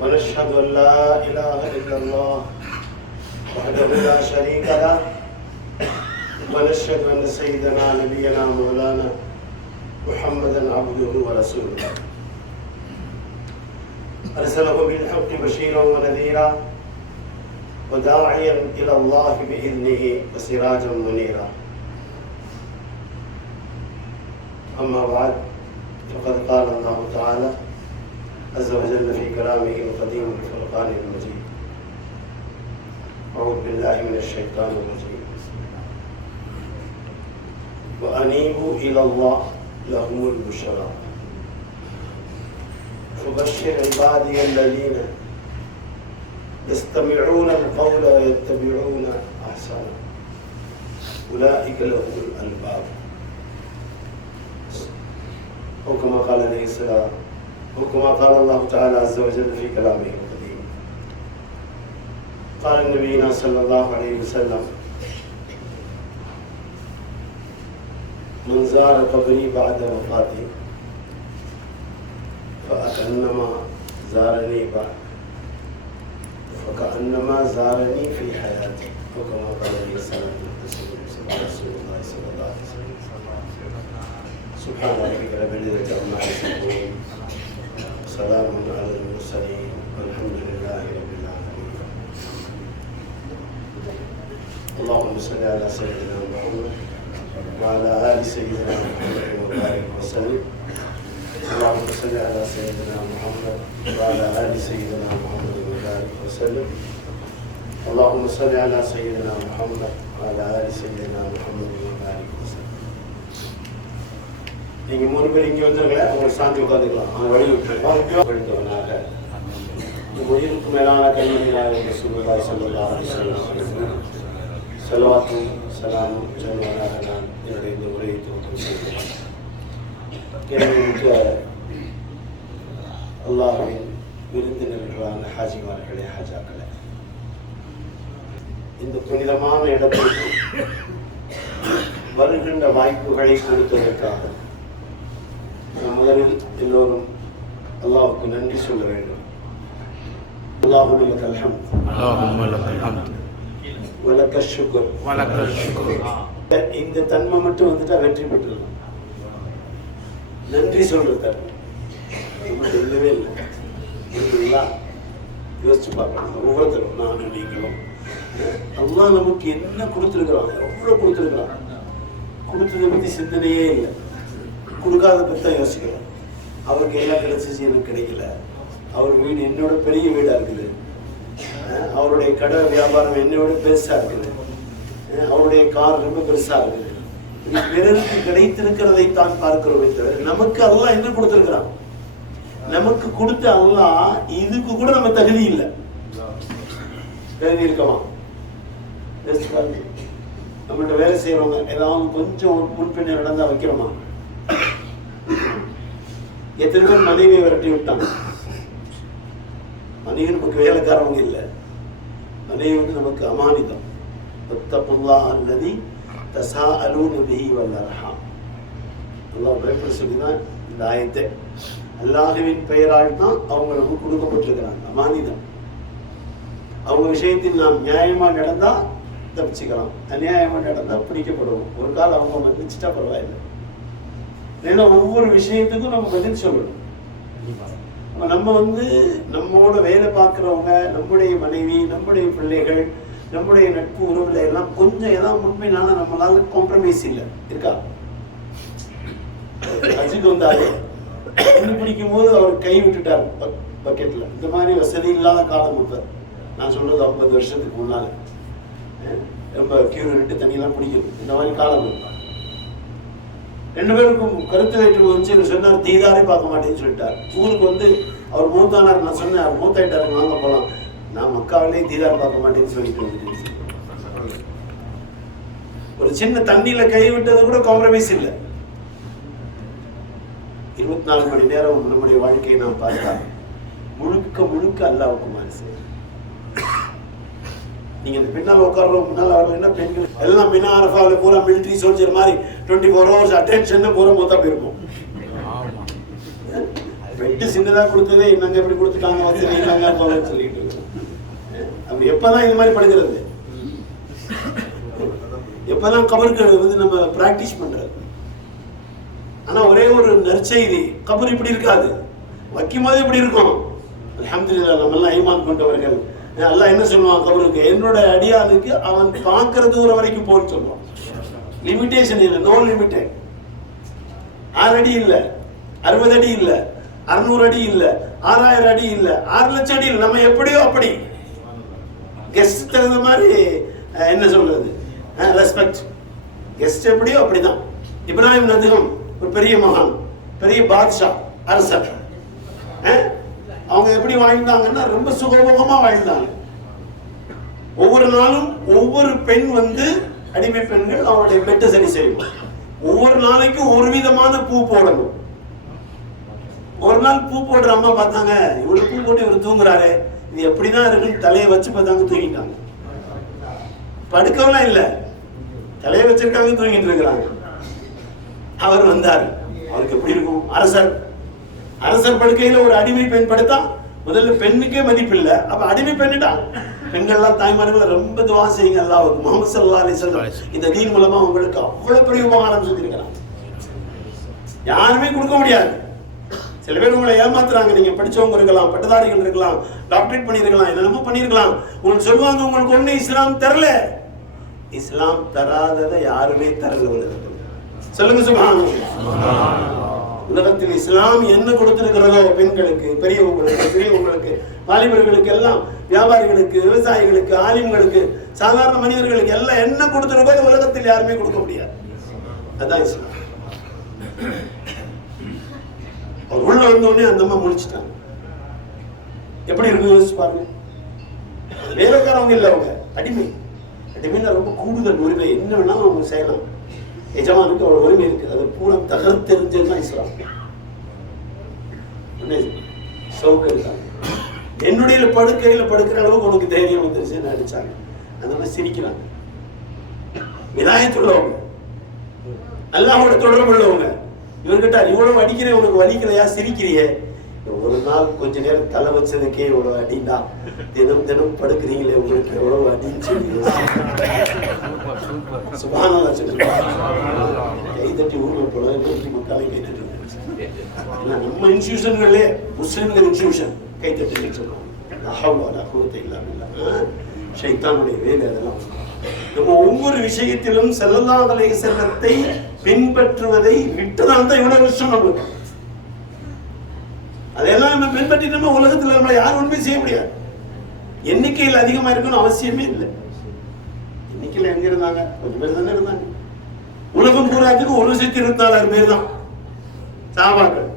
ونشهد أن لا إله إلا الله وحده لا شريك له ونشهد أن سيدنا نبينا مولانا محمدا عبده ورسوله أرسله بالحق بشيرا ونذيرا وداعيا إلى الله بإذنه وسراجا منيرا. أما بعد، فقد قال الله تعالى عز وجل في كلامه القديم الفرقان المجيد: أعوذ بالله من الشيطان الرجيم. وأنيبوا إلى الله لهم البشرى فبشر عبادي الذين يستمعون القول ويتبعون أحسنه أولئك لهم الألباب. أو كما قال عليه السلام، وكما قال الله تعالى عز وجل في كلامه القديم. قال نبينا صلى الله عليه وسلم: من زار قبري بعد وفاتي فكأنما زارني زارني في حياتي. وكما قال عليه السلام رسول الله صلى الله عليه وسلم. سبحان ربك رب العزة عما يصفون وسلام على المرسلين والحمد لله رب العالمين. اللهم صل على سيدنا محمد وعلى آل سيدنا محمد وبارك وسلم. اللهم صل على سيدنا محمد وعلى آل سيدنا محمد وبارك وسلم. اللهم صل على سيدنا محمد وعلى آل سيدنا محمد وبارك وسلم. நீங்க மூணு பேர் இங்கே வந்திருக்கல, உங்களுக்கு சாந்தி உட்காந்துக்கலாம். அவங்க வழி விட்டுவனாக உயிருக்கு மேலான கல்வியாக சூழ்நிலை சொல்லலாம். செலவாத்தும் சலாமும் சொல்வதாக நான் என்னுடைய இந்த உரையை துவக்கம் செய்கிறேன். என்னுடைய அல்லாஹ்வின் விருந்தினர்களான ஹாஜிமார்களே, ஹாஜாக்களே, இந்த புனிதமான இடத்திற்கு வருகின்ற வாய்ப்புகளை கொடுத்ததற்காக முதலில் எல்லோரும் அல்லாஹ்வுக்கு நன்றி சொல்ல வேண்டும். அல்லாஹும்ம லக்கல் ஹம்த் வலக்கல் ஷுக்ர். இந்த தன்மை மட்டும் வந்துட்டா வெற்றி பெற்றுடலாம். நன்றி சொல்ற தன்மை நம்மகிட்ட இல்லவே இல்லை. இல்லைங்களா? யோசிச்சு பார்க்கணும். ஒவ்வொருத்தரும், நானும் நீங்களும், அல்லாஹ் நமக்கு என்ன கொடுத்துருக்குறான், எவ்வளோ கொடுத்துருக்குறான். கொடுத்ததை பற்றி சிந்தனையே இல்லை. கொடுக்காத பற்றி தான் யோசிக்கிறோம். அவருக்கு எல்லாம் கிடைச்சிச்சு, எனக்கு கிடைக்கல. அவர் வீடு என்னோட பெரிய வீடாக இருக்குது, அவருடைய கடை வியாபாரம் என்னோட பெருசாக இருக்குது, அவருடைய கார் ரொம்ப பெருசாக இருக்குது. பிறருக்கு கிடைத்திருக்கிறதை தான் பார்க்கிறோமே தவிர நமக்கு அல்லாஹ் என்ன கொடுத்திருக்கிறான். நமக்கு கொடுத்த அல்லாஹ் இதுக்கு கூட நம்ம தகுதி இல்லை. தகுதி இருக்கமா? நம்மள்ட்ட வேலை செய்யறவங்க ஏதாவது கொஞ்சம் முன்பின்ன நடந்தா வைக்கிறோமா? எத்தனை பேர் மனைவியை விரட்டி விட்டாங்க? மனைவி நமக்கு வேலைக்காரவங்க இல்லை. மனைவி வந்து நமக்கு அமானிதம். வத்தகுல்லாஹ் அல்லதி தஸாஅலூன பிஹி வல் அர்ஹாம். அல்லாஹ் பயப்பட சொல்லிதான் இந்த ஆயத்தை. அல்லாஹ்வின் பெயரால் தான் அவங்க நமக்கு கொடுக்கப்பட்டிருக்கிறாங்க, அமானிதம். அவங்க விஷயத்தில் நாம் நியாயமா நடந்தா தப்பிச்சுக்கலாம், அநியாயமா நடந்தா பிடிக்கப்படுவோம். ஒரு காலம் அவங்க மன்னிச்சுட்டா பரவாயில்லை. ஏன்னா ஒவ்வொரு விஷயத்துக்கும் நம்ம பதில் சொல்லணும். நம்ம வந்து நம்மோட வேலை பார்க்குறவங்க, நம்முடைய மனைவி, நம்முடைய பிள்ளைகள், நம்முடைய நட்பு உறவுல எல்லாம் கொஞ்சம் ஏதாவது முன்மையினால நம்மளால காம்ப்ரமைஸ் இல்லை இருக்கா? ஹஜ்ஜுக்கு வந்தாரு, பிடிக்கும் போது அவர் கை விட்டுட்டார் பக்கெட்ல. இந்த மாதிரி வசதி இல்லாத காலம் இப்போ நான் சொல்றது 50 வருஷத்துக்கு முன்னால ரொம்ப கியூ நின்று தண்ணியெல்லாம் பிடிக்கும். இந்த மாதிரி காலம் இருப்பார். 2 பேருக்கும் கருத்து வேற்றுமை வந்து சொன்னார், தீதாரே பார்க்க மாட்டேன்னு சொல்லிட்டார். ஊருக்கு வந்து அவர் மூத்தானார். நான் சொன்னேன், அவர் மூத்தாயிட்டாரு, வாங்க போகலாம். நான் மக்காவிலேயே தீதார் பார்க்க மாட்டேன்னு சொல்லிட்டு வந்துட்டேன். ஒரு சின்ன தண்ணியில கை விட்டது கூட காம்ப்ரமைஸ் இல்லை. 24 மணி நேரம் நம்முடைய வாழ்க்கையை நாம் பார்த்தா முழுக்க முழுக்க அல்லாஹ்வுக்கு மாறு செய்யும். நீங்க இந்த பின்னால் உட்கார்றோம், முன்னால் வரலன்னா பெண்கள் எல்லாம் மினா அரஃபாவில் பூரா மிலிட்ரி சோல்ஜர் மாதிரி 24 hours அட்டென்ஷன் பூரா மொத்தம் போயிருப்போம். பெட்டு சின்னதாக கொடுத்ததே நாங்கள் எப்படி கொடுத்துட்டாங்க, வசதி நாங்கள் அங்க போகன்னு சொல்லிட்டு இருக்கோம். அப்படி எப்பதான் இந்த மாதிரி படுக்கிறது? எப்பதான் கபருக்கு வந்து நம்ம பிராக்டிஸ் பண்றது? ஆனா ஒரே ஒரு நற்செய்தி, கபர் இப்படி இருக்காது, வைக்கும் போது இப்படி இருக்கும். அல்ஹம்துலில்லாஹ், நம்ம எல்லாம் ஈமான் கொண்டவர்கள். அல்லாஹ் என்ன சொல்லுவான் கபருக்கு? என்னோட அடியானுக்கு அவன் பார்க்கிற தூரம் வரைக்கும் போன்னு சொல்லுவான். லிமிடேஷன் இல்லை, நோ லிமிட்டட். 6 அடி இல்லை, 60 அடி இல்லை, 600 அடி இல்லை, 6000 அடி இல்லை, 6 லட்சம் அடி இல்லை. நம்ம எப்படியோ அப்படி கெஸ்ட் தகுந்த மாதிரி என்ன சொல்றது, ரெஸ்பெக்ட். கெஸ்ட் எப்படியோ அப்படிதான். இப்ராஹிம் நதிகம் ஒரு பெரிய மகான், பெரிய பாத்ஷா, அரசர். அவங்க எப்படி வாழ்ந்தாங்கன்னா ரொம்ப சுகபோகமா வாழ்ந்தாங்க. ஒவ்வொரு நாளும் ஒவ்வொரு பெண் வந்து, அடிமை பெண்கள் அவருடைய பெட்டை சரி செய்யும். ஒவ்வொரு நாளைக்கும் ஒரு விதமான பூ போடணும். ஒரு நாள் பூ போடுற அம்மா பார்த்தாங்க, இவ்வளவு பூ போட்டு இவர் தூங்குறாரு, இது எப்படிதான் இருக்குன்னு தலையை வச்சு பார்த்தாங்க, தூங்கிட்டாங்க. படுக்கலாம் இல்ல, தலையை வச்சிருக்காங்க, தூங்கிட்டு இருக்கிறாங்க. அவர் வந்தார். அவருக்கு எப்படி இருக்கும்? அரசர் படுக்கையில ஒரு அடிமை பெண் படுத்தா முதல்ல பெண்ணுக்கே மதிப்பு இல்லை, அப்ப அடிமை பெண்ணுடா. பெண்கள்லாம் தாய்மார்களை ரொம்ப துவா செய்யுங்க. அல்லாஹ்வுக்கு முஹம்மது ஸல்லல்லாஹு அலைஹி வஸல்லம் இந்த தீன் மூலமா உங்களுக்கு அவ்வளவு பெரிய உபகாரம் செஞ்சிருக்கிறாங்க. யாருமே கொடுக்க முடியாது. சில பேர் உங்களை ஏமாத்துறாங்க. நீங்க படிச்சவங்க இருக்கலாம், பட்டதாரிகள் இருக்கலாம், டாக்டரேட் பண்ணிருக்கலாம், என்னென்னமோ பண்ணிருக்கலாம். உங்களுக்கு சொல்லுவாங்க உங்களுக்கு ஒண்ணு இஸ்லாம் தரல. இஸ்லாம் தராததை யாருமே தரல. சொல்லுங்க சுப்ஹானல்லாஹ். உலகத்தில் இஸ்லாம் என்ன கொடுத்திருக்கிறதோ பெண்களுக்கு, பெரியவங்களுக்கு, வாலிபர்களுக்கு எல்லாம், வியாபாரிகளுக்கு, விவசாயிகளுக்கு, ஆலிம்களுக்கு, சாதாரண மனிதர்களுக்கு எல்லாம் என்ன கொடுத்திருக்கோ உலகத்தில் யாருமே கொடுக்க முடியாது. அதான் இஸ்லாம். அவர் உள்ள வந்தோடனே அந்த அம்மா முடிச்சுட்டாங்க. எப்படி இருக்கு யோசிச்சு பாருங்க. வேலைக்காரவங்க இல்லை, அவங்க அடிமைன்னா ரொம்ப கூடுதல் உரிமை. என்ன வேணாலும் அவங்க செய்யலாம். எஜமானுக்கு அவ்வளவு உரிமை இருக்கு. அது பூரா தகர்த்தெறிஞ்சதுதான் இஸ்லாம். என்னுடைய படுக்கையில படுக்கிற அளவுக்கு உனக்கு தைரியம் வந்துருச்சுன்னு அடிச்சாங்க. அந்த மாதிரி சிரிக்கிறாங்க. விதாயத்துள்ளவங்க, அல்லாஹ்வோட தொடர்பு உள்ளவங்க. இவர்கிட்ட இவ்வளவு அடிக்கிறேன், உனக்கு வலிக்கலையா, சிரிக்கிறியே? ஒரு நாள் கொஞ்ச நேரம் தலை வச்சதுக்கே இவ்வளவு அடிண்டா, தினம் படுக்கிறீங்களே, உங்களுக்கு எவ்வளவு அடின்னு சொல்லி சுப்ஹானல்லாஹ் சொல்லுவாங்க. கை தட்டி ஊர்ல போல மக்களை கை தட்டி, நம்ம இன்ஸ்டிடியூஷன்களே முஸ்லிம்கள் இன்ஸ்டிடியூஷன் கை தட்டி சொல்லுவாங்க. ஷைத்தானுடைய வேலை அதெல்லாம். நம்ம ஒவ்வொரு விஷயத்திலும் ஸல்லல்லாஹு அலைஹி வஸல்லத்தை பின்பற்றுவதை விட்டுதான் தான் இவ்வளவு விஷயம் நம்மளுக்கு. அதெல்லாம் நம்ம பின்பற்றிட்டோம்னா உலகத்தில் நம்மளை யாரும் ஒன்றுமே செய்ய முடியாது. எண்ணிக்கையில் அதிகமா இருக்கணும் அவசியமே இல்லை. எண்ணிக்கையில் எங்க இருந்தாங்க? கொஞ்சம் பேர் தானே இருந்தாங்க. உலகம் பூராத்துக்கு 1,24,000 பேர் தான் சஹாபாக்கள்.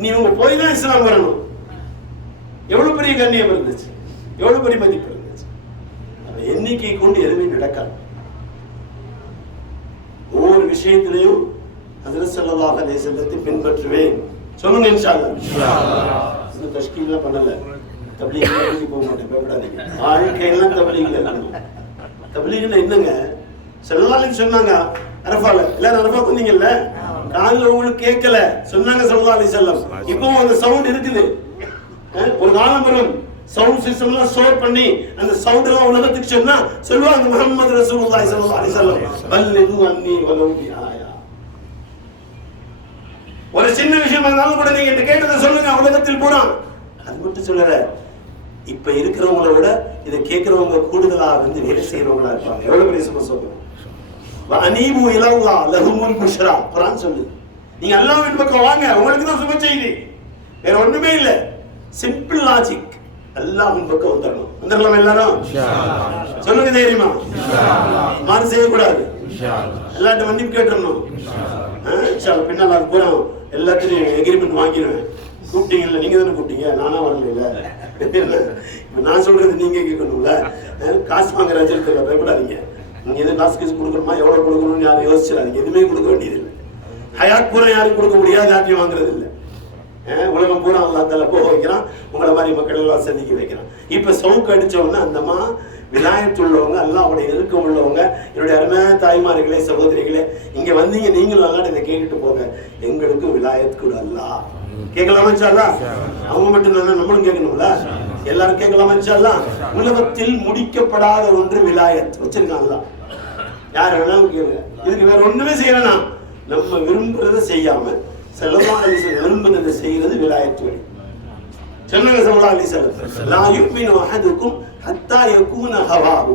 நீ இவங்க போய் தான் இஸ்லாம் வரணும். எவ்வளவு பெரிய கண்ணியம் இருந்துச்சு, எவ்வளவு பெரிய மதிப்பு இருந்துச்சு. அந்த எண்ணிக்கை கொண்டு எதுவுமே நடக்காது. ஒவ்வொரு விஷயத்திலையும் ஹஜ்ரத் ஸல்லல்லாஹு அலைஹி வஸல்லத்தை பின்பற்றுவேன் சொல்லுங்க இன்ஷா அல்லாஹ். இன்னும் தஷ்கீல்லாம் பண்ணல, தப்லீக்ல போக மாட்டேன், பயப்படாதீங்க. வாழ்க்கையெல்லாம் தப்லீக்ல இல்ல. தப்லீக்ல என்னங்க? ஸல்லல்லாஹு அலைஹி சொன்னாங்க அரஃபால, எல்லாரும் அரஃபா வந்தீங்கல்ல, காதுல உங்களுக்கு கேட்கல சொன்னாங்க ஸல்லல்லாஹு அலைஹி வஸல்லம். இப்போ அந்த சவுண்ட் இருக்குது. ஒரு காலம் வரும் சவுண்ட் சிஸ்டம்லாம் ஸ்டோர் பண்ணி அந்த சவுண்ட் எல்லாம் உலகத்துக்கு சொன்னா சொல்லுவாங்க முஹம்மது ரசூலுல்லாஹி ஸல்லல்லாஹு அலைஹி வஸல்லம் பல்லிகு அன்னி வலவ் பிஆயா. ஒரு சின்ன விஷயம் இருந்தாலும் கூட நீங்க இந்த கேட்டதை சொல்லுங்க உலகத்தில் பூரா. அது மட்டும் சொல்லல, இப்ப இருக்கிறவங்கள விட இதை கேட்கிறவங்க கூடுதலா வந்து வேலை செய்யறவங்களா இருப்பாங்க. எவ்வளவு பெரிய சும்மா சொல்லுங்க. அனீபு இலல்லாஹ் லஹுமுல் புஷ்ரா. குர்ஆன் சொல்லுது, நீங்க அல்லாஹ்வின் பக்கம் வாங்க, உங்களுக்கு தான் சுப செய்தி, வேற ஒண்ணுமே இல்ல. Simple logic. அல்லாஹ்வின் பக்கம் வந்துடணும். வந்துடலாம் எல்லாரும் இன்ஷாஅல்லாஹ். சொல்லுங்க தைரியமா இன்ஷாஅல்லாஹ். மாறு செய்யக்கூடாது இன்ஷாஅல்லாஹ். எல்லார்ட்ட மன்னிப்பு கேட்டுறணும் இன்ஷாஅல்லாஹ். பின்னால் அது பூரா எல்லாத்தையும் எக்ரிமெண்ட் வாங்கிடுவேன். கூப்பிட்டீங்கல்ல, நீங்க தானே கூப்பிட்டீங்க, நானா வரல. இப்ப நான் சொல்றது நீங்க கேட்கணும்ல. காசு வாங்குற அஜர்த்துல பயப்படாதீங்க. நீங்க எதுவும் காசு கொடுக்கணுமா, எவ்வளவு கொடுக்கணும்னு யாரும் யோசிச்சிடாதீங்க. எதுவுமே கொடுக்க வேண்டியது இல்லை. ஹயாத் பூரா யாரும் கொடுக்க முடியாது, யார்ட்டையும் வாங்குறது இல்லை. உலகம் பூரா அல்லாஹ் தஆலா போக வைக்கிறான், உங்களை மாதிரி மக்கள் எல்லாம் சந்திக்க வைக்கிறான். இப்ப சவுக்கு அடிச்சவொன்னா அந்தமா விலாயத்து உள்ளவங்க, அல்லாஹ்வுடைய நெருக்கம் உள்ளவங்க, என்னுடைய அருமை தாய்மார்களே, சகோதரிகளே, இங்க வந்தீங்க, நீங்களும் அல்லாஹ் இதை கேட்டுட்டு போங்க. எங்களுக்கும் விலாயத் கூட அல்லாஹ் கேட்கலாமா இன்ஷா அல்லாஹ்? அவங்க மட்டும் தானே, நம்மளும் கேட்கணும்ல. எல்லாரும் கேட்கலாமா இன்ஷா அல்லாஹ்? உலகத்தில் முடிக்கப்படாத ஒன்று விலாயத் வச்சிருக்காங்களா? யார் வேணாலும் கேளுங்க. இதுக்கு வேற ஒண்ணுமே செய்யலாம். நம்ம விரும்புறதை செய்யாம ஸல்லல்லாஹு அலைஹி வஸல்லம் விரும்புறதை செய்யறது விலாயத் வழி. சொன்னாங்க ஸல்லல்லாஹு அலைஹி வஸல்லம், லா யுமினு அஹதுக்கும் ஹத்தா யகூன ஹவாஹு.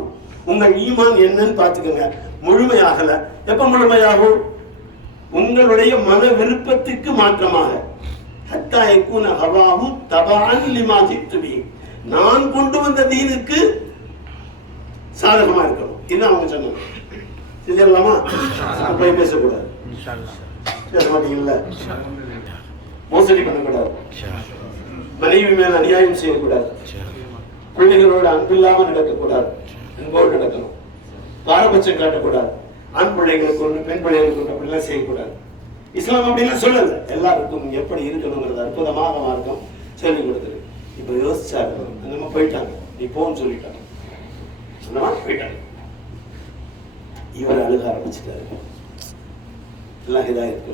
உங்கள் ஈமான் என்னன்னு பாத்துக்கங்க. முழுமையாகல. எப்ப முழுமையாகும்? உங்களுடைய மன விருப்பத்துக்கு மாற்றமாக. ஹத்தா யகூன ஹவாஹு தபஅன் லிமா ஜித்து பிஹி. நான் கொண்டு வந்த தீனுக்கு சாதகமா இருக்கணும். இதுதான் அவங்க சொன்னாங்க. செஞ்சிடலாமா? போய் பேசக்கூடாது. பேச மாட்டீங்கல்ல? மோசடி பண்ணக்கூடாது. மனைவி மேல அநியாயம் செய்யக்கூடாது. பிள்ளைகளோட அன்பில்லாம நடக்கக்கூடாது. அன்போடு நடக்கணும். பாரபட்சம் காட்டக்கூடாது. ஆண் பிள்ளைகளுக்கு ஒன்று, பெண் பிள்ளைகளுக்கு ஒன்று, அப்படிலாம் செய்யக்கூடாது. இஸ்லாம் அப்படிலாம் சொல்லல. எல்லாருக்கும் எப்படி இருக்கணுங்கிறது அற்புதமாக மார்க்கம் சொல்லிக் கொடுத்துரு. இப்ப யோசிச்சாரு, நம்ம போயிட்டாங்க, நீ போன்னு சொல்லிட்டாங்க, அந்த மாதிரி போயிட்டாங்க. இவர் அழுக ஆரம்பிச்சுட்டாரு. எல்லாம் ஹிதாயத்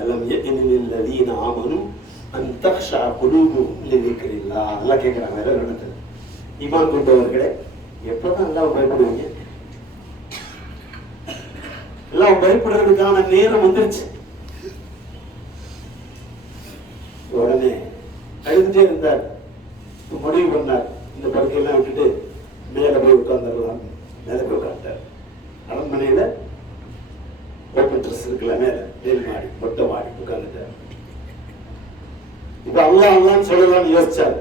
அலம் யக்னில்லதீன ஆமனு அன் தக்ஷா குலூபுஹும் லிذிக்ரில்லாஹ். அல்லாஹ் கேக்குறாங்க வேற நடக்குது. ஈமான் கொண்டவர்களே, எப்பதான் அல்லாஹ் பயப்படுவீங்க? எல்லாம் பயப்படுறதுக்கான நேரம் வந்துருச்சு. உடனே அழுதுட்டே இருந்தார். முடிவு பண்ணார், இந்த படுக்கையெல்லாம் விட்டுட்டு மேல போய் உட்கார்ந்துடலாம். மேல போய் உட்கார்ந்தார். அரண்மனையில ஓப்பன் ட்ரெஸ் இருக்குல்ல, மேல மேல் மாடி, மொட்டை மாடி உட்கார்ந்துட்டார். இப்ப அல்லாஹ்ன்னு சொல்லலாம்னு யோசிச்சார்.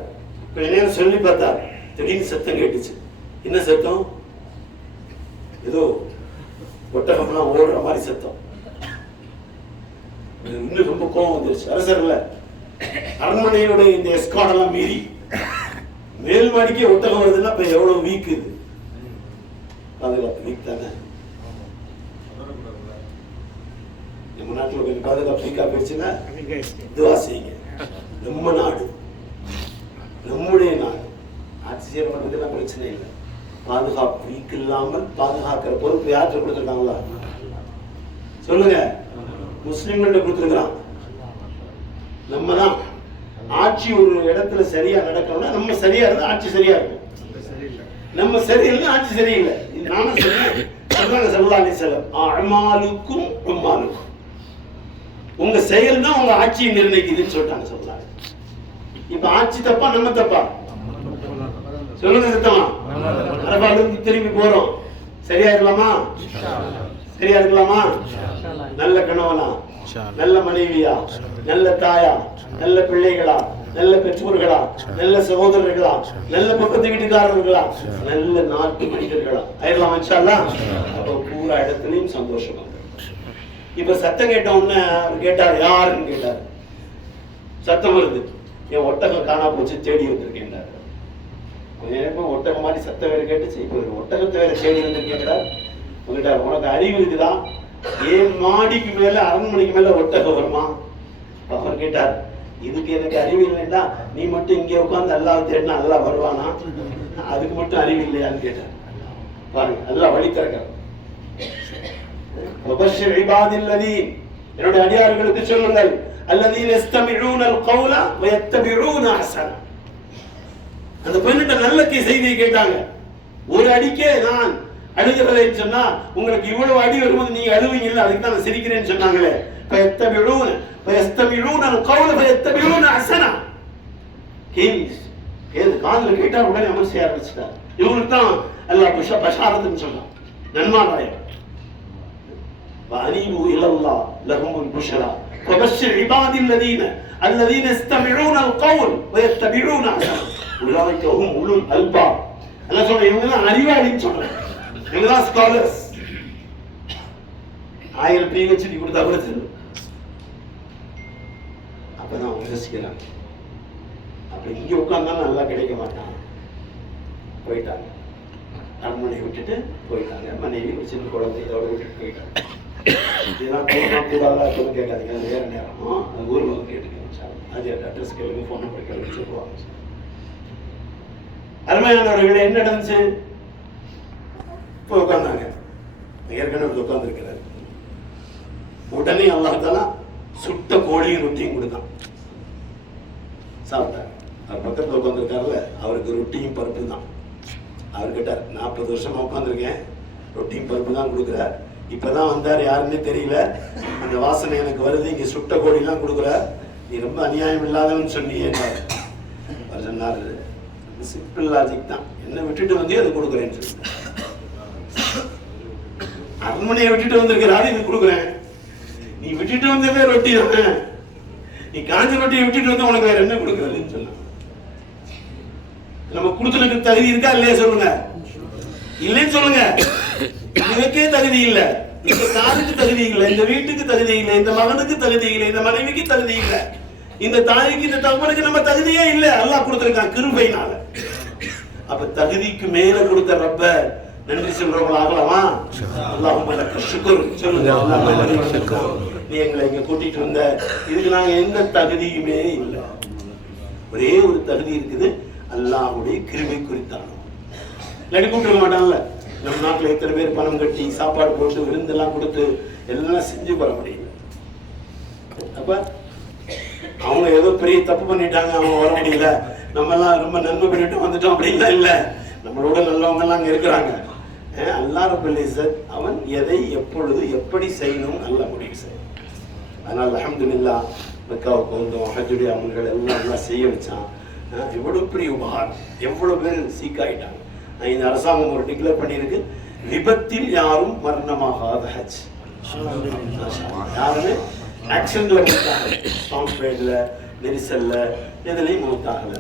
கொஞ்ச நேரம் சொல்லி பார்த்தார். திடீர்னு சத்தம் கேட்டுச்சு. என்ன சத்தம்? ஏதோ ஒட்டகம்லாம் ஓடுற மாதிரி சத்தம். இன்னும் ரொம்ப கோபம் வந்துருச்சு. அரசர்ல அரண்மனையோட இந்த எஸ்கார்டெல்லாம் மீறி மேல் மாடிக்கே ஒட்டகம் வருதுன்னா இப்ப எவ்வளவு வீக் இது? பாதுகாப்பு வீக் தானே. நம்ம நாட்டில் கொஞ்சம் பாதுகாப்பு வீக்கா போயிடுச்சுன்னா துவா செய்யுங்க. நம்ம நாடு, நம்முடைய நாடு, ஆட்சி செய்யற பண்றதுலாம் பிரச்சனை இல்லை. பாதுகாப்பு வீக் இல்லாமல் பாதுகாக்கிற பொறுப்பு யார்கிட்ட கொடுத்துருக்காங்களா? சொல்லுங்க. முஸ்லிம்கிட்ட கொடுத்துருக்கான். நம்ம தான் ஆட்சி ஒரு இடத்துல சரியா நடக்கணும்னா நம்ம சரியா இருந்தா ஆட்சி சரியா இருக்கும். நம்ம சரியில்லை ஆட்சி சரியில்லை. நானும் சரி. ஸல்லல்லாஹு அலைஹி வஸல்லம், அமாலுக்கும் உம்மாலுக்கும், உங்க செயல் தான் உங்க ஆட்சியை நிர்ணயிக்குதுன்னு சொல்லிட்டாங்க. ஸல்லல்லாஹு அலைஹி வஸல்லம். இப்ப ஆட்சி தப்பா நம்ம தப்பா? சொல்லுங்க சத்தமா. அரபாலிருந்து திரும்பி போறோம். சரியா இருக்கலாமா? சரியா இருக்கலாமா? நல்ல கணவனா, நல்ல மனைவியா, நல்ல தாயா, நல்ல பிள்ளைகளா, நல்ல பெற்றோர்களா, நல்ல சகோதரர்களா, நல்ல பக்கத்து வீட்டுக்காரர்களா, நல்ல நாட்டு மனிதர்களா ஆயிரலாம் இன்ஷா அல்லாஹ். அப்போ பூரா இடத்துலயும் சந்தோஷமா. இப்ப சத்தம் கேட்ட உடனே அவர் கேட்டார், யாருன்னு கேட்டார். சத்தம் வருது. என் ஒட்டகம் காணா போச்சு, தேடி வந்திருக்கேன். கொஞ்ச நேரம் ஒட்டகம் மாதிரி சத்தம் வேற கேட்டுச்சு. இப்ப ஒட்டகத்தை வேற தேடி வந்திருக்கேன். உங்ககிட்ட உனக்கு அறிவு இருக்குதான்? ஏன் மாடிக்கு மேல அரண்மனைக்கு மேல ஒட்டகம் வருமா? அவர் கேட்டார், இதுக்கு எனக்கு அறிவு இல்லைன்னா நீ மட்டும் இங்கே உட்காந்து அல்லாஹ் தேடினா அல்லாஹ் வருவானா? அதுக்கு மட்டும் அறிவு இல்லையான்னு கேட்டார். பாருங்க, அல்லாஹ் வழி திறக்கிறார். வபஷ்ஷிர் இபாதில்லதீன், என்னுடைய அடியார்களுக்கு சொல்லுங்கள், அல்லதீன யஸ்தமிஊனல் கௌல வயத்தபிஊன அஹ்ஸன. அந்த பெண்ணிட்ட நல்ல செய்தியை கேட்டாங்க. ஒரு அடிக்கே நான் அழுகிறேன்னு சொன்னா உங்களுக்கு இவ்வளவு அடி வரும்போது நீங்க அழுவீங்கல்ல, அதுக்கு தான் நான் சிரிக்கிறேன்னு சொன்னாங்களே. فيتبعون فيستمعون القول فيتبعون احسنه. காதுல கேட்டா உடனே அமல் செய்ய ஆரம்பிச்சிட்டார். இவங்களுக்கு தான் அல்லாஹ் பஷாரத்துன்னு சொன்னான், நன்மாராயம். وأنيبوا إلى الله لهم البشرى وبشر عبادي الذين يستمعون القول ويتبعون أحسنه أولئك هم أولو الألباب. அல்லாஹ் சொல்ற இவங்க தான் அறிவாளின்னு சொல்றாங்க. இவங்க தான் ஸ்காலர்ஸ். 1000 PhD கொடுத்தா கூட தெரியும். அப்பதான் அவங்க யோசிக்கிறாங்க. அப்ப இங்க உட்கார்ந்தாலும் நல்லா கிடைக்க மாட்டான். போயிட்டாங்க, அரண்மனை விட்டுட்டு போயிட்டாங்க. மனைவி ஒரு சின்ன குழந்தை இதோட விட்டுட்டு போயிட்டாங்க. இதெல்லாம் கூடாதா கேட்காதீங்க, அது வேற நேரமோ அது ஊர்ல வந்து கேட்டுக்கணும். அது அட்ரஸ் கேளுங்க, போன் நம்பர் கேளுங்க சொல்லுவாங்க. அருமையானவர்களே, என்ன நடந்துச்சு? போய் உட்கார்ந்தாங்க. ஏற்கனவே உட்கார்ந்து இருக்கிறார். உடனே அல்லாஹ் தஆலா சுட்ட கோழியும் ரொட்டியும் கொடுத்தான். சாப்பிட்டாங்க. அவர் பக்கத்தில் உட்காந்துருக்காருல்ல, அவருக்கு ரொட்டியும் பருப்பு தான். அவர் கேட்டார், 40 வருஷமா உட்காந்துருக்கேன், ரொட்டியும் பருப்பு தான் கொடுக்குறார். இப்பதான் வந்தார், யாருன்னே தெரியல, அந்த வாசனை எனக்கு வருது, இங்க சுட்ட கோழிலாம் கொடுக்குறார், நீ ரொம்ப அநியாயம் இல்லாதவன்னு சொன்னியே. அவர் சொன்னார், சிம்பிள் லாஜிக் தான், என்ன விட்டுட்டு வந்தே அதை கொடுக்குறேன்னு சொல்லி. அரண்மனையை விட்டுட்டு வந்திருக்கிறாரு, இது கொடுக்குறேன். நீ விட்டுட்டு வந்ததே ரொட்டி தானே, நீ காஞ்ச ரொட்டியை விட்டுட்டு வந்து உனக்கு வேற என்ன கொடுக்குறதுன்னு சொன்ன. நம்ம கொடுத்துருக்கு தகுதி இருக்கா இல்லையா சொல்லுங்க? இல்லைன்னு சொல்லுங்க. இதுக்கே தகுதி இல்ல, இந்த காருக்கு தகுதி இல்லை, இந்த வீட்டுக்கு தகுதி இல்லை, இந்த மகனுக்கு தகுதி இல்லை, இந்த மனைவிக்கு தகுதி இல்லை, இந்த தாய்க்கு இந்த தகவலுக்கு நம்ம தகுதியே இல்லை. அல்லாஹ் கொடுத்திருக்கான் கிருபையினால. அப்ப தகுதிக்கு மேல கொடுத்த ரப்ப நன்றி சொல்றவங்களா ஆகலாமா? அல்லாஹும்ம லக்க ஷுக்ர் சொல்லுங்க. நீ எங்களை இங்க கூட்டிட்டு வந்த, இதுக்கு நாங்க எந்த தகுதியுமே இல்லை. ஒரே ஒரு தகுதி இருக்குது, அல்லாஹ்வுடைய கிருபை குறித்தானோ. இல்லாட்டி கூப்பிட்டு மாட்டான்ல. நம்ம நாட்டில் எத்தனை பேர் பணம் கட்டி சாப்பாடு போட்டு விருந்தெல்லாம் கொடுத்து எல்லாம் செஞ்சு வர முடியல. அப்ப அவங்க ஏதோ பெரிய தப்பு பண்ணிட்டாங்க, அவங்க வர முடியல, நம்ம எல்லாம் ரொம்ப நன்மை பண்ணிட்டு வந்துட்டோம் அப்படின்லாம் இல்லை. நம்மளோட நல்லவங்க எல்லாம் அங்க இருக்கிறாங்க. அல்லாஹ் ரப்பல் இஸ்ஸத் அவன் எதை எப்பொழுது எப்படி செய்யணும் நல்ல முடிவு செய்யும். அதனால அல்ஹம்துலில்லாஹ் மக்காவுக்கு வந்தோம், ஹஜ்ஜுடைய அமல்கள் எல்லாம் செய்ய வச்சான். எவ்வளவு பெரிய உபகாரம், எவ்வளவு பேர் சீக்காயிட்டாங்க. இந்த அரசாங்கம் ஒரு டிக்ளேர் பண்ணியிருக்கு, விபத்தில் யாரும் மரணமாகாத ஹஜ். யாருமே ஆக்சிடென்ட்ல மூத்தாகல, ஸ்டாம்பேட்ல, நெரிசல்ல, எதுலையும் மூத்தாகல.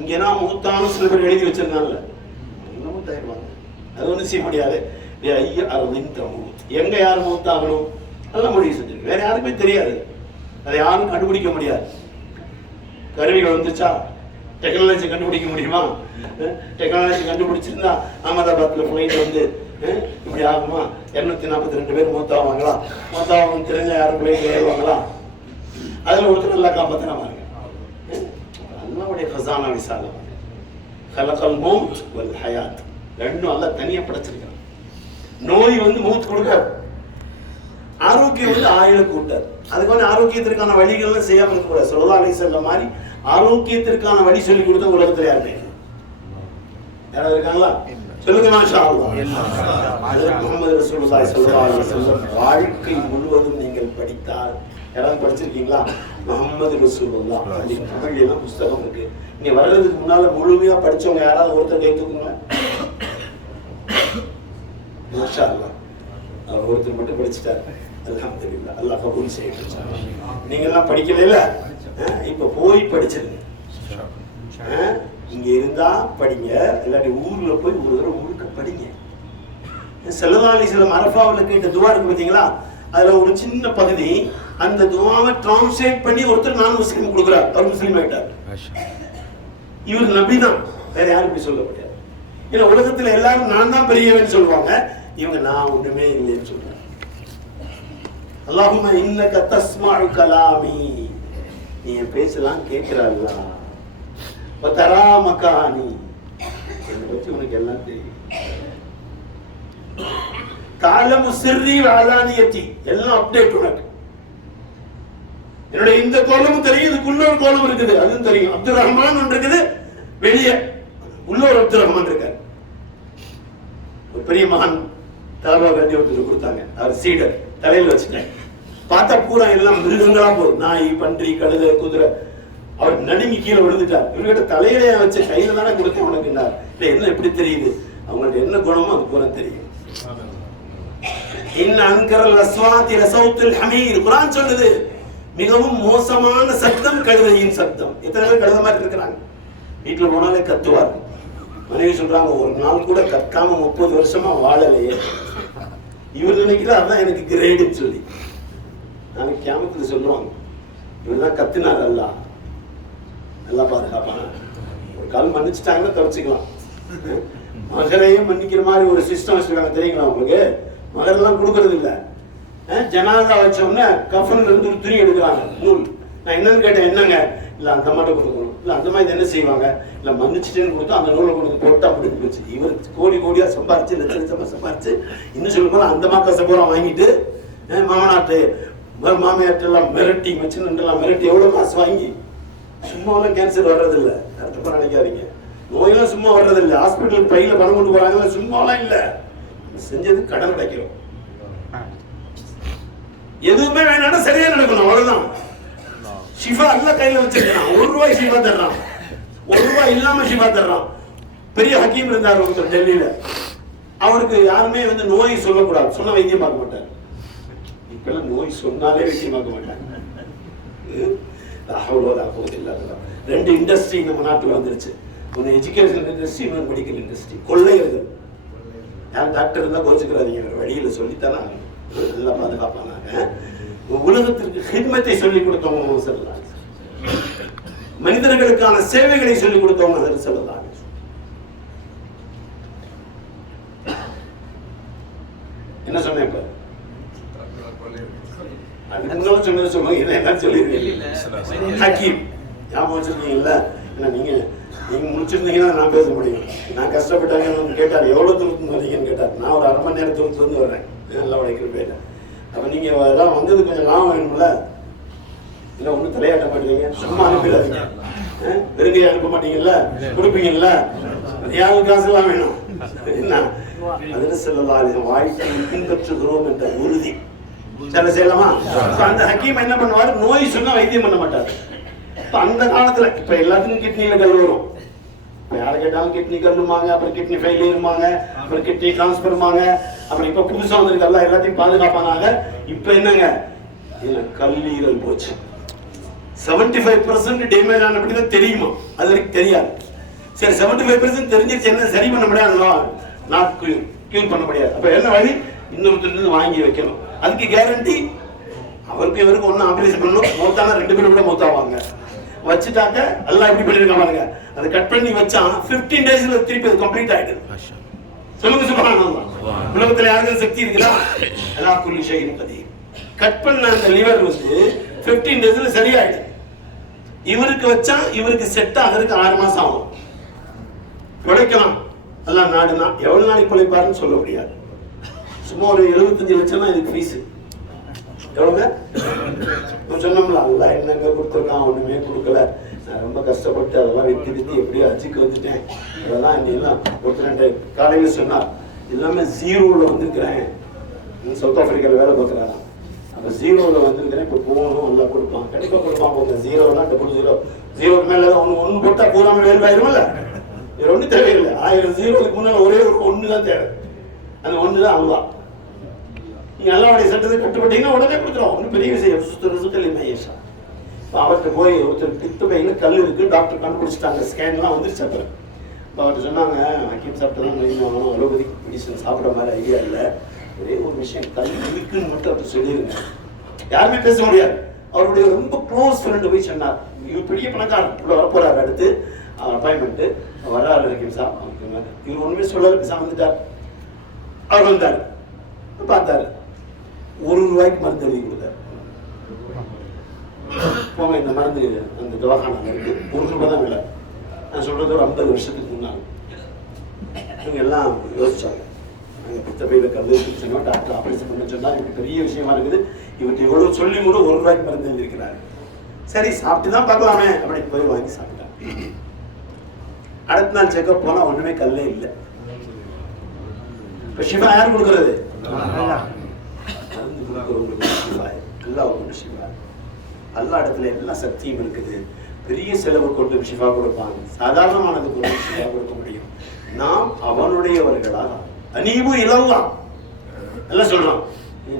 இங்கன்னா மூத்தான சில பேர் எழுதி வச்சிருந்தாங்கல்ல, மூத்தாயிருவாங்க, அது ஒன்றும் செய்ய முடியாது. எங்க யார் மூத்தாகணும் நல்லா முடிவு செஞ்சிருக்கு, வேற யாருக்குமே தெரியாது, அதை யாரும் கண்டுபிடிக்க முடியாது. கருவிகள் வந்துச்சா, டெக்னாலஜி கண்டுபிடிக்க முடியுமா? டெக்னாலஜி கண்டுபிடிச்சிருந்தா அகமதாபாத்ல ஃபிளைட் வந்து இப்படி ஆகுமா? 242 பேர் மூத்தாவாங்களா? மூத்தாவும் தெரிஞ்ச யாரும் பிள்ளைங்க ஏறுவாங்களா? அதுல ஒருத்தர் நல்லா காப்பாத்தினா பாருங்க. அல்லாஹ்வுடைய கஸானா விசாலம், கலகல் மௌத் வல் ஹயாத், ரெண்டும் அல்லாஹ் தனியா படைச்சிருக்கான். நோய் வந்து மௌத் கொடுக்காது, ஆரோக்கியம் வந்து ஆயுள கூட்டார். அதுக்கு வந்து ஆரோக்கியத்திற்கான வழிகள்லாம் செய்யாம இருக்கக்கூடாது. ஸல்லல்லாஹு அலைஹி வஸல்லம் மாதிரி ஆரோக்கியத்திற்கான வழி சொல்லி கொடுத்த உலகத்துல யாருமே யாராவது இருக்காங்களா? சொல்லுங்க. மாஷா அல்லாஹ். முஹம்மது ரசூலுல்லாஹி ஸல்லல்லாஹு அலைஹி வஸல்லம் வாழ்க்கை முழுவதும் நீங்கள் படித்தால், யாராவது படிச்சிருக்கீங்களா? முஹம்மது ரசூலுல்லாஹ் தமிழ்ல எல்லாம் புத்தகம் இருக்கு. நீங்க வர்றதுக்கு முன்னால முழுமையா படிச்சவங்க யாராவது ஒருத்தர் கை தூக்குங்க. மாஷா அல்லாஹ். அவர் ஒருத்தர் மட்டும் படிச்சுட்டாரு, அல்ஹம்துலில்லாஹ், அல்லாஹ் கபூல் செய்யட்டும். நீங்க எல்லாம் படிக்கல இல்ல, இப்ப போய் படிச்சிருங்க. இங்க இருந்தா படிங்க, இல்லாட்டி ஊர்ல போய் ஒரு தடவை முழுக்க படிங்க. ஸல்லல்லாஹு அலைஹி வஸல்லம் அரஃபாவுல கேட்ட துஆ இருக்கு பாத்தீங்களா, அதுல ஒரு சின்ன பகுதி, அந்த துஆவை டிரான்ஸ்லேட் பண்ணி ஒருத்தர் நான் முஸ்லீம் கொடுக்குறார், அவர் முஸ்லீம் ஆயிட்டார். இவர் நபி தான், வேற யாரும் இப்படி சொல்ல முடியாது. ஏன்னா உலகத்துல எல்லாரும் நான் தான் பெரியவன்னு சொல்லுவாங்க, இவங்க நான் ஒண்ணுமே இல்லைன்னு சொல்றாங்க. அல்லாஹும்ம இன்னக தஸ்மஉ கலாமி, நீ பேசலாம் கேட்கிறாளா, வதரா மகானி, என்னை பத்தி உனக்கு எல்லாம் தெரியும், தஅலமு சிர்ரி வ அலானியத்தி, எல்லாம் அப்டேட் உனக்கு. என்னோட இந்த கோலமும் தெரியும், இதுக்குள்ள ஒரு கோலம் இருக்குது அதுவும் தெரியும். அப்துல் ரஹ்மான் ஒன்று இருக்குது, வெளியே உள்ள ஒரு அப்துல் ரஹ்மான் இருக்கார். ஒரு பெரிய மகான் தலபா கட்டி ஒருத்தர் கொடுத்தாங்க, அவர் சீடர் தலையில் வச்சுட்டேன். பார்த்தா பூரா எல்லாம் மிருகங்களா போகுது, நாய், பன்றி, கழுதை, குதிரை. அவர் நடுங்கி கீழே விழுந்துட்டார். இவர்கிட்ட தலையிலே வச்சு கையில தானே கொடுத்தேன் உனக்குன்னார். இல்லை என்ன எப்படி தெரியுது, அவங்கள்ட்ட என்ன குணமோ அது பூரா தெரியும். இன்ன அன்கரல் அஸ்வாதி லஸௌத்துல் ஹமீர், குர்ஆன் சொல்லுது, மிகவும் மோசமான சத்தம் கழுதையின் சத்தம். எத்தனை பேர் கழுதை மாதிரி இருக்கிறாங்க, வீட்டுல போனாலே கத்துவார். மனைவி சொல்றாங்க, ஒரு நாள் கூட கத்தாம 30 வருஷமா வாழலையே. இவர் நினைக்கிறார் அதான் எனக்கு கிரேடுன்னு சொல்லி. நாளைக்கு கியாமத்துல சொல்லுவாங்க, இவர் தான் கத்தினார், அல்லாஹ் நல்லா பாதுகாப்பான. ஒரு கால் மன்னிச்சுட்டாங்கன்னா தவிச்சுக்கலாம். மகரையும் மன்னிக்கிற மாதிரி ஒரு சிஸ்டம் வச்சிருக்காங்க தெரியுங்களா உங்களுக்கு? மகரெல்லாம் கொடுக்கறது இல்லை. ஜனாதா வச்சோம்னா கஃபன்ல இருந்து ஒரு துணி எடுக்கிறாங்க, நூல். நான் என்னன்னு கேட்டேன், என்னங்க? இல்லை அந்த மாட்டை கொடுக்கணும். இல்லை அந்த மாதிரி என்ன செய்வாங்க? இல்லை மன்னிச்சுட்டேன்னு கொடுத்தா அந்த நூலை கொண்டு போட்டா முடிஞ்சு போச்சு. இவர் கோடி கோடியா சம்பாரிச்சு, லட்ச லட்சமா சம்பாரிச்சு, இன்னும் சொல்லும் போது அந்த மாக்காசை பூரா வாங்கிட்டு மாமனாட்டு மாமியார்ட்டெல்லாம் மிரட்டி, மச்சினெல்லாம் மிரட்டி எவ்வளவு காசு வாங்கி சும்மாவெல்லாம் கேன்சர் வர்றதில்லை, தப்பா நினைக்காதீங்க. நோயெல்லாம் சும்மா வர்றதில்லை. ஹாஸ்பிட்டலுக்கு பையில பணம் கொண்டு போறாங்க, சும்மாலாம் இல்லை. செஞ்சது கடன் கிடைக்கும். எதுவுமே வேணாலும் சரியா நடக்கணும், அவ்வளவுதான். ஷிஃபா அல்ல கையில வச்சிருக்கான். ₹1 ஷிஃபா தர்றான், ₹1 இல்லாம ஷிஃபா தர்றான். பெரிய ஹக்கீம் இருந்தார் ஒருத்தர் டெல்லியில. அவருக்கு யாருமே நோய் சொல்லக்கூடாது, சொன்ன வைத்தியம் பார்க்க மாட்டார். இப்பெல்லாம் நோய் சொன்னாலே வைத்தியம் பார்க்க மாட்டாங்க. 2 இண்டஸ்ட்ரி நம்ம நாட்டில் வந்துருச்சு. ஒன்று எஜுகேஷன் இண்டஸ்ட்ரி, இன்னொன்று மெடிக்கல் இண்டஸ்ட்ரி. கொள்ளையிறது. யார் டாக்டர் இருந்தால் கோச்சுக்கிறாதீங்க, வழியில் சொல்லித்தானே நல்லா பாதுகாப்பானாங்க. உலகத்திற்கு ஹிட்மத்தை சொல்லிக் கொடுத்தவங்க சொல்லலாம், மனிதர்களுக்கான சேவைகளை சொல்லிக் கொடுத்தவங்க சொல்லலாம். என்ன சொன்னேன் இப்ப? அதுக்கு சொன்னது சொல்லுங்க, என்ன சொல்லிருக்கீங்க? ஹக்கீம் ஞாபகம் வச்சிருக்கீங்கல்ல? ஏன்னா நீங்க முடிச்சிருந்தீங்கன்னா நான் பேச முடியும். நான் கஷ்டப்பட்டாங்க கேட்டார், எவ்வளவு தூரத்துன்னு வரீங்கன்னு கேட்டார். நான் ஒரு அரை மணி நேரம் தூரத்துலேருந்து வர்றேன், நல்லா உடைக்கிற பேர். அப்ப நீங்க எல்லாம் வந்தது கொஞ்சம் லாபம் வேணும்ல, இல்லை ஒன்றும் தலையாட்ட மாட்டீங்க, சும்மா அனுப்பிடாதீங்க. வெறுங்கையை அனுப்ப மாட்டீங்கல்ல, கொடுப்பீங்கல்ல, யாரும் காசு எல்லாம் வேணும். என்ன அதில் செல்லலாம், வாழ்க்கையை பின்பற்றுகிறோம் என்ற உறுதி சில செய்யலாமா? அந்த ஹக்கீம் என்ன பண்ணுவார், நோய் சொன்னா வைத்தியம் பண்ண மாட்டார். அந்த காலத்துல இப்ப எல்லாத்துக்கும் கிட்னியில கல் வரும். யாரை கேட்டாலும் கிட்னி கல்லுமாங்க, அப்புறம் கிட்னி ஃபெயிலியருமாங்க, அப்புறம் கிட்னி டிரான்ஸ்பர்மாங்க. அப்புறம் இப்ப புதுசா வந்திருக்கல எல்லாத்தையும் பாதுகாப்பானாங்க. இப்ப என்னங்க, கல்லீரல் போச்சு. 75% டேமேஜ் ஆன அப்படிதான் தெரியுமா? அது வரைக்கும் தெரியாது. சரி, 75% தெரிஞ்சிருச்சு, என்ன சரி பண்ண முடியாது, நாட் கியூர் பண்ண முடியாது. அப்ப என்ன வழி? இன்னொருத்தர் வாங்கி வைக்கணும். அதுக்கு கேரண்டி அவருக்கு இவருக்கு ஒன்னும் ஆபரேஷன் பண்ணணும். மௌத்தானா 2 பேரும் கூட மௌத்தாவாங்க. வச்சுட்டாக்க எல்லாம் எப்படி பண்ணிருக்க பாருங்க. அதை கட் பண்ணி வச்சா 15 டேஸ்ல திருப்பி அது கம்ப்ளீட் ஆயிடுது. சொல்லுங்க சுப்ஹானல்லாஹ். உலகத்துல யாருக்கு சக்தி இருக்குதா? அலா குல்லி ஷைஇன் கதீர். கட் பண்ண அந்த லிவர் 15 டேஸ்ல சரியாயிடுது. இவருக்கு வச்சா இவருக்கு செட் ஆகிறதுக்கு 6 மாசம் ஆகும். உழைக்கலாம் எல்லாம் நாடுனா எவ்வளவு நாளைக்கு உழைப்பாருன்னு சொல்ல முடியாது. சும்மா ஒரு 75 லட்சம் தான் இதுக்கு ஃபீஸ். எவ்வளவுங்க சொன்னோம்ல, அல்ல என்னங்க கொடுத்துருக்கான், ஒண்ணுமே கொடுக்கல. நான் ரொம்ப கஷ்டப்பட்டு அதெல்லாம் வித்தி எப்படியோ அச்சுக்கு வந்துட்டேன். அதெல்லாம் இன்னெல்லாம் ஒருத்தர் காலையில சொன்னார், எல்லாமே 0ல வந்திருக்கிறேன். சவுத் ஆப்பிரிக்காவில் வேலை பார்க்குறாங்க. அப்போ 0ல வந்திருக்கிறேன், இப்போ போகணும், நல்லா கொடுப்பான், கண்டிப்பாக கொடுப்பான். போங்க 0னா 00, 0க்கு மேலே ஒன்று போட்டால் பூராம வேலைவாயிரும்ல. வேறு ஒன்றும் தேவையில்லை. 1000 0க்கு முன்னால் ஒரே ஒரு 1 தான் தேவை. அந்த 1 தான் அவ்வளோ. நீங்க அல்லாஹ்வுடைய சட்டத்தை கட்டுப்பட்டீங்கன்னா உடனே கொடுத்துருவோம். ஒன்றும் பெரிய விஷயம். சுத்தல் மையேஷா. இப்போ அவர்கிட்ட போய் ஒருத்தர் பித்து பையில் கல் இருக்கு, டாக்டர் கண்டுபிடிச்சிட்டாங்க, ஸ்கேன்லாம் வந்துருச்சு. அப்புறம் இப்போ அவர்கிட்ட சொன்னாங்க, ஹக்கீம் சாப்பிட்டு தான் வாங்கணும், அலோபதிக் மெடிசன் சாப்பிட்ற மாதிரி ஐடியா இல்லை, ஒரே ஒரு விஷயம் கல் இருக்குன்னு மட்டும் அவர்கிட்ட சொல்லிடுங்க. யாருமே பேச முடியாது. அவருடைய ரொம்ப க்ளோஸ் ஃப்ரெண்டு போய் சொன்னார், இவர் பெரிய பணக்காரர் வரப்போறாரு, அடுத்து அப்பாயின்மெண்ட்டு வர்றாரு ஹக்கீம் சாப். இவர் ஒன்றுமே சொல்லல, பேசாம வந்துட்டார். அவர் வந்தார், பார்த்தாரு, ₹1 மருந்து எழுதி கொடுத்தாரு. போங்க, இந்த மருந்து அந்த தவாகானா இருக்கு, ₹1 தான் விலை. நான் சொல்றது ஒரு 50 வருஷத்துக்கு முன்னாள். இவங்க எல்லாம் யோசிச்சாங்க, நாங்கள் பித்த பையில கல்லு சொன்னோம், டாக்டர் ஆபரேஷன் பண்ண சொன்னா இப்படி பெரிய விஷயமா இருக்குது, இவர்கிட்ட எவ்வளவு சொல்லி கூட ₹1 மருந்து எழுதியிருக்கிறாரு. சரி, சாப்பிட்டு தான் பார்க்கலாமே அப்படின்னு போய் வாங்கி சாப்பிட்டாங்க. அடுத்த நாள் செக்அப் போனா ஒண்ணுமே கல்லே இல்லை. இப்ப ஷிஃபா யார் கொடுக்கறது? அல்லா இடத்துல எல்லா சக்தியும் இருக்குது. பெரிய செலவு கொண்டு ஷிஃபா கொடுப்பாங்க, சாதாரணமானது கொண்டு ஷிஃபா கொடுக்க முடியும். நாம் அவனுடையவர்களா? அனீபு இலல்லா எல்லாம் சொல்றோம்.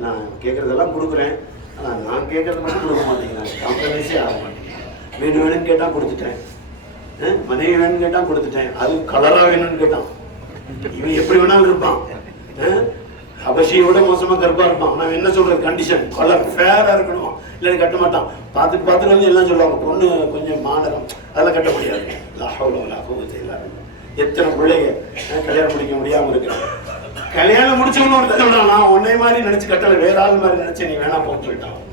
நான் கேட்கறதெல்லாம் கொடுக்குறேன், ஆனா நான் கேட்கறது மட்டும் கொடுக்க மாட்டேங்கிறேன், காம்ப்ரமைஸே ஆக மாட்டேங்கிறேன். வேணும் வேணும்னு கேட்டா கொடுத்துட்டேன், மனைவி வேணும்னு கேட்டா கொடுத்துட்டேன், அது கலரா வேணும்னு கேட்டான். இவன் எப்படி வேணாலும் இருப்பான், அபஷியோட மோசமா கருப்பா இருப்பான். நான் என்ன சொல்றது, கண்டிஷன் கலர் ஃபேரா இருக்கணும், இல்லை கட்ட மாட்டான். பார்த்துட்டு வந்து எல்லாம் சொல்லுவாங்க, பொண்ணு கொஞ்சம் மாடகம், அதெல்லாம் கட்ட முடியாது. எத்தனை பிள்ளைங்க கல்யாணம் முடிக்க முடியாம இருக்கு. கல்யாணம் முடிச்சவங்க ஒருத்தர் சொல்றான், நான் உன்னை மாதிரி நினைச்சு கட்டல, வேற ஆள் மாதிரி நினைச்சு நீ வேணா போன்னு சொல்லிட்டான்.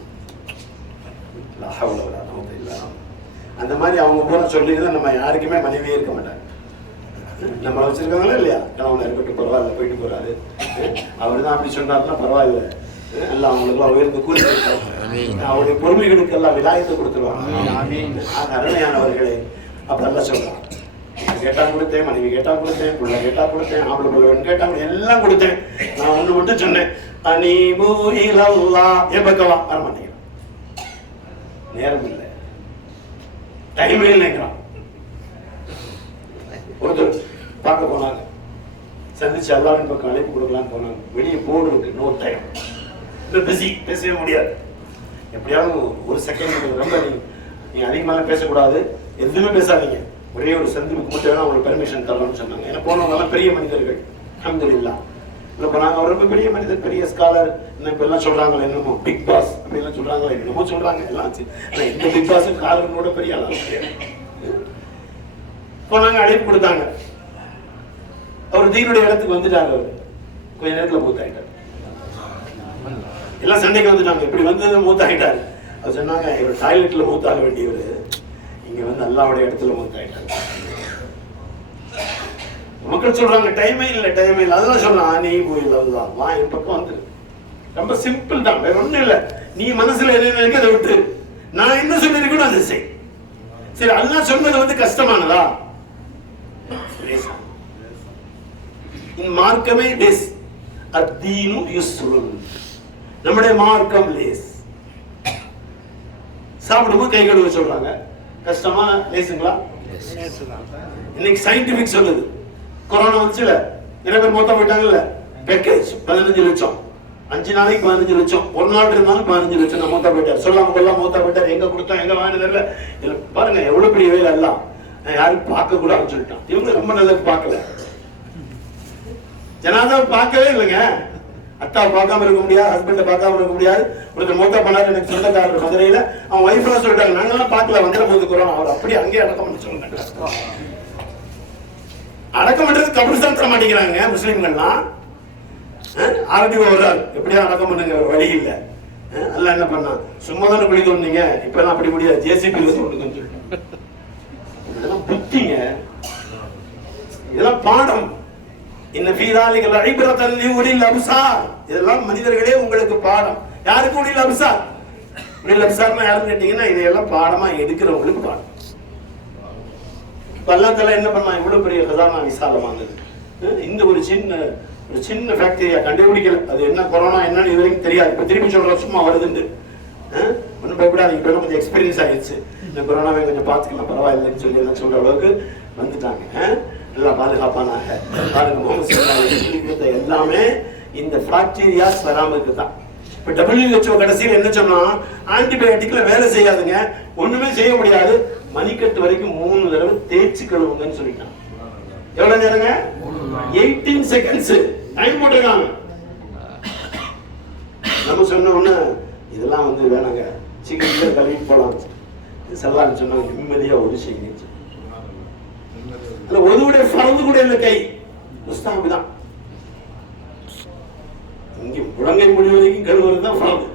அந்த மாதிரி அவங்க போன சொல்லிதான் நம்ம யாருக்குமே மனைவியே இருக்க மாட்டாங்க. நம்ம வச்சிருக்காங்களா இல்லையா, கணவன் இருக்கட்டும் பரவாயில்ல, போயிட்டு போறாரு, அவர் தான் அப்படி சொன்னாருன்னா பரவாயில்ல, எல்லாம் அவங்களுக்கு உயர்ந்து கூறி அவருடைய பொறுமைகளுக்கு எல்லாம் விலாயத்தை கொடுத்துருவாங்க. அருமையானவர்களே, அப்ப எல்லாம் சொல்றான், கேட்டா கொடுத்தேன், மனைவி கேட்டா கொடுத்தேன், பிள்ளை கேட்டா கொடுத்தேன், ஆம்பளை பிள்ளை கேட்டா எல்லாம் கொடுத்தேன். நான் ஒண்ணு மட்டும் சொன்னேன், அனீபு இலல்லாஹ், என் பக்கவா வர மாட்டேங்கிறான். நேரம் இல்லை, டைம் இல்லைங்கிறான். ஒருத்தர் பார்க்க போனாங்க, சந்திச்சு அல்லாவின் பக்கம் அழைப்பு கொடுக்கலான்னு போனாங்க. வெளியே போர்டு இருக்கு, நோ டைம், பிஸி, பேசவே முடியாது. எப்படியாவது ஒரு செகண்ட், ரொம்ப நீங்க அதிகமாக பேசக்கூடாது, எதுவுமே பேசாதீங்க, ஒரே ஒரு சந்திப்புக்கு மட்டும் வேணா அவங்களுக்கு பெர்மிஷன் தரலாம்னு சொன்னாங்க. ஏன்னா போனவங்க எல்லாம் பெரிய மனிதர்கள், அல்ஹம்துலில்லாஹ். இல்லை போனாங்க, அவர் ரொம்ப பெரிய மனிதர், பெரிய ஸ்காலர். இப்போ எல்லாம் சொல்றாங்களே என்னமோ பிக் பாஸ் அப்படிலாம் சொல்றாங்களே, என்னமோ சொல்றாங்க எல்லாம். ஆனால் எந்த பிக் பாஸும் காலர்களோட பெரிய ஆளா போனாங்க, அழைப்பு கொடுத்தாங்க. அவர் தீனுடைய இடத்துக்கு வந்துட்டாங்க. அவர் கொஞ்ச நேரத்தில் மூத்தாயிட்டார். எல்லாம் சண்டைக்கு வந்துட்டாங்க, இப்படி வந்து மூத்தாயிட்டாரு. அவர் சொன்னாங்க, இவர் டாய்லெட்ல மூத்தாக வேண்டியவர் இங்க வந்து அல்லாவுடைய இடத்துல மூத்தாயிட்டார். மக்கள் சொல்றாங்க டைமே இல்லை, டைமே இல்லை. அதெல்லாம் சொல்றான், நீ போயில வா என் பக்கம் வந்து. ரொம்ப சிம்பிள் தான், வேற ஒண்ணும் இல்லை. நீ மனசுல என்ன நினைக்க அதை விட்டு, நான் என்ன சொல்லிருக்கணும் அதை செய். சரி, அல்லாஹ் சொன்னது வந்து கஷ்டமானதா? மார்க்கமே லேஸ், அத்தீனு யுஸ்ருன். நம்முடைய மார்க்கம் லேஸ். சாப்பிடும்போது கை கழுவ சொல்றாங்க, கஷ்டமா லேசுங்களா? இன்னைக்கு சயின்டிபிக் சொல்லுது, கொரோனா வந்துச்சுல, நிறைய பேர் மொத்தம் போயிட்டாங்கல்ல, பேக்கேஜ் 15 லட்சம், 5 நாளைக்கு 15 லட்சம், ஒரு நாள் இருந்தாலும் 15 லட்சம். நான் மொத்தம் போயிட்டார், சொல்லாம கொள்ளாம மொத்தம் போயிட்டார். எங்க கொடுத்தோம், எங்க வாங்கினதில்ல. இதுல பாருங்க எவ்வளவு பெரிய வேலை. எல்லாம் யாரும் பார்க்க கூடாதுன்னு சொல்லிட்டான். இவங்க ரொம்ப நல்லது பார்க்கல, ஜனாதாவை பார்க்கவே இல்லைங்க. அத்தாவை பார்க்காம இருக்க முடியாது, ஹஸ்பண்டை பார்க்காம இருக்க முடியாது. ஒருத்தர் மொத்தம் பண்ணாரு, எனக்கு சொந்தக்காரர் மதுரையில, அவன் ஒய்ஃப் எல்லாம் சொல்லிட்டாங்க, நாங்கெல்லாம் பார்க்கல, வந்துட போது குறோம். அவர் அப்படியே அங்கேயே அடக்கம் பண்ணி சொல்லுங்க. அடக்கம் பண்றது கபிரிஸ்தான் தர மாட்டேங்கிறாங்க முஸ்லீம்கள்லாம். ஆர்டிஓ வர்றாரு, எப்படியா அடக்கம் பண்ணுங்க, ஒரு வழி இல்லை. எல்லாம் என்ன பண்ணா, சும்மா தானே குழி தோணுங்க, இப்ப எல்லாம் அப்படி முடியாது, ஜேசிபி தோணுங்கன்னு சொல்லிட்டு. இதெல்லாம் புத்திங்க, இதெல்லாம் பாடம். இதெல்லாம் மனிதர்களே உங்களுக்கு பாடம். யாருக்கு உளில் அப்சார்? உளில் அப்சார்னா யாருன்னு கேட்டீங்கன்னா, இதையெல்லாம் பாடமா எடுக்கிறவங்களுக்கு பாடம். அல்லாஹ் தஆலா என்ன பண்ணா, இவ்வளவு பெரிய கதானா விசாலமானது. இந்த ஒரு சின்ன ஃபேக்டரியா கண்டுபிடிக்கல. அது என்ன கொரோனா என்னன்னு இது வரைக்கும் தெரியாது. இப்ப திருப்பி சொல்றோம், சும்மா வருதுன்னு ஒன்னும் பயப்படாதீங்க. இப்ப கொஞ்சம் எக்ஸ்பீரியன்ஸ் ஆயிடுச்சு, இந்த கொரோனாவை கொஞ்சம் பார்த்துக்கலாம், பரவாயில்லைன்னு சொல்லி எல்லாம் சொல்ற அளவுக்கு வந்துட்டாங்க. எல்லாம் பாதுகாப்பானாக. பாருங்க, முகமது ஸல்லல்லாஹு அலைஹி வஸல்லம் கொடுத்த எல்லாமே இந்த பாக்டீரியாஸ் வராமக்கு தான். இப்ப WHO கடைசியில் என்ன சொன்னா, ஆன்டிபயோட்டிக்ல வேலை செய்யாதுங்க, ஒண்ணுமே செய்ய முடியாது, மணிக்கட்டு வரைக்கும் 3 தடவை தேய்ச்சி கழுவுங்கன்னு சொல்லிட்டான். எவ்வளவு நேரங்க? 18 செகண்ட்ஸ் டைம் போட்டிருக்காங்க. நம்ம சொன்ன உடனே இதெல்லாம் வந்து வேணாங்க, சீக்கிரம் கழுவிட்டு போலாம். சல்லான்னு சொன்னாங்க, நிம்மதியா ஒரு செய்யுங்க. ஒருவருடைய ஃபர்து கூட இல்லை, கை முஸ்தஹப் தான். இங்க முழங்கை முடி வரைக்கும் கழுவுறது தான் ஃபர்து.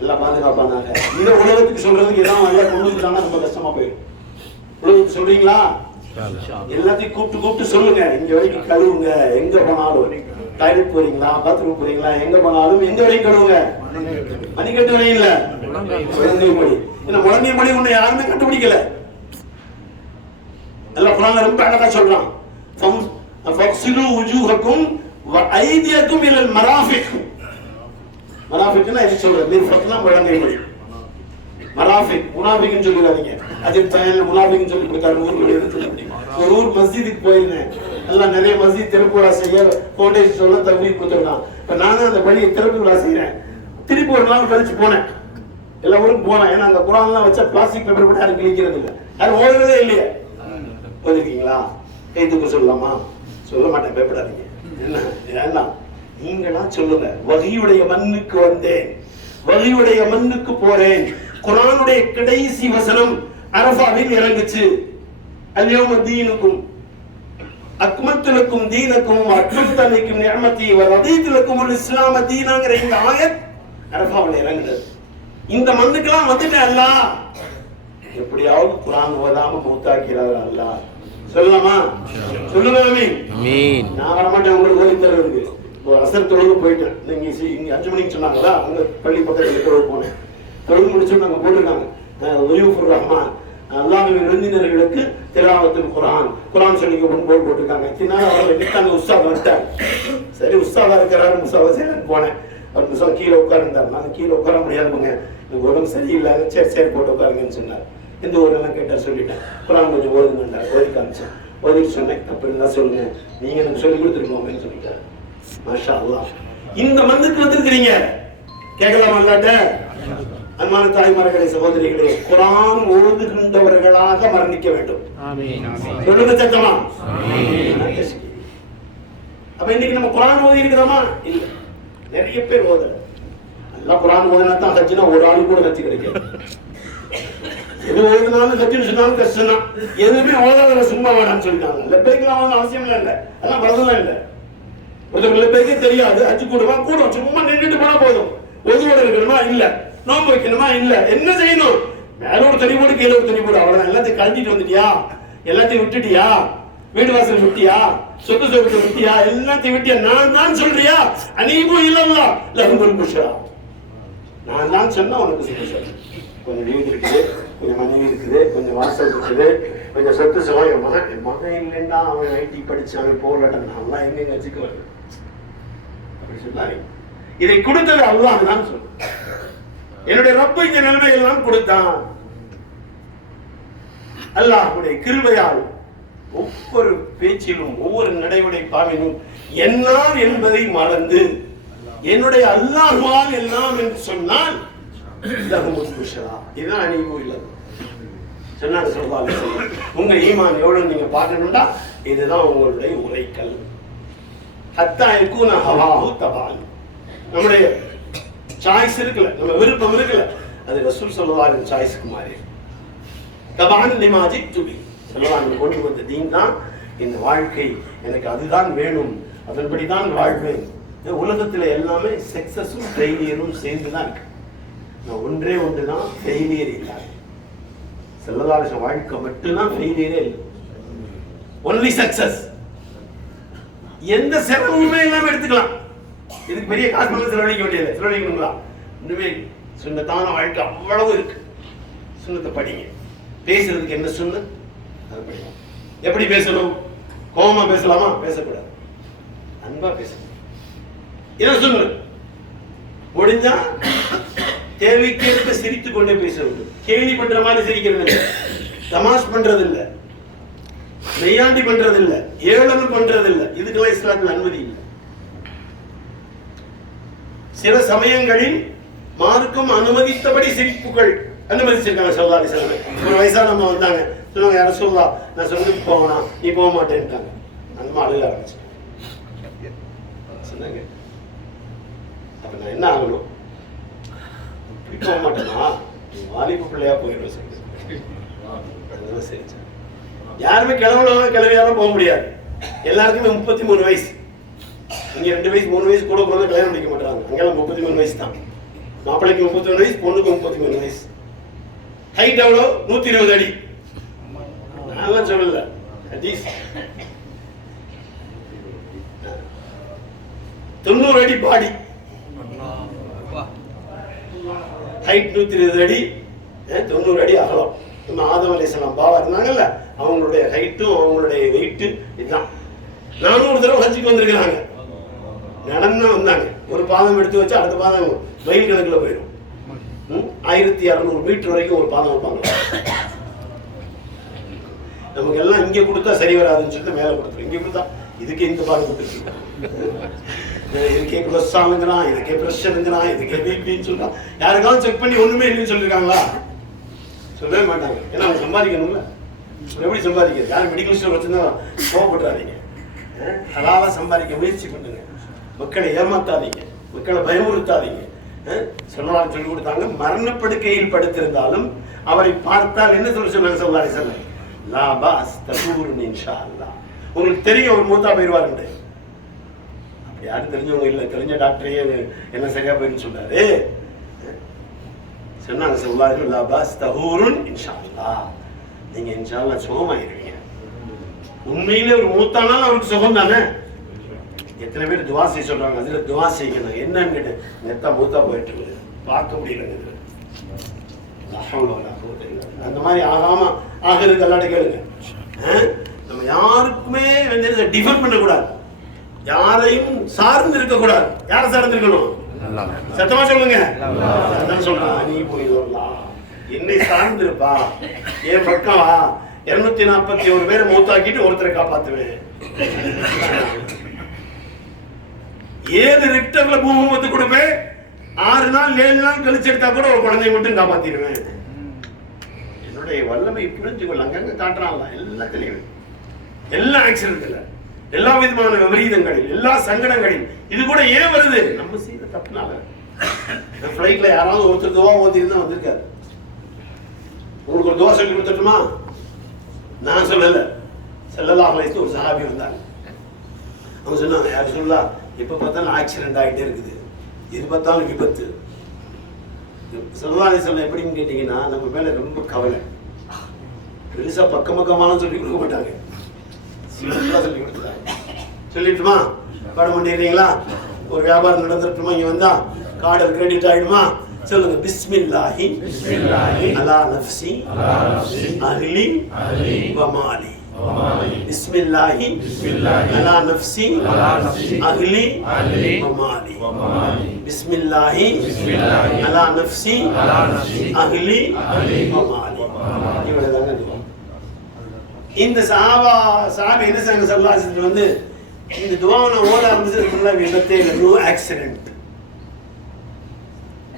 எல்லாம் பாதுகாப்பானாக. இந்த உலகத்துக்கு சொல்றதுக்கு எல்லாம் நல்லா கொண்டு வந்துட்டாங்கன்னா ரொம்ப கஷ்டமா போயிடும். உலகத்துக்கு சொல்றீங்களா? எல்லாத்தையும் கூப்பிட்டு சொல்லுங்க, இங்க வரைக்கும் கழுவுங்க. எங்க போனாலும், டாய்லெட் போறீங்களா, பாத்ரூம் போறீங்களா, எங்க போனாலும் எங்க வரைக்கும் கழுவுங்க. மணிக்கட்டு வரையும் இல்ல, முழங்கை மொழி. ஏன்னா முழங்கை மொழி ஒண்ணு யாருமே கண்டுபிடிக்கல. அல்லாஹ் குர்ஆன்ல ரொம்ப அழகா சொல்றான், ஃபக்ஸிலு wujuhakum வ ஐதியக்கும் இலல் மராஃபிக். மராஃபிக்னா என்ன சொல்றது? மிர்ஃபக்னா முழங்கை மொழி. மராஃபிக் முனாஃபிக்னு சொல்லிடாதீங்க. அஜித் தயல் முனாஃபிக்னு சொல்லி கொடுத்தாரு ஊர்ல எடுத்து. ஒரு ஊர் மஸ்ஜிதுக்கு போயிருந்தேன், எல்லாம் நிறைய மஸ்ஜித் திறப்பு விழா செய்ய ஃபவுண்டேஷன் சொல்ல தகுதி கொடுத்துருக்கான். இப்ப நானும் அந்த பள்ளியை திறப்பு விழா செய்யறேன். திருப்பி ஒரு நாள் கழிச்சு போனேன், எல்லா ஊருக்கும் போனேன். ஏன்னா அந்த குர்ஆன்லாம் வச்சா பிளாஸ்டிக் பேப்பர் கூட யாரும் கிழிக்கிறது இல்லை, யாரும் ஓடுறதே இல்லையே. போயிருக்கீங்களா? கை தூக்க சொல்லலாமா? சொல்ல மாட்டேன், பயப்படாதீங்க. என்ன நீங்களா சொல்லுங்க. வஹியுடைய மண்ணுக்கு வந்தேன், வஹியுடைய மண்ணுக்கு போறேன். குர்ஆனுடைய கடைசி வசனம் அரஃபாவில் இறங்குச்சு. அல்யௌம தீனுக்கும் அக்மல்து லக்கும் தீனக்கும் வ அத்மம்து அலைக்கும் நிஅமதி வ ரதீது லக்குமுல் இஸ்லாம தீனாங்கற இந்த ஆயத் அரஃபாவில் இறங்குது. இந்த மண்ணுக்கெல்லாம் வந்துட்டேன் அல்லாஹ். எப்படியாவது குர்ஆன் ஓதாம மௌத்தாக்கிறார் அல்லாஹ். சொல்லலாமா? சொல்லுங்க. ஆமீன். நான் வர மாட்டேன் உங்களுக்கு ஓதி தர்றதுக்கு. அசர் தொழுகு போயிட்டேன். இங்கே 5 மணிக்கு சொன்னாங்களா, அங்கே பள்ளி பக்கத்தில் தொழுகு போனேன். தொழுகு முடிச்சு நாங்கள் போட்டிருக்காங்க ஒயூஃபுர் ரஹ்மான் அல்லாஹ்வின் விருந்தினர்களுக்கு திலாவத்துல் குர்ஆன், குர்ஆன் சொல்லிக்க போர்டு போட்டிருக்காங்க. இதனால அவர் நினைத்தாங்க உஸ்தாத் வந்துட்டாங்க. சரி உஸ்தாதா இருக்கிறாரு, முசாவா செய்யலான்னு போனேன். அவர் முசா கீழே உட்கார்ந்தார். நான் கீழே உட்கார முடியாதுங்க, எனக்கு உடம்பு சரியில்லை, சரி போட்டு உட்காருங்கன்னு சொன்னார். எந்த ஊரெல்லாம் கேட்டால் சொல்லிட்டேன். குர்ஆன் கொஞ்சம் ஓதுங்கண்டார், ஓதி காமிச்சேன். ஓதிட்டு சொன்னேன், அப்படி இருந்தால் சொல்லுங்க, நீங்கள் எனக்கு சொல்லி கொடுத்துருக்கோங்கன்னு சொல்லிட்டார். மாஷா அல்லாஹ். இந்த மந்துக்கு வந்திருக்கிறீங்க, கேட்கலாமா அல்லாட்ட? அன்பான தாய்மார்களே, சகோதரிகளே, குர்ஆன் ஓதுகின்றவர்களாக மரணிக்க வேண்டும். சொல்லுங்க சத்தமா. அப்ப இன்னைக்கு நம்ம குர்ஆன் ஓதி இருக்கிறோமா? இல்ல, நிறைய பேர் ஓதல. எல்லாம் குர்ஆன் ஓதினா தான் ஹஜ்ஜினா ஒரு ஆளு கூட ஹஜ்ஜி கிடைக்கும். எது ஓதுனாலும் ஹஜ்ஜின்னு சொன்னாலும் கஷ்டம் தான். எதுவுமே ஓதாத சும்மா வேணாம்னு சொல்லிட்டாங்க. லெப்பைக்கெல்லாம் ஓத அவசியம் இல்லை, அதெல்லாம் வரதெல்லாம் இல்லை. ஒருத்தர் லெப்பைக்கே தெரியாது, ஹஜ்ஜி கூடுவோம், சும்மா நின்றுட்டு போனா போதும். ஒதுவோட இருக்கணுமா? இல்ல. நோம்பு வைக்கணுமா? இல்ல. என்ன செய்யணும்? மேல ஒரு தனி போடு, கீழே ஒரு தனி போடு, அவ்வளவுதான். எல்லாத்தையும் கழட்டிட்டு வந்துட்டியா? எல்லாத்தையும் விட்டுட்டியா? வீடு வாசல் விட்டியா? சொத்து சொத்து விட்டியா? எல்லாத்தையும் விட்டியா? நான் தான் சொல்றியா? அனீபு இல்லல்லா லஹுல் புஷ்ரா. நான் தான் சொன்னா உனக்கு சந்தோஷம். கொஞ்சம் வீடு இருக்குது, கொஞ்சம் மனைவி இருக்குது, கொஞ்சம் வாசல் இருக்குது, கொஞ்சம் சொத்து சுகம். என் மகன் இல்லைன்னா அவன் ஐடி படிச்சான் போகலட்டான், நல்லா எங்க வச்சுக்க வருது அப்படி சொன்னாரு. இதை கொடுத்தது அல்லாஹ் தான் சொல்ல. என்னுடைய ரப்ப இந்த நிலைமையெல்லாம் கொடுத்தான். அல்லாஹ்வுடைய கிருபையால் ஒவ்வொரு பேச்சிலும் ஒவ்வொரு நடைமுறை பாவிலும் எல்லாம் என்பதை மறந்து என்னுடைய அல்லாஹ்வால் எல்லாம் என்று சொன்னால் இதுதான் அணிவு இல்லை சொன்னாங்க. சொல்வாங்க, உங்க ஈமான் எவ்வளவு நீங்க பார்க்கணும்டா இதுதான் உங்களுடைய உரைக்கல். ஹத்தா யகூன ஹவாஹு தபான். நம்முடைய சாய்ஸ் இருக்குல்ல, நம்ம விருப்பம் இருக்குல்ல, அது ரசூல் ஸல்லல்லாஹு அலைஹி சாய்ஸ்க்கு மாறி தபான் லிமாஜி துபி ஸல்லல்லாஹு கொண்டு வந்த தீன் தான் இந்த வாழ்க்கை. எனக்கு அதுதான் வேணும், அதன்படிதான் வாழ்வேன். உலகத்துல எல்லாமே சக்சஸும் ஃபெயிலியரும் சேர்ந்துதான் இருக்கு. ஒன்றே ஒன்றுதான் ஃபெயிலியர் இல்லாது. ஸல்லல்லாஹு அலைஹி வாழ்க்கை மட்டும்தான் ஃபெயிலியரே இல்லை, ஒன்லி சக்சஸ். எந்த செலவுமே இல்லாம எடுத்துக்கலாம். இதுக்கு பெரிய காசு பண்ண செலவழிக்க வேண்டியது, செலவழிக்கணுங்களா? இன்னுமே சுன்னத்தான வாழ்க்கை அவ்வளவு இருக்கு. சுன்னத்தை படிங்க. பேசுறதுக்கு என்ன சுன்னத் அது படிங்க. எப்படி பேசணும்? கோபமா பேசலாமா? பேசக்கூடாது, அன்பா பேசணும். என்ன சுன்னத்? முடிஞ்சா தேவைக்கேற்ப சிரித்து கொண்டே பேசுறது. கேலி பண்ற மாதிரி சிரிக்கிறது இல்லை, தமாஷ் பண்றது இல்லை, நெய்யாண்டி பண்றது இல்லை, ஏளனம் பண்றது இல்லை. இதுக்கெல்லாம் இஸ்லாத்தில் அனுமதி இல்லை. சில சமயங்களில் மார்க்கம் அனுமதித்தபடி சிரிப்புகள் அனுமதிச்சிருக்காங்க. ஸல்லல்லாஹு அலைஹி வஸல்லம் ஒரு வயசானவங்க வந்தாங்க, சொன்னாங்க, யார சொல்லலாம், நான் சொல்லிட்டு போவேனா, நீ போக மாட்டேன்ட்டாங்க. அந்த அழுக ஆரம்பிச்சு சொன்னாங்க. அப்ப நான் என்ன ஆகணும்? இப்படி போக மாட்டேனா, வாலிப பிள்ளையா போயிடும். சரி, யாருமே கிளவியாலும் போக முடியாது. எல்லாருக்குமே 33 வயசு. இங்க 2 வயசு 3 வயசு கூட போனா கல்யாணம் பண்ணிக்க மாட்டாங்க. அங்கெல்லாம் 33 வயசு தான். மாப்பிள்ளைக்கு 33 வயசு, பொண்ணுக்கு 33 வயசு. ஹைட் எவ்வளோ? 120 அடி. நான் சொல்லல, 90 அடி பாடி. ஹைட் 120 அடி, 90 அடி அகலம். நம்ம ஆதம் அலைஹிஸ்ஸலாம் பாவா இருந்தாங்கல்ல, அவங்களுடைய ஹைட்டும் அவங்களுடைய வெயிட்டு இதுதான். 400 தடவை ஹஜ்ஜுக்கு வந்திருக்கிறாங்க. நடந்தா வந்தாங்க. ஒரு பாதம் எடுத்து வச்சு அடுத்த பாதம் மைல் கணக்கில் போயிடும். 1600 மீட்டர் வரைக்கும் ஒரு பாதம் வைப்பாங்க. நமக்கு எல்லாம் இங்கே கொடுத்தா சரி வராதுன்னு சொல்லிட்டு மேலே கொடுத்துரும். இங்கே கொடுத்தா இதுக்கே இந்த பாதம் கொடுத்துருக்கு, இதுக்கே கொலஸ்ட்ராலுங்கிறான், இதுக்கே ப்ரெஷருங்கிறான், இதுக்கே பிபின்னு சொல்றான். யாருக்காவது செக் பண்ணி ஒண்ணுமே இல்லைன்னு சொல்லியிருக்காங்களா? சொல்லவே மாட்டாங்க. ஏன்னா அவங்க சம்பாதிக்கணும்ல. எப்படி சம்பாதிக்கிறது? யாரும் மெடிக்கல் ஸ்டோர் வச்சுருந்தா கோவப்பட்டுறாதீங்க. ஹலாலா சம்பாதிக்க முயற்சி பண்ணுங்க. மக்களை ஏமாத்தாதீங்க, மக்களை பயமுறுத்தாதீங்க. சொல்லலாம் சொல்லி கொடுத்தாங்க. மரணப்படுக்கையில் படுத்திருந்தாலும் அவரை பார்த்தால் என்ன சொல்ல சொன்னாங்க? ஸல்லல்லாஹு அலைஹி வஸல்லம், லா பாஸ் தஹூருன் இன்ஷா அல்லாஹ். உங்களுக்கு தெரியும் அவர் மூத்தா போயிடுவாருண்டு. அப்படி யாரும் தெரிஞ்சவங்க இல்லை, தெரிஞ்ச டாக்டரையே என்ன சரியா போயின்னு சொல்றாரு. சொன்னாங்க ஸல்லல்லாஹு அலைஹி வஸல்லம், லா பாஸ் தஹூருன் இன்ஷா அல்லாஹ். நீங்க இன்ஷா அல்லாஹ் சுகமாயிருவீங்க. உண்மையிலே ஒரு மூத்தானாலும் அவருக்கு சுகம் தானே. எத்தனை பேர் துவா செய்ய சொல்றாங்க, அதுல துவா செய்யணும். என்னன்னு கேட்டேன், நெத்தா மூத்தா போயிட்டு பார்க்க முடியல. அந்த மாதிரி ஆகாம ஆகிறது அல்லாட்ட கேளுங்க. நம்ம யாருக்குமே வந்து டிஃபெண்ட் பண்ணக்கூடாது, யாரையும் சார்ந்து இருக்கக்கூடாது. யாரை சார்ந்து இருக்கணும்? சத்தமா சொல்லுங்க. அதான் சொல்றான், நீ போய் சொல்லலாம் என்னை சார்ந்து இருப்பா, என் பக்கம் வா, 241 பேரை மூத்தாக்கிட்டு ஒருத்தரை காப்பாத்துவேன். ஏழு ரிக்டர்ல பூகம்பத்து கொடுப்பேன், 6 நாள் 7 நாள் கழிச்சு எடுத்தா கூட ஒரு குழந்தைய மட்டும் காப்பாத்திடுவேன். என்னுடைய வல்லமை புரிஞ்சுக்கொள்ள அங்கங்க காட்டுறாங்க. எல்லாத்திலையும், எல்லா ஆக்சிடென்ட்ல, எல்லா விதமான விபரீதங்களில், எல்லா சங்கடங்களில் இது கூட ஏன் வருது? நம்ம செய்த தப்புனால. ஃபிளைட்ல யாராவது ஒருத்தர் துவா ஓதிருந்தா வந்திருக்காரு. உங்களுக்கு ஒரு துவா சொல்லி கொடுத்துட்டுமா? நான் சொல்லல, ஸல்லல்லாஹு அலைஹி வஸல்லம் ஒரு சஹாபி வந்தாங்க. அவங்க சொன்னாங்க, யார் சொல்லா எப்ப பார்த்தாலும் ஆக்சிடென்ட் ஆகிட்டே இருக்குது, எது பார்த்தாலும் விபத்து. ஸல்லல்லாஹு அலைஹி வஸல்லம் எப்படின்னு கேட்டீங்கன்னா, நம்ம மேல ரொம்ப கவலை. பெருசா பக்கமாலும் சொல்லி கொடுக்க மாட்டாங்க, சிம்பிளா சொல்லி கொடுத்துட்டாங்க. சொல்லிட்டுமா பாடம் பண்ணிடுறீங்களா? ஒரு வியாபாரம் நடந்துட்டுமா, இங்க வந்தா கார்டு கிரெடிட் ஆயிடுமா? சொல்லுங்க, பிஸ்மில்லாஹி அலா நஃப்ஸி அஹ்லி வ மாலி. பிஸ்மில்லாஹி அலா நஃப்ஸி அஹ்லி வ மாலி. பிஸ்மில்லாஹி அலா நஃப்ஸி அஹ்லி வ மாலி. இவ்வளவுதாங்க துவா. இந்த சஹாபி என்ன செய்றாங்க, ஸல்லல்லாஹு அலைஹி வஸல்லம் வந்து இந்த துவாவை நான் ஓத ஆரம்பிச்சதுக்குள்ள விபத்தே இல்லை, நோ ஆக்சிடென்ட்.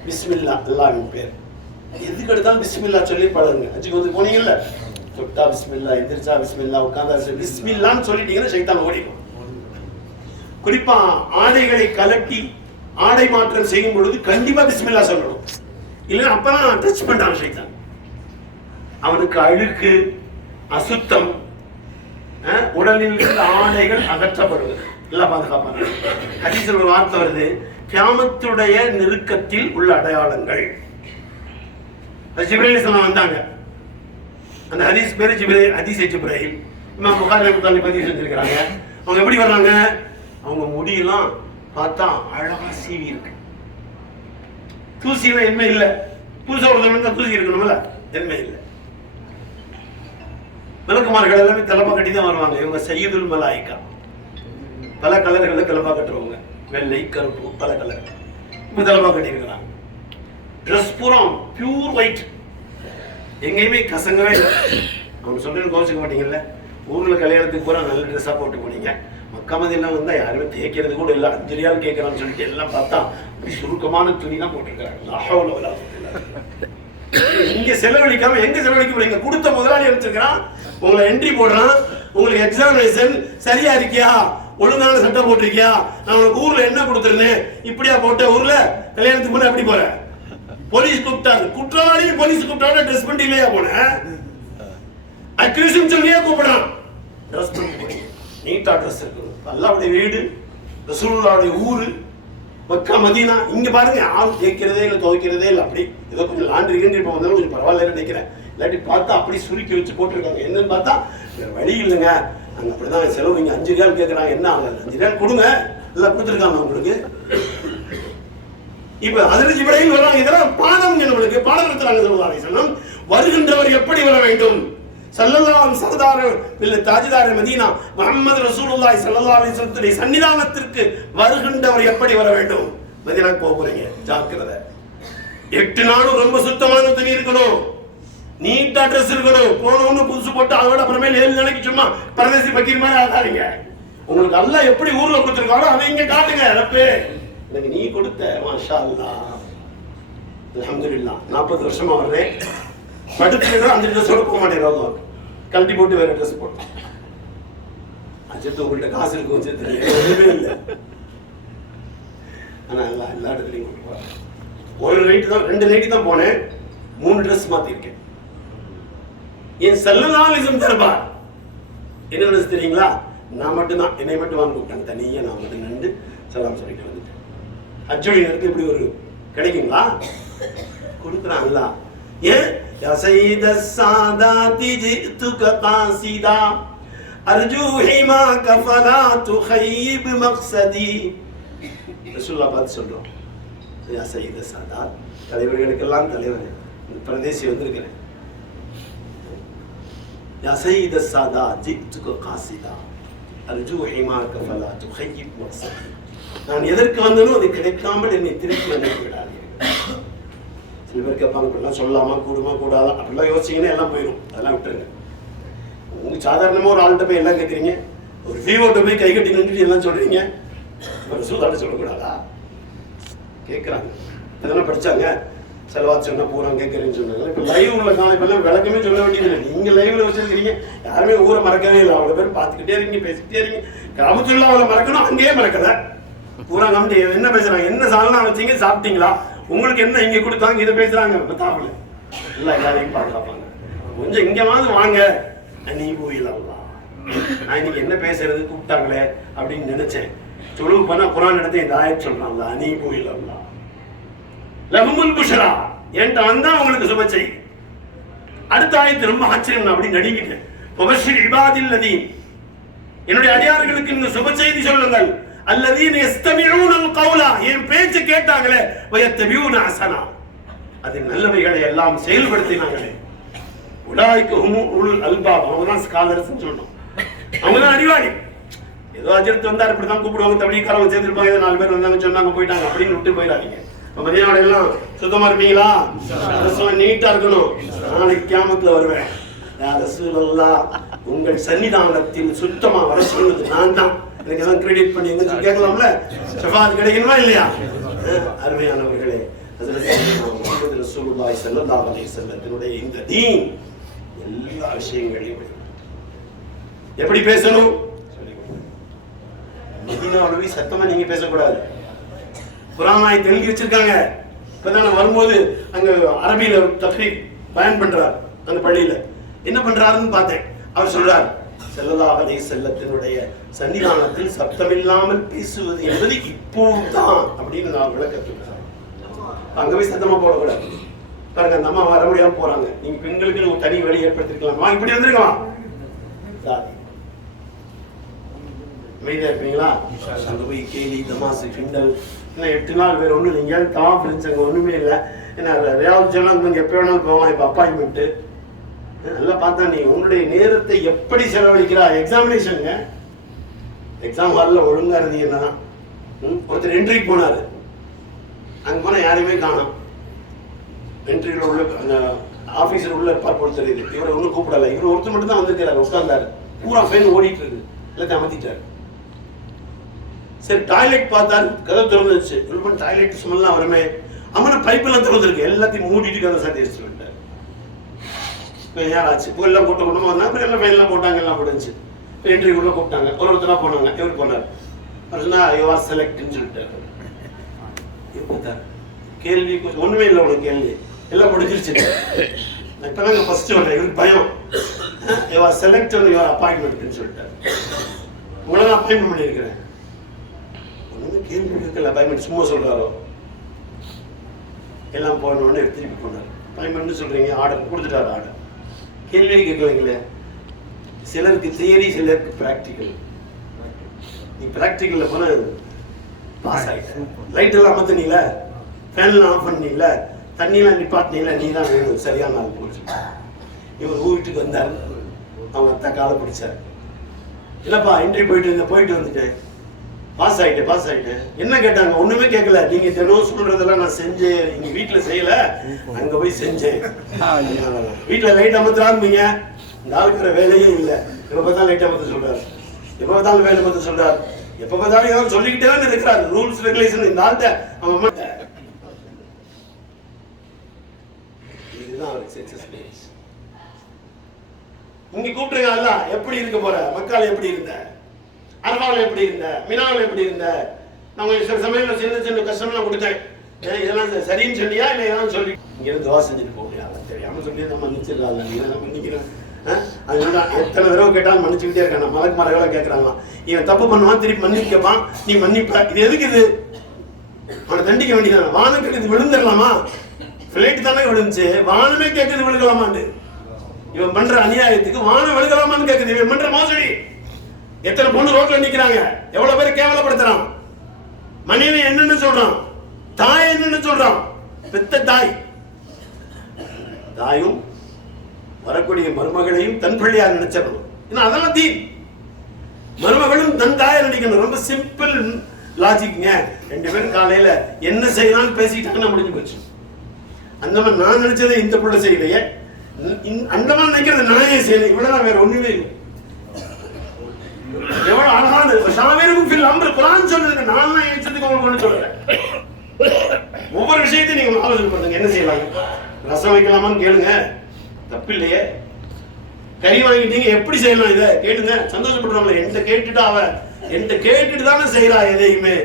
பிஸ்மில்லா, அல்லாஹ்வின் பேர். எதுக்கு எடுத்தாலும் பிஸ்மில்லா சொல்லி பழகுங்க. ஹஜ்ஜுக்கு வந்து போனீங்கல்ல, தொட்டா பிஸ்மில்லா, எந்திரிச்சா பிஸ்மில்லா, உட்கார்ந்தா பிஸ்மில்லான்னு சொல்லிட்டீங்கன்னா சைத்தான் ஓடிடும். குறிப்பா ஆடைகளை கலட்டி ஆடை மாற்றம் செய்யும் பொழுது கண்டிப்பா பிஸ்மில்லா சொல்லணும். இல்லைன்னா அப்பதான் டச் பண்றான் சைத்தான். அவனுக்கு அழுக்கு, அசுத்தம், உடலில் இருந்து ஆடைகள் அகற்றப்படுவது எல்லாம் பாதுகாப்பாங்க. ஹதீஸ்ல ஒரு வார்த்தை வருது, கியாமத்துடைய நெருக்கத்தில் உள்ள அடையாளங்கள். ஜிப்ரீல் அலைஹிஸ்ஸலாம் வந்தாங்க. அந்த ஹதீஸ் பேரு ஜிப்ரீல், ஹதீஸ் ஜிப்ரீல். இமாம் புகாரி ரஹ்மத்துல்லாஹி பதிவு செஞ்சிருக்காங்க. அவங்க எப்படி வர்றாங்க? அவங்க முடியெல்லாம் பார்த்தா அழகா சீவி இருக்கு, தூசியெல்லாம் எதுவுமே இல்லை. புதுசா ஒருத்தர் தூசி இருக்கணும்ல, எதுவுமே இல்லை. மலக்குமார்கள் எல்லாமே தலப்பா கட்டி தான் வருவாங்க. இவங்க சையதுல் மலாயிகா, பல கலர்களில் தலப்பா கட்டுறவங்க, வெள்ளை, கருப்பு, பல கலர். இப்ப தலப்பா கட்டி இருக்கிறாங்க. ட்ரெஸ் பூரா பியூர் ஒயிட், எங்கேயுமே கசங்கவே இல்லை. அவங்க சொல்றேன்னு கோச்சிக்க மாட்டீங்கல்ல, ஊர்ல கல்யாணத்துக்கு பூரா நல்ல ட்ரெஸ்ஸா போட்டு போனீங்க. மக்கா மதியெல்லாம் வந்தா யாருமே தேய்க்கிறது கூட இல்லை, 5 ரியால் கேட்கறான்னு சொல்லிட்டு எல்லாம் பார்த்தா சுருக்கமான துணி தான் போட்டிருக்கிறாங்க. இங்க செலவழிக்காம எங்க செலவழிக்க போறீங்க? கொடுத்த முதலாளி அமைச்சிருக்கிறான், உங்களை என்ட்ரி போடுறான், உங்களுக்கு எக்ஸாமினேஷன் சரியா இருக்கியா, ஒழுங்கான சட்டம் போட்டிருக்கியா, நான் உங்களுக்கு ஊர்ல என்ன கொடுத்துருந்தேன், இப்படியா போட்ட ஊர்ல கல்யாணத்துக்கு போன எப்படி போற? போலீஸ் கூப்பிட்டாரு, குற்றவாளியும் போலீஸ் கூப்பிட்டாரு, ட்ரெஸ் பண்ணி இல்லையா போன, அக்யூஷன் சொல்லியே கூப்பிடான், ட்ரெஸ் பண்ணி நீட்டா ட்ரெஸ் இருக்கணும். அல்லாஹ்வுடைய வீடு, ரசூலுல்லாஹ்வுடைய ஊரு மக்கா மதீனா. இங்க பாருங்க, ஆள் தேய்க்கிறதே இல்லை, துவைக்கிறதே இல்லை. அப்படி ஏதோ கொஞ்சம் லாண்ட்ரி கிண்ட்ரி இப்போ வந்தாலும் கொஞ்சம் பரவாயில்ல நினைக்கிறேன். இல்லாட்டி பார்த்தா அப்படி சுருக்கி வச்சு போட்டிருக்காங்க. என்னன்னு பார்த்தா வேற வழி இல்லைங்க, அங்க அப்படிதான் செலவு. இங்க 5 ரியால் கேட்கறாங்க, என்ன ஆகுது? 5 ரியால் கொடுங்க, எல்லாம் கொடுத்துருக்காங்க உங்களுக்கு. இப்ப அதில் ஜிப்ரீல் வர்றாங்க. இதெல்லாம் பாடம், நம்மளுக்கு பாடம் நடத்துறாங்க. ஸல்லல்லாஹு அலைஹி வஸல்லம் வருகின்றவர் எப்படி வர வேண்டும்? ஸல்லல்லாஹு சர்தார் பில் தாஜிதார் மதீனா முஹம்மது ரசூலுல்லாஹி ஸல்லல்லாஹு அலைஹி வஸல்லம் சன்னிதானத்திற்கு வருகின்றவர் எப்படி வர வேண்டும்? மதீனாக்கு போக போறீங்க, ஜாக்கிரதை. 8 நாளும் ரொம்ப சுத்தமான துணி இருக்கணும், நீட்டா ட்ரெஸ் இருக்கணும். போனவொன்னு புதுசு போட்டு அதோட அப்புறமே 7 நாளைக்கு சும்மா பரதேசி பக்கீர் மாதிரி ஆகாதீங்க. உங்களுக்கு அல்லாஹ் எப்படி ஊர்ல கொடுத்துருக்காரோ அதை இங்க காட்டுங்க. ரப்பே எனக்கு நீ கொடுத்த, மாஷா அல்லாஹ், அல்ஹம்துலில்லாஹ். 40 வருஷமா வர்றேன், படுத்துனா 5 ட்ரெஸ்ஸோட போக மாட்டேன், கழட்டி போட்டு வேற ட்ரெஸ் போட்டேன். அஜத்து உங்கள்கிட்ட காசு இருக்கு வச்சு எதுவுமே இல்லை. ஆனா எல்லா இடத்துலையும் கொண்டு போறேன். ஒரு நைட்டு தான், 2 நைட்டு தான் போனேன், 3 ட்ரெஸ் மாத்திருக்கேன். என் ஸல்லல்லாஹு அலைஹி வஸல்லம் தர்பார் என்ன ட்ரெஸ் தெரியுங்களா? நான் மட்டும் தான், என்னை மட்டும் வாங்க கூப்பிட்டாங்க. தனியாக நான் மட்டும் நின்று சலாம் சொல்லிட்டு வந்துட்டேன். ஹஜ்ஜுடைய நேரத்துக்கு இப்படி ஒரு கிடைக்குங்களா? கொடுக்குறான் அல்லாஹ். ஏன் யா சய்யித ஸாதாதி ஜிதுக காஸிதா அர்ஜூ ஹிமாக ஃபலா துஹையிப் மக்ஸதி. ரசூலுல்லாஹ் பார்த்து சொல்றோம், யா சையத சாதாத், தலைவர்களுக்கெல்லாம் தலைவர் பிரதேசி வந்திருக்கிறேன். யா சையத சாதாத் ஜித்துக காசிதா அர்ஜூ ஹிமாக ஃபலா துஹையிப் மக்ஸதி. நான் எதற்கு வந்தனோ அது கிடைக்காமல் என்னை திருப்பி அனுப்பி விடாதீர்கள். சில பேர் கேட்பாங்க, இப்படிலாம் சொல்லலாமா, கூடுமா கூடாதா, அப்படிலாம் யோசிச்சிங்கன்னா எல்லாம் போயிடும். அதெல்லாம் விட்டுருங்க. உங்களுக்கு சாதாரணமாக ஒரு ஆள்கிட்ட போய் எல்லாம் கேட்குறீங்க, ஒரு ஃபீவோட்ட போய் கை கட்டி நின்றுட்டு எல்லாம் சொல்கிறீங்க, ஒரு சூதாட்ட சொல்லக்கூடாதா? கேட்குறாங்க. இதெல்லாம் படித்தாங்க, செலவாச்சு சொன்னால் பூரா கேட்குறேன்னு சொன்னாங்க. இப்போ லைவ் உள்ள காலம் இப்பெல்லாம் விளக்கமே சொல்ல வேண்டியதில்லை. நீங்கள் லைவில் வச்சுருக்கிறீங்க, யாருமே ஊரை மறக்கவே இல்லை. அவ்வளோ பேர் பார்த்துக்கிட்டே இருக்கீங்க, பேசிக்கிட்டே இருக்கீங்க. கிராமத்துல அவளை மறக்கணும், அங்கேயே மறக்கலை. பூரா கமிட்டி என்ன பேசுகிறாங்க, என்ன சாதனம் வச்சிங்க, சாப்பிட்டீங்களா, உங்களுக்கு என்ன இங்கே கொடுத்தாங்க, இதை பேசுகிறாங்க. இப்போ தாப்பில் எல்லாம் எல்லாரையும் பாதுகாப்பாங்க. கொஞ்சம் இங்கேவாது வாங்க, நீ போயிடலாம். நான் இன்னைக்கு என்ன பேசுறது கூப்பிட்டாங்களே அப்படின்னு நினைச்சேன். தொழுவு பண்ணா குரான் எடுத்து இந்த ஆயத் சொல்றாங்களா, நீ போயிடலாம். லஹுமுல் புஷ்ரா, என்கிட்ட வந்தா உங்களுக்கு சுப செய்தி. அடுத்த ஆயத்து ரொம்ப ஆச்சரியம், நான் அப்படி நடிக்கிட்டேன். வபஷிர் இபாதில்லதீன், என்னுடைய அடியார்களுக்கு இந்த சுப செய்தி சொல்லுங்கள். அல்லதீன யஸ்தமிஊனல் கௌலா, என் பேச்சு கேட்டாங்களே, வயத்தபியூன ஹஸனா, அது நல்லவைகளை எல்லாம் செயல்படுத்தினாங்களே, உலாயிக ஹுமுல் அல்பாப், அவங்க தான் ஸ்காலர்ஸ் சொல்றோம், அவங்க தான் அறிவாளி. ஏதோ அஜர்த்து வந்தார், இப்படி தான் கூப்பிடுவாங்க, தபிலீக்காரங்க சேர்ந்துருப்பாங்க, 4 பேர் வந்தாங்க சொன்னாங்க போயிட்டாங்க அப்படின்னு விட்டு போயிடாதீங்க. மதியானோட எல்லாம் சுத்தமா இருப்பீங்களா, நீட்டா இருக்கணும். நாளைக்கு கியாமத்துல வருவேன், யா ரசூலல்லாஹ் உங்கள் சன்னிதானத்தில் சுத்தமா வர சொன்னது நான் தான், எனக்கு தான் கிரெடிட் பண்ணி கேட்கலாம்ல, ஷஃபாத் கிடைக்கணுமா இல்லையா? அருமையானவர்களே, முஹம்மது ரசூலுல்லாஹி ஸல்லல்லாஹு அலைஹி வஸல்லத்தினுடைய இந்த தீன் எல்லா விஷயங்களையும் எப்படி பேசணும், மதீனாவுல சத்தமா நீங்க பேசக்கூடாது. குர்ஆன் எழுதி வச்சிருக்காங்க. இப்பதான் வரும்போது அங்க அரபியில தஃப்ரீக் பயன் பண்றார் அந்த பள்ளியில. என்ன பண்றாருன்னு பார்த்தேன். அவர் சொல்றார், ஸல்லல்லாஹு அலைஹி வஸல்லத்தினுடைய சன்னிதானத்தில் சத்தமில்லாமல் பேசுவது என்பது இப்போதான் அப்படின்னு நான் விளக்கத்துக்கு அங்க போய் சத்தமா போடக்கூடாது. பாருங்க, அந்த அம்மா வர முடியாம போறாங்க, நீங்க பெண்களுக்கு ஒரு தனி வழி ஏற்படுத்திருக்கலாம், இப்படி வந்துருக்கலாம். அமைதியா இருப்பீங்களா? அங்க போய் கேலி தமாசு கிண்டல், இன்னும் 8 நாள் வேற ஒண்ணும் இல்லைங்க, தாப் இருந்துச்சு, ஒண்ணுமே இல்லை. ஏன்னா ரியாவது சொன்னாங்க, நீங்க எப்ப வேணாலும் போகலாம், இப்ப அப்பாயின்மெண்ட். நல்லா பார்த்தா நீ உன்னுடைய நேரத்தை எப்படி செலவழிக்கிறா. எக்ஸாமினேஷனுங்க, எக்ஸாம் ஹாலில் ஒழுங்கா இருந்தீங்கன்னா. ஒருத்தர் என்ட்ரிக்கு போனாரு, அங்க போனா யாரையுமே காணோம். என்ட்ரியில் உள்ள அந்த ஆபீஸர் உள்ள பார்ப்போம் தெரியுது, இவரை ஒன்றும் கூப்பிடல, இவர் ஒருத்தர் மட்டும் தான் வந்திருக்கிறாரு, உட்கார்ந்தாரு. பூரா ஃபைன் ஓடிட்டு இருக்கு, எல்லாத்தையும் அமர்த்திட்டாரு. சரி, டாய்லெட் பார்த்தாரு, கதை திறந்துச்சு. டாய்லெட் ஸ்மெல்லாம் வருமே, அம்மன பைப்பெல்லாம் திறந்துருக்கு, எல்லாத்தையும் மூடிட்டு கதை சாத்தி வச்சுட்டு வந்துட்டாரு. யாராச்சு எல்லாம் போட்டு கொண்டு வந்தா, அப்புறம் எல்லாம் ஃபைன்லாம் போட்டாங்க, எல்லாம் முடிஞ்சு என்ட்ரி உள்ள கூப்பிட்டாங்க. ஒருத்தரா போனாங்க, இவர் போனார். அவர் சொன்னா யூ ஆர் செலக்ட்னு சொல்லிட்டாரு. கேள்வி ஒண்ணுமே இல்லை, உனக்கு கேள்வி எல்லாம் முடிஞ்சிருச்சு. இப்பதாங்க ஃபர்ஸ்ட் வந்தேன், இவருக்கு பயம். You are select, you are அப்பாயின்மெண்ட்னு சொல்லிட்டாரு. உங்களை நான் அப்பாயின்மெண்ட் பண்ணியிருக்கிறேன். ஒண்ணுமே கேள்வி இருக்கல, அப்பாயின்மெண்ட் சும்மா சொல்றாரோ. எல்லாம் போனோன்னு திருப்பி போனார். அப்பாயின்மெண்ட் சொல்றீங்க, ஆர்டர் கொடுத்துட்டாரு. ஆர்டர் கேள்வி கேட்கலைங்களே. சிலருக்கு தியரி, சிலருக்கு பிராக்டிக்கல். நீ பிராக்டிக்கல்ல போன பாஸ் ஆகிட்ட. லைட் எல்லாம் அமர்த்தினீல, ஃபேன் எல்லாம் ஆஃப் பண்ணீல, தண்ணியெல்லாம் நிப்பாட்டினீல, நீ தான் வேணும், சரியான நாள் போச்சு. இவர் வீட்டுக்கு வந்தார், அவங்க அத்தா காலை பிடிச்சார். இல்லப்பா என்ட்ரி போயிட்டு வந்துட்டேன், பாஸ் ஆகிட்டேன். என்ன கேட்டாங்க? ஒண்ணுமே கேட்கல. நீங்க தினம் சொல்றதெல்லாம் நான் செஞ்சேன், இங்க வீட்டுல செய்யல, அங்க போய் செஞ்சேன். வீட்டுல லைட் அமர்த்துறாருங்க, இந்த ஆளுக்கிற வேலையே இல்லை. எப்ப பார்த்தாலும் லைட் அமர்த்த சொல்றாரு, எப்ப பார்த்தாலும் வேலை அமர்த்த சொல்றாரு, எப்ப பார்த்தாலும் ஏதாவது சொல்லிக்கிட்டே தான் இருக்கிறாரு. ரூல்ஸ் ரெகுலேஷன் இந்த ஆள்கிட்ட அவன் இதுதான் அவருக்கு சக்சஸ். இங்க கூப்பிட்டுருங்க, அல்ல எப்படி இருக்க போற, மக்கள் எப்படி இருந்த, அரபாவில் எப்படி இருந்த, மினாவில் எப்படி இருந்த. நான் உங்களுக்கு சில சமயம் சின்ன கஷ்டம்லாம் கொடுத்தேன். இதெல்லாம் சரின்னு சொல்லியா இல்லை இதெல்லாம் சொல்லி இங்கேருந்து துவா செஞ்சுட்டு போகலையா, தெரியாமல் சொல்லி நம்ம மன்னிச்சிடலாம். நீ நான் மன்னிக்கிறேன். அதனால எத்தனை தடவை கேட்டாலும் மன்னிச்சுக்கிட்டே இருக்கான். மலக்கு மரங்களை கேட்கறாங்களாம், இவன் தப்பு பண்ணுவான், திருப்பி மன்னிக்கப்பான், நீ மன்னிப்ப. இது எதுக்கு? இது அவனை தண்டிக்க வேண்டியதான. வானம் கேட்குது, விழுந்துடலாமா? பிளைட் தானே விழுந்துச்சு, வானமே கேட்குது விழுகலாமான்னு. இவன் பண்ற அநியாயத்துக்கு வானம் விழுகலாமான்னு கேட்குது. இவன் பண்ற மோசடி எத்தனை பொண்ணு ரோட்ல நிக்கிறாங்க, எவ்வளவு பேர் கேவலப்படுத்துறான். மனைவி என்னன்னு சொல்றான், தாய் என்னன்னு சொல்றான். பெத்த தாயும் வரக்கூடிய மருமகளையும் தன் பிள்ளையா நினைச்சிடணும். அதெல்லாம் தீ. மருமகளும் தன் தாயை நினைக்கணும். ரொம்ப சிம்பிள் லாஜிக்ங்க. 2 பேரும் காலையில என்ன செய்யலாம்னு பேசிக்கிட்டாங்கன்னா முடிஞ்சு போச்சு. அந்த மாதிரி நான் நினைச்சதை இந்த பிள்ளை செய்யலையே, அந்த மாதிரி நினைக்கிறது நானே செய்யலை, இவ்வளவுதான், வேற ஒண்ணுமே இல்லை. எவ்வளவு அழகான குர்ஆன் சொல்லுங்க. நான் நினைச்சதுக்கு உங்களுக்கு ஒண்ணு சொல்றேன். ஒவ்வொரு விஷயத்தையும் நீங்க ஆலோசனை பண்ணுங்க. என்ன செய்யலாம், ரசம் வைக்கலாமான்னு கேளுங்க, தப்பு இல்லையே. கறி வாங்கிட்டீங்க, எப்படி செய்யலாம் இதை கேளுங்க, சந்தோஷப்படுறாங்களே. என்கிட்ட கேட்டுட்டு தானே செய்யறா எதையுமே.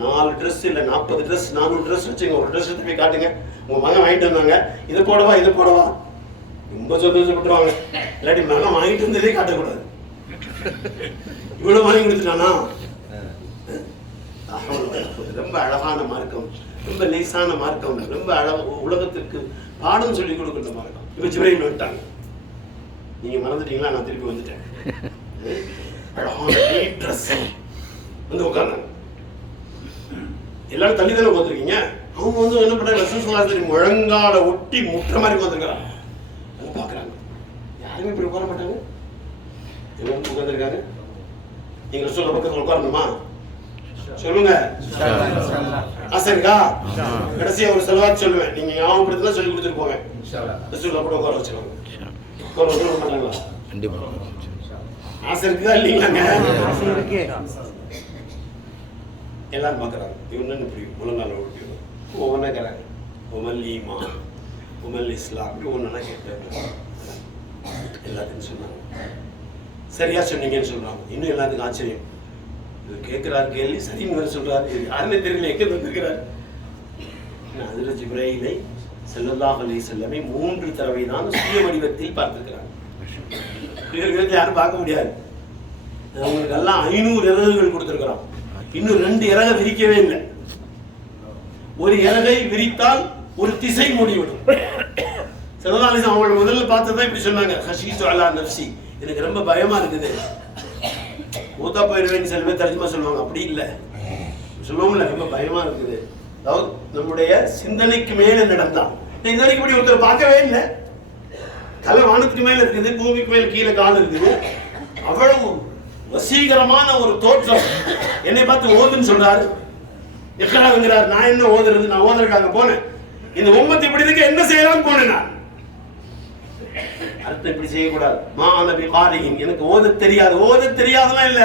4 ட்ரெஸ் இல்ல 40 ட்ரெஸ் 400 ட்ரெஸ் வச்சுங்க. ஒரு ட்ரெஸ் எடுத்து போய் காட்டுங்க, உங்க மகன் வாங்கிட்டு வந்தாங்க, இதை போடவா, ரொம்ப சந்தோஷப்பட்டுருவாங்க. இல்லாட்டி மகன் வாங்கிட்டு வந்ததே காட்டக்கூடாது. இவ்வளவு வாங்கி கொடுத்துட்டானா. ரொம்ப அழகான மார்க்கம், ரொம்ப லேசான மார்க்கம், ரொம்ப உலகத்திற்கு பாடம் சொல்லி கொடுக்கின்ற மார்க்கம். இப்ப ஜிப்ரீல் வந்துட்டாங்க, நீங்க மறந்துட்டீங்களா, நான் திருப்பி வந்துட்டேன். அழகான ட்ரெஸ் வந்து உட்கார்ந்தாங்க. எல்லாரும் தள்ளி தானே உட்காந்துருக்கீங்க. அவங்க வந்து என்ன பண்றாங்க, ரசூலுல்லாஹி முழங்கால ஒட்டி முற்ற மாதிரி உட்காந்துருக்காங்க. அதை பாக்குறாங்க. யாருமே இப்படி உட்கார மாட்டாங்க. எவ்வளவு உட்காந்துருக்காங்க. நீங்க ரசூலுல்லாஹ் பக்கத்துல உட்காரணுமா சொல்லுங்க. ஆசை இருக்கா? கடைசியா ஒரு செலவாத்து சொல்லுவேன், நீங்க ஞாபகப்படுத்தினா சொல்லி கொடுத்துட்டு போவேன். ரசூலுல்லாஹ் கூட உட்கார வச்சிருவாங்க. உட்கார மாட்டாங்களா? ஆசை இருக்குதா இல்லைங்களாங்க? எல்லாரும் பார்க்குறாங்க. இவன் இப்படி முழங்கால ஒட்டிடும் ஒவ்வொன்றா கேட்குறாங்க. உமல் ஈமான், உமல் இஸ்லாம், இப்படி ஒன்றுனா கேட்டாங்க. எல்லாத்தையும் சொன்னாங்க. சரியா சொன்னீங்கன்னு சொல்றாங்க. இன்னும் எல்லாத்துக்கும் ஆச்சரியம். இது கேட்கிறாரு கேள்வி, சரின்னு வேற சொல்றாரு. இது யாருமே தெரியல, எங்க வந்திருக்கிறார். ஹஜ்ரத் ஜிப்ரீலை ஸல்லல்லாஹு அலைஹி வஸல்லம் 3 தடவை தான் சுய வடிவத்தில் பார்த்திருக்கிறாங்க. யாரும் பார்க்க முடியாது. அவங்களுக்கு எல்லாம் 500 இறகுகள் கொடுத்திருக்கிறோம். இன்னும் 2 இறகை விரிக்கவே இல்லை. ஒரு இறகை விரித்தால் ஒரு திசை மூடிவிடும். ஸல்லல்லாஹு அலைஹி வஸல்லம் அவங்களை முதல்ல பார்த்ததான் இப்படி சொன்னாங்க, ஹஷீது அலா நஃப்ஸி, எனக்கு ரொம்ப பயமா இருக்குது, மூத்தா போயிருவேன்னு சில பேர் தர்ஜுமா சொல்லுவாங்க. அப்படி இல்லை சொல்லுவோம்ல, ரொம்ப பயமா இருக்குது. அதாவது நம்முடைய சிந்தனைக்கு மேல நடந்தான். இது வரைக்கும் இப்படி ஒருத்தர் பார்க்கவே இல்லை. தலை வானத்துக்கு மேல இருக்குது, பூமிக்கு மேல கீழே கால் இருக்குது. அவ்வளவு வசீகரமான ஒரு தோற்றம். என்னை பார்த்து ஓதுன்னு சொல்றாரு, எக்கடாங்கிறார். நான் என்ன ஓதுறது, நான் ஓதுறதுக்காக போனேன். இந்த உம்மத்து இப்படி இருக்க என்ன செய்யலாம்னு போனேன். நான் அர்த்தம் இப்படி செய்யக்கூடாது. மாநபி காரியின், எனக்கு ஓத தெரியாதெல்லாம் இல்ல,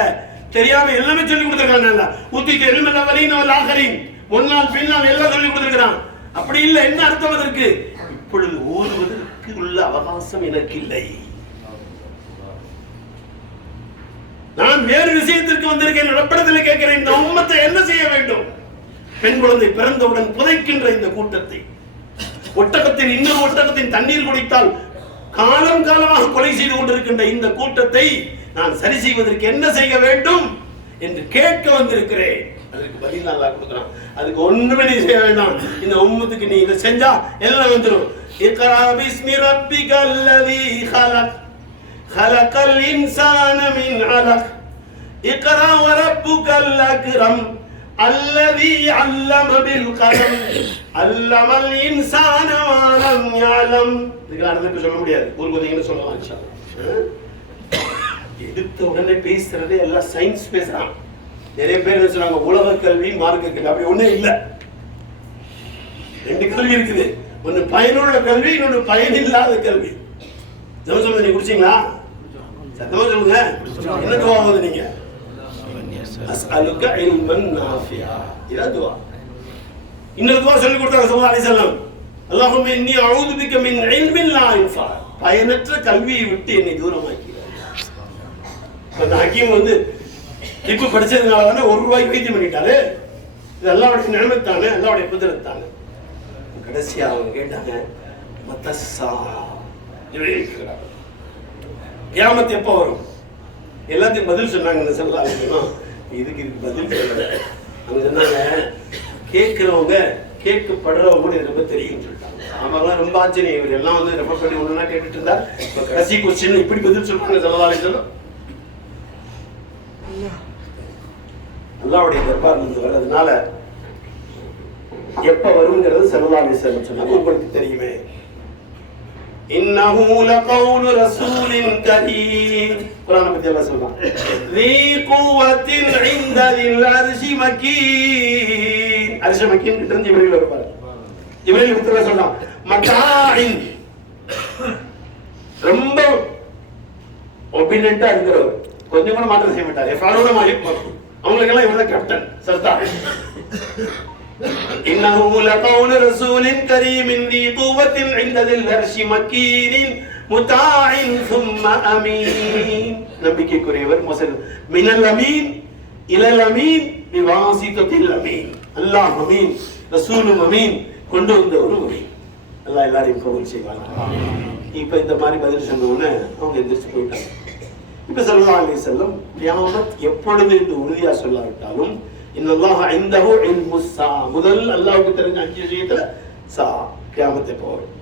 தெரியாம எல்லாமே சொல்லி கொடுத்துருக்காங்க. ஊத்திக்கு எல்மெல்ல வலீன வல் ஆகரின், முன்னால் பின்னால் எல்லாம் சொல்லி கொடுத்துருக்கான். அப்படி இல்லை. என்ன அர்த்தம் அதற்கு? இப்பொழுது ஓதுவதற்கு உள்ள அவகாசம் எனக்கு இல்லை. நான் வேறு விஷயத்திற்கு வந்திருக்கேன். ரப்படத்தில் கேட்கிறேன், இந்த உம்மத்தை என்ன செய்ய வேண்டும்? பெண் குழந்தை பிறந்தவுடன் புதைக்கின்ற இந்த கூட்டத்தை, ஒட்டகத்தின் இன்னொரு ஒட்டகத்தின் தண்ணீர் குடித்தால் காலம் காலமாக கொலை செய்து கொண்டிருக்கின்ற இந்த கூட்டத்தை நான் சரி செய்வதற்கு என்ன செய்ய வேண்டும் என்று கேட்க வந்திருக்கிறேன். அதற்கு பதில் அல்லாஹ் கொடுக்கிறான். அதுக்கு ஒண்ணுமே நீ செய்ய வேண்டாம். இந்த உம்மத்துக்கு நீ இதை செஞ்சா எல்லாம் வந்துடும். இக்ரா பிஸ்மி ரப்பிகல் லதீ ஹலக் ஹலகல் இன்சான மின் அலக் இக்ரா வரப்புகல் அக்ரம் அல்லதீ அல்லம பில் கலம் அல்லமல் இன்சான மா லம் யஅலம். இதுக்கு அர்த்தம் சொல்ல முடியாது, ஊர்வதின்னு சொல்லலாம். எடுத்த உடனே பேசுறதே எல்லாம் சயின்ஸ் பேசுறான். நிறைய பேர் என்ன சொல்றாங்க, உலக கல்வி மார்க்க கல்வி. அப்படி ஒண்ணே இல்ல. 2 கல்வி இருக்குது. ஒன்னு பயனுள்ள கல்வி, இன்னொன்னு பயனில்லாத கல்வி. ஜமசம் நீங்க குடிச்சீங்களா? சத்தமா சொல்லுங்க. என்ன துவா ஓதுனீங்க? நீங்க அஸ்அலுக இல்மன் நாஃபியா. இதான் துவா. இன்னொரு துவா சொல்லி கொடுத்தாங்க ஸல்லல்லாஹு அலைஹி வஸல்லம், அல்லாஹும்ம இன்னி அஊது பிக மின் இல்மின் லா யன்ஃபா. பயனற்ற கல்வியை விட்டு என்னை தூரமாக்கி. அந்த ஹக்கீம் வந்து இப்ப படிச்சதுனால தானே ₹1 வைத்தியம் பண்ணிட்டாரு. இது அல்லாஹ்வுடைய நியமத்தானே, அல்லாஹ்வுடைய குதிரத் தானே. கடைசியா அவங்க கேட்டாங்க, மத்தஸ்ஸா, கியாமத் எப்போ வரும்? எல்லாத்தையும் பதில் சொன்னாங்க. ஸல்லல்லாஹு அலைஹி வஸல்லம் இதுக்கு பதில் சொல்லல. அவங்க சொன்னாங்க, கேட்கிறவங்க கேட்கப்படுறவங்க கூட ரொம்ப தெரியும் சொல்லிட்டாங்க. அவங்களாம் ரொம்ப ஆச்சரியம். இவர் எல்லாம் வந்து ரெஃபர் பண்ணி ஒண்ணுன்னா கேட்டுட்டு இருந்தார். இப்ப கடைசி கொஸ்டின் இப்படி பதில் சொல்றாங்க ஸல்லல்லாஹு அலைஹி வஸல்லம். அல்லாஹ்வுடைய தர்பார்ல இருந்து வர்றதுனால எப்ப வருங்கிறது ஸல்லல்லாஹு அலைஹி வஸல்லம் சொன்னாங்க. உங்களுக்கு தெரியுமே, இன்னஹு லகவுலு ரசூலின் கரீம். குர்ஆனை பத்தி அல்லாஹ் சொல்றான், ذي قوة عند ذي العرش مكين. அர்ஷ் மக்கீன் கிட்ட இருந்து ஜிப்ரீல் வருவார். ஜிப்ரீல் கிட்ட சொல்றான், மதாஇன், ரொம்ப ஒபிடியன்ட்டா இருக்கிறவர், கொஞ்சம் கூட மாற்றம் செய்ய மாட்டார். எஃபாலோட அவங்களுக்கு எல்லாம் இவங்க கேப்டன் சர்தார். இன்னஹு லகவுலு ரசூலின் கரீமின் ذي قوة عند ذي العرش مكين مطاع ثم أمين. நம்பிக்கைக்குரியவர் முஸல் மினல் அமீன் இலல் அமீன் பிவாசிதத்தில் அமீன். அல்லாஹ் அமீன், ரசூலும் அமீன், கொண்டு வந்த ஒரு அமீன். அல்லாஹ் எல்லாரையும் கபூல் செய்வாங்க. இப்ப இந்த மாதிரி பதில் சொன்ன உடனே அவங்க எந்திரிச்சு போயிட்டாங்க. இப்ப ஸல்லல்லாஹு அலைஹி வஸல்லம் கியாமத் எப்பொழுது என்று உறுதியா சொல்லாவிட்டாலும் இன்னல்லாஹ் இன்தஹு இல்முஸ் ஸா, முதல் அல்லாஹ்வுக்கு தெரிஞ்ச 5 விஷயத்துல ஸா கியாமத் எப்போ வரும்,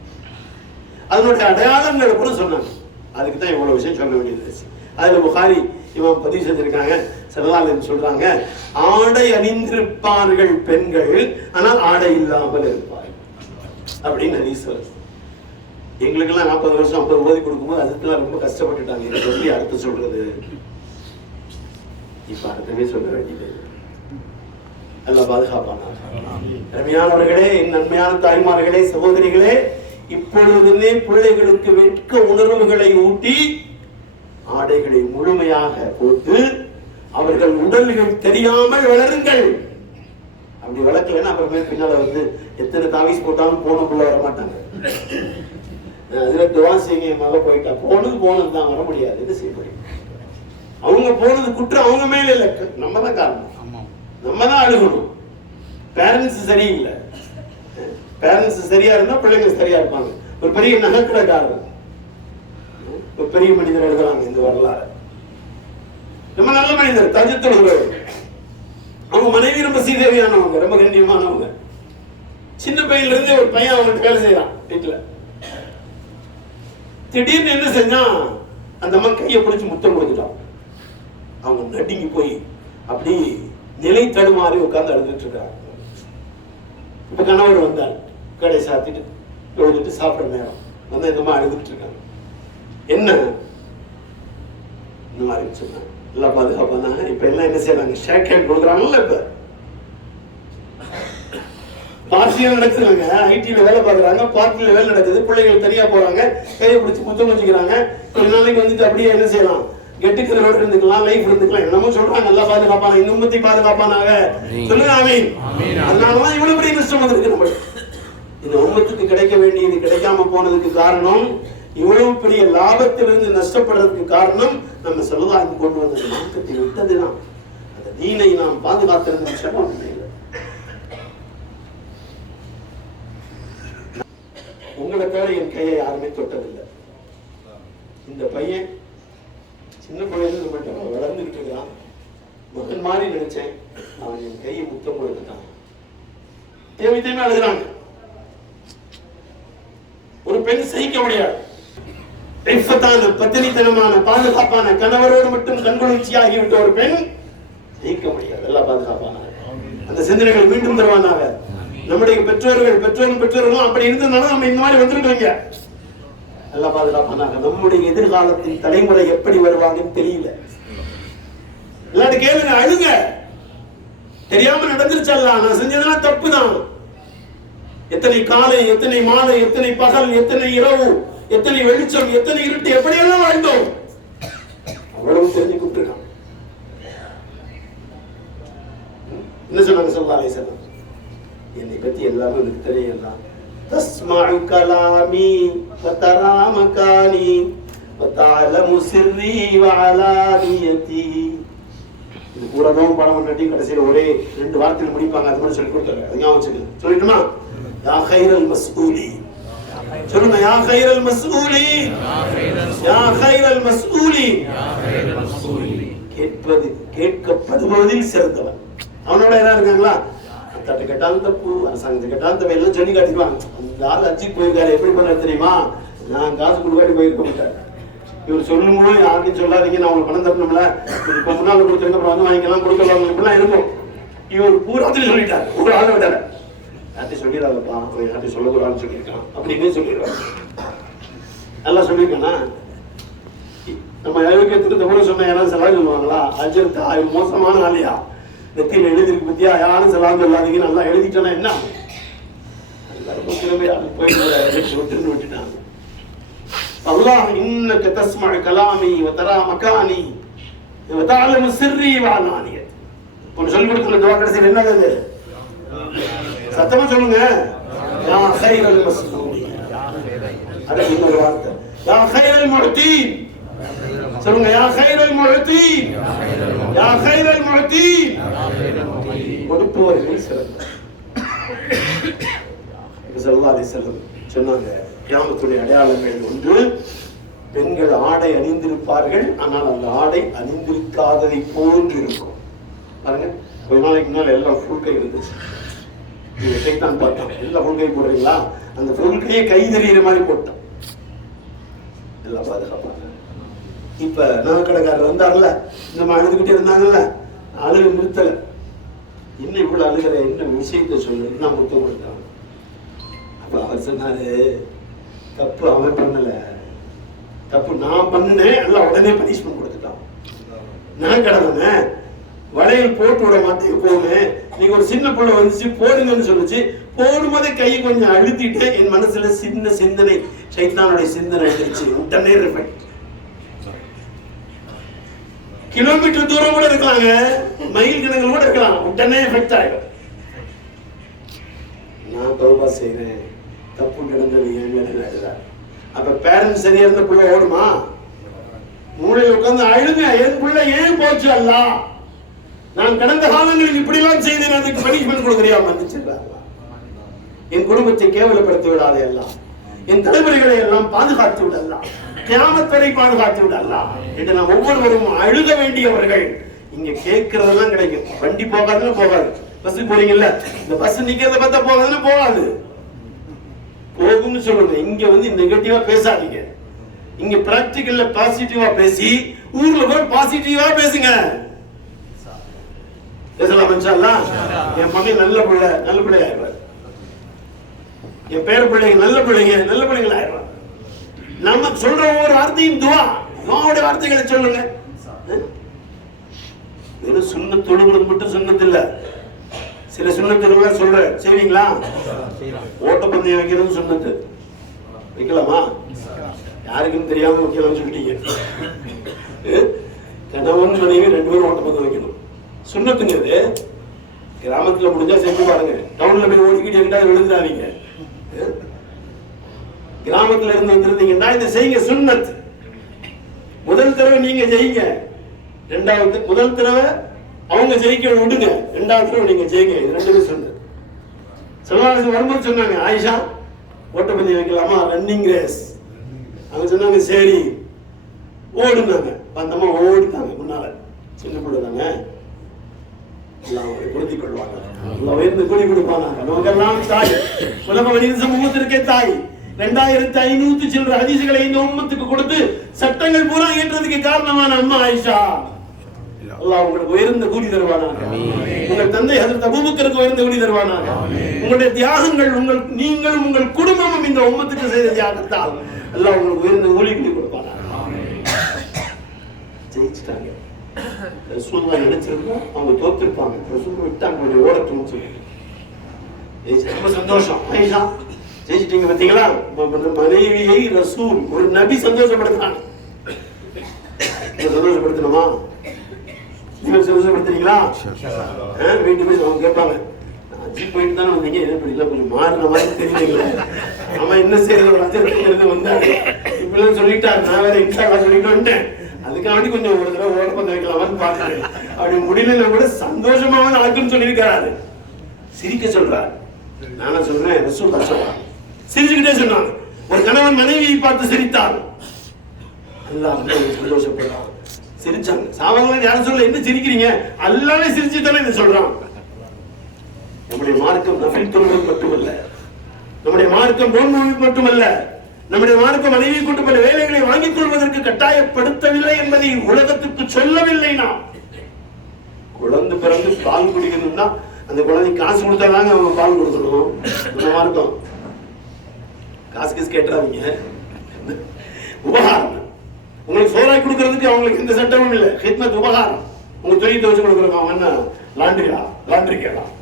அதனுடைய அடையாளங்களை கூட சொன்னாங்க. அதுக்கு தான் இவ்வளவு விஷயம் சொல்ல வேண்டியது. அதுல புகாரி இமாம் பதிவு செஞ்சிருக்காங்க. ஸல்லல்லாஹு அலைஹி வஸல்லம் சொல்றாங்க, ஆடை அணிந்திருப்பார்கள் பெண்கள், ஆனால் ஆடை இல்லாமல் இருப்பார்கள் அப்படின்னு ஹதீஸ் வருது. எங்களுக்கெல்லாம் 40 வருஷம் 50 ஓதி கொடுக்கும்போது அதுக்கெல்லாம் ரொம்ப கஷ்டப்பட்டுட்டாங்க. இதை சொல்லி அடுத்து சொல்றது, இப்ப அடுத்தவே சொல்ல வேண்டியது. அல்லாஹ் பாதுகாப்பானார். அருமையானவர்களே, என் நன்மையான தாய்மார்களே, சகோதரிகளே, இப்பொழுதுமே பிள்ளைகளுக்கு வெட்க உணர்வுகளை ஊட்டி ஆடைகளை முழுமையாக போட்டு அவர்கள் உடல்கள் தெரியாமல் வளருங்கள். அப்படி வளர்க்கலன்னா அப்புறமே பின்னால வந்து எத்தனை தாவீஸ் போட்டாலும் போனக்குள்ள வர மாட்டாங்க. அதுல துவா செய்ய மக போயிட்டா போனது தான் வர முடியாது. என்ன செய்ய முடியும்? அவங்க போனது குற்றம் அவங்க மேல இல்ல, நம்ம தான் காரணம். நம்ம தான் அழுகணும். பேரண்ட்ஸ் சரியில்லை. பேரண்ட்ஸ் சரியா இருந்தா பிள்ளைங்க சரியா இருப்பாங்க. ஒரு பெரிய நகைக்கடைக்காரர், ஒரு பெரிய மனிதர் எழுதுறாங்க இந்த வரலாறு. ரொம்ப நல்ல மனிதர், தஜத்தொழுகிறவர். அவங்க மனைவி ரொம்ப சீதேவியானவங்க, ரொம்ப கண்ணியமானவங்க. சின்ன பையன்ல இருந்து ஒரு பையன் அவங்களுக்கு வேலை செய்யறான் வீட்டுல. திடீர்னு என்ன செஞ்சான், அந்த அம்மா கையை பிடிச்சி முத்தம் கொடுத்துட்டான். அவங்க நடுங்கி போய் அப்படி நிலை தடுமாறி உட்கார்ந்து அழுதுட்டு இருக்காங்க. இப்ப கணவர் வந்தார், கடை சாத்திட்டு எழுதிட்டு சாப்பிட்ற நேரம் வந்து இந்த மாதிரி அழுதுட்டு இருக்காங்க. என்ன இந்த மாதிரி சொன்னாங்க, எல்லாம் பாதுகாப்பாங்க. இப்ப எல்லாம் என்ன செய்யறாங்க, ஷேக் ஹேண்ட் கொடுக்குறாங்கல்ல. இப்ப பார்ட்டியில நடக்குறாங்க, ஐடில வேலை பார்க்கறாங்க, பார்ட்டியில வேலை நடக்குது, பிள்ளைகள் தனியா போறாங்க, கையை பிடிச்சி முத்தம் வச்சுக்கிறாங்க. கொஞ்ச நாளைக்கு வந்துட்டு அப்படியே என்ன செய்யலாம், கெட்டுக்கிறோட இருந்துக்கலாம், லைஃப் இருந்துக்கலாம், என்னமோ சொல்றாங்க. நல்லா பாதுகாப்பான, இந்த உம்மத்தை பாதுகாப்பானாக சொல்லுங்க. ஆமீன். அதனாலதான் இவ்வளவு பெரிய நஷ்டம் வந்திருக்கு நம்மளுக்கு. இந்த உம்மத்துக்கு கிடைக்க வேண்டியது கிடைக்காம போனதுக்கு காரணம், இவ்வளவு பெரிய லாபத்திலிருந்து நஷ்டப்படுறதுக்கு காரணம் நம்ம ஸல்லல்லாஹு கொண்டு வந்த மார்க்கத்தை விட்டதுதான். அந்த தீனை நாம் பாதுகாத்திருந்த விஷயம் இல்லை. உங்களை தவிர என் கையை யாருமே தொட்டதில்லை. இந்த பையன் சின்ன பிள்ளைங்க மட்டும் வளர்ந்துகிட்டு இருக்கான். மகன் மாதிரி நினைச்சேன், அவன் என் கையை முத்தம் கொடுத்துட்டான். தேவை அழுகிறாங்க. ஒரு பெண் சகிக்க முடியாது. பத்தினித்தனமான பாதுகாப்பான கணவரோடு மட்டும் கண்குளிர்ச்சி ஆகிவிட்ட ஒரு பெண் சகிக்க முடியாது. எல்லாம் பாதுகாப்பான அந்த சிந்தனைகள் மீண்டும் தருவானாக. நம்முடைய பெற்றோர்களும் அப்படி இருந்ததுனால நம்ம இந்த மாதிரி வந்திருக்கோங்க. எல்லாம் பாதுகாப்பானாக. நம்முடைய எதிர்காலத்தின் தலைமுறை எப்படி வருவாங்கன்னு தெரியல. எல்லாரும் கேளுங்க, அழுங்க. தெரியாம நடந்துருச்சல்ல, நான் செஞ்சதெல்லாம் தப்புதான். எத்தனை காலை, எத்தனை மாலை, எத்தனை பகல், எத்தனை இரவு, எத்தனை வெளிச்சம், எத்தனை இருட்டு, எப்படியெல்லாம் வாழ்ந்தோம். அவ்வளவு தெரிஞ்சு கூப்பிட்டுருக்கான். என்ன சொன்னாங்க ஸல்லல்லாஹு அலைஹி வஸல்லம், என்னை பத்தி எல்லாமே எனக்கு தெரியல. தஸ்மஉ கலாமி வதரா மகானி வதஅலமு சிர்ரி வஅலானியதி. இது கூடவும் படம் நட்டி கடைசியில் ஒரே 2 வார்த்தையில் முடிப்பாங்க. அது மாதிரி சொல்லி கொடுத்தாங்க. அது ஞாபகம் வச்சுக்கோங்க. சொல்லட்டுமா? யா கைரல் மஸ்ஊலி. சொல்லுங்க, யா கைரல் மஸ்ஊலி, யா கைரல் மஸ்ஊலி. கேட்கப்படுவதில் சிறந்தவன். அவனோட என்ன இருக்காங்களா, தட்டு கேட்டாலும் தப்பு, அரசாங்கத்தை கேட்டாலும் தப்பு, எல்லாம் சொல்லி காட்டிடுவாங்க. அந்த ஆள் அஜித் போயிருக்காரு, எப்படி பண்ண தெரியுமா, நான் காசு கொடுக்காட்டி போயிருக்க மாட்டேன். இவர் சொல்லும் போது யாருக்கும் சொல்லாதீங்க, நான் உங்களுக்கு பணம் தரணும்ல, இப்ப முன்னாள் கொடுத்துருங்க, அப்புறம் வந்து வாங்கிக்கலாம், கொடுக்கலாம், இப்படிலாம் இருக்கும். இவர் பூராத்தையும் சொல்லிட்டார், ஒரு ஆளை விட்டார. யார்ட்டையும் சொல்லிடாதப்பா, அவன் யார்ட்டையும் சொல்லக்கூடாதுன்னு சொல்லியிருக்கான் அப்படின்னு சொல்லிடுவார். நல்லா சொல்லியிருக்கானா? நம்ம யோகியத்துக்கு தமிழ் சொன்ன யாரும் செலவு சொல்லுவாங்களா? அஜர்த்தா இவர் மோசமான ஆளியா, நெத்தியில் எழுதிருக்கு பத்தியா, யாரும் செலவு சொல்லாதீங்க, நல்லா எழுதிட்டோன்னா என்ன போயிட்டு விட்டுட்டாங்க. அல்லாஹ் இன்னக தஸ்மஉ கலாமி வ தரா மகானி வ தஅலமு சிர்ரி வ அலானிய. ஒன்னு சொல்லி கொடுக்கல, துஆ கடைசியில் என்னது? சத்தமா சொல்லுங்க. யா கைரல் மஸ்லூமி, அது இன்னொரு வார்த்தை. யா கைரல் முஅதீன் சொல்லுங்க. யா கைரல் முஅதீன், யா கைரல் முஅதீன், கொடுப்பவர்கள் சிறந்த. ஸல்லல்லாஹு அலைஹி வஸல்லம் சொன்னாங்க, கியாமத்துடைய அடையாளங்கள் ஒன்று, பெண்கள் ஆடை அணிந்திருப்பார்கள், ஆனால் அந்த ஆடை அணிந்திருக்காததை போன்று இருக்கும். பாருங்க, கொஞ்ச நாளைக்கு முன்னால் எல்லாம் ஃபுல் கை இருந்துச்சு. நீங்க சைத்தான் பார்த்தான், எல்லாம் ஃபுல் கை போடுறீங்களா, அந்த ஃபுல் கையை கை தெரியிற மாதிரி போட்டான், எல்லாம் பாதுகாப்பாங்க. இப்ப நகைக்கடைக்காரர் வந்தார்ல, இந்த மாதிரி அழுதுகிட்டே இருந்தாங்கல்ல, அழுகு நிறுத்தல. என்ன இவ்வளவு அழுகிற, என்ன விஷயத்த சொல்லு, என்ன முத்தம் கொடுத்தாங்க. அப்ப அவர் சொன்னாரு, தப்பு அவன் பண்ணல, தப்பு நான் பண்ணினேன், எல்லாம் உடனே பனிஷ்மெண்ட் கொடுத்துட்டான். நான் கடமை வளையல் போட்டு விட மாட்டேன் எப்பவுமே, நீங்க ஒரு சின்ன பிள்ளை வந்துச்சு போடுங்கன்னு சொல்லிச்சு, போடும்போதே கையை கொஞ்சம் அழுத்திட்டு என் மனசுல சின்ன சிந்தனை, சைத்தானுடைய சிந்தனை எடுத்துச்சு, உடனே ரிஃபெக்ட். கிலோமீட்டர் தூரம் கூட இருக்கலாங்க, மைல் கணக்கில் கூட இருக்கலாம், உடனே எஃபெக்ட் ஆயிடும். நான் தௌபா செய்றேன், தப்பு நடந்தது என் மேல. அப்ப பேரண்ட்ஸ் சரியா இருந்த பிள்ளை ஓடுமா? மூளையில் உட்கார்ந்து அழுங்க, என் பிள்ளை ஏன் போச்சு அல்ல, நான் கடந்த காலங்களில் இப்படி எல்லாம் செய்தேன், அதுக்கு பனிஷ்மெண்ட் கொடுக்கறியா, மன்னிச்சிருக்காங்களா? என் குடும்பத்தை கேவலப்படுத்தி விடாதே எல்லாம், என் தலைமுறைகளை எல்லாம் பாதுகாத்து விடலாம், கியாமத் வரை பாதுகாத்து விடலாம் என்று நாம் ஒவ்வொருவரும் அழுக வேண்டியவர்கள். இங்க கேட்கறதெல்லாம் கிடைக்கும். வண்டி போகாதுன்னு போகாது, பஸ் போறீங்கல்ல, இந்த பஸ் நிக்கிறத பார்த்தா போகாதுன்னு போகாது, போகும்னு சொல்லுங்க. இங்க வந்து நெகட்டிவா பேசாதீங்க, இங்க பிராக்டிகல்ல பாசிட்டிவா பேசி ஊர்ல போய் பாசிட்டிவா பேசுங்க. பேசலாம் இன்ஷாஅல்லாஹ். என் மகன் நல்ல பிள்ளை, நல்ல பிள்ளை ஆயிடுவார். என் பேர பிள்ளைங்க நல்ல பிள்ளைங்க, நல்ல பிள்ளைகள் ஆயிடுவார். நம்ம சொல்ற ஒவ்வொரு வார்த்தையும் துவா, துவாவுடைய வார்த்தைகளை சொல்லுங்க. வெறும் சுன்னத் தொழுகிறது மட்டும் சுன்னத் இல்ல, சில சுன்னத்துகளை சொல்ற செய்வீங்களா? ஓட்டப்பந்தயம் வைக்கிறது சுன்னத்து, வைக்கலாமா? யாருக்கும் தெரியாம வைக்கலாம்னு சொல்லிட்டீங்க. கணவன் மனைவி ரெண்டு பேரும் ஓட்டப்பந்தயம் வைக்கணும், சுன்னத்துங்கிறது. கிராமத்துல முடிஞ்சா செஞ்சு பாருங்க, டவுன்ல போய் ஓடிக்கிட்டு இருந்தா விழுந்துடாதீங்க. கிராமத்துல இருந்து வந்திருந்தீங்கன்னா இதை செய்யுங்க, சுன்னத். முதல் தடவை நீங்க ஜெயிங்க, ரெண்டாவது முதல் தடவை அவங்க ஜெயிக்க விடுங்க, ரெண்டாவது தடவை நீங்க ஜெயிங்க. இது ரெண்டுமே சொன்னது. ஸல்லல்லாஹு வரும்போது சொன்னாங்க, ஆயிஷா ஓட்டப்பந்தயம் வைக்கலாமா, ரன்னிங் ரேஸ். அவங்க சொன்னாங்க சரி ஓடுனாங்க. அந்தம்மா ஓடிட்டாங்க முன்னால, சின்ன பிள்ளை தானே, பொருத்திக் கொள்வாங்க, உயர்ந்து கூலி கொடுப்பாங்க. நமக்கெல்லாம் தாய், உலக மனித சமூகத்திற்கே தாய். 2500 சில்லற ஹதீஸ்களை இந்த உம்மத்துக்கு கொடுத்து சட்டங்கள் பூரா ஏற்றதுக்கு காரணமான அம்மா ஆயிஷா. அல்லாஹ் உங்களுக்கு உயர்ந்த கூலி தருவானாக. உங்கள் தந்தை ஹஜ்ரத் அபூபக்கருக்கு உயர்ந்த கூலி தருவானாக. உங்களுடைய தியாகங்கள், நீங்களும் உங்கள் குடும்பமும் இந்த உம்மத்துக்கு செய்த தியாகத்தால் அல்லாஹ் உங்களுக்கு உயர்ந்த கூலி கொடுப்பானாக. ஜெயிச்சிட்டாங்க. ரசூலுல்லாஹ் நினைச்சிருந்தா அவங்க தோத்திருப்பாங்க, ரசூலுல்லாஹ் விட்டாங்க ஓடட்டும்னு சொல்லி. ரொம்ப சந்தோஷம், ஆயிஷா ஜெயிச்சிட்டீங்க பார்த்தீங்களா? மனைவியை ரசூல் ஒரு நபி சந்தோஷப்படுத்தினாங்க. சந்தோஷப்படுத்தணுமா? நீங்க சந்தோஷப்படுத்துறீங்களா? வீட்டு போய் அவங்க கேட்பாங்க, ஜீப் போயிட்டு தானே வந்தீங்க, கொஞ்சம் மாறின மாதிரி தெரியல, ஆமா என்ன செய்யறது வந்தாரு இப்பெல்லாம் சொல்லிட்டாரு, நான் வேற இன்ஸ்டால சொல்லிட்டு வந்துட்டேன், அதுக்காண்டி கொஞ்சம் ஒரு தடவை ஓடப்பந்த வைக்கலாமான்னு பாக்குறாரு. அப்படி முடியல கூட சந்தோஷமாக நடக்குன்னு சொல்லியிருக்காரு. சிரிக்க சொல்றாரு. நானா சொல்றேன், ரசூலுல்லாஹ் சொல்றாங்க, சிரிச்சுக்கிட்டே சொன்னாங்க. ஒரு கணவன் மனைவியை பார்த்து சிரித்தார், அல்லாஹ் சந்தோஷப்படுறான். சிரிச்சாங்க. சாவங்களை யாரும் சொல்ல, என்ன சிரிக்கிறீங்க, அல்லாஹ்வே சிரிச்சு தானே இதை சொல்றான். நம்முடைய மார்க்கம் நஃபில் தொழுகை மட்டுமல்ல, நம்முடைய மார்க்கம் நோன்பு மட்டுமல்ல, நம்முடைய மார்க்க மனைவி கொண்டு பல வேலைகளை வாங்கிக் கொள்வதற்கு கட்டாயப்படுத்தவில்லை என்பதை உலகத்துக்கு சொல்லவில்லை. நாம் குழந்தை பிறந்து பால் குடிக்கணும்னா அந்த குழந்தை காசு கொடுத்தாதாங்க அவங்க பால் கொடுக்கணும். நம்ம மார்க்கம் காசு கேட்டுறாதீங்க, உபகாரம். உங்களுக்கு சோறாய் கொடுக்கறதுக்கு அவங்களுக்கு எந்த சட்டமும் இல்லை. ஹித்மத் உபகாரம். உங்க தொழில் துவச்சு கொடுக்குறோம். அவன் என்ன லாண்ட்ரி கேட்கலாம்,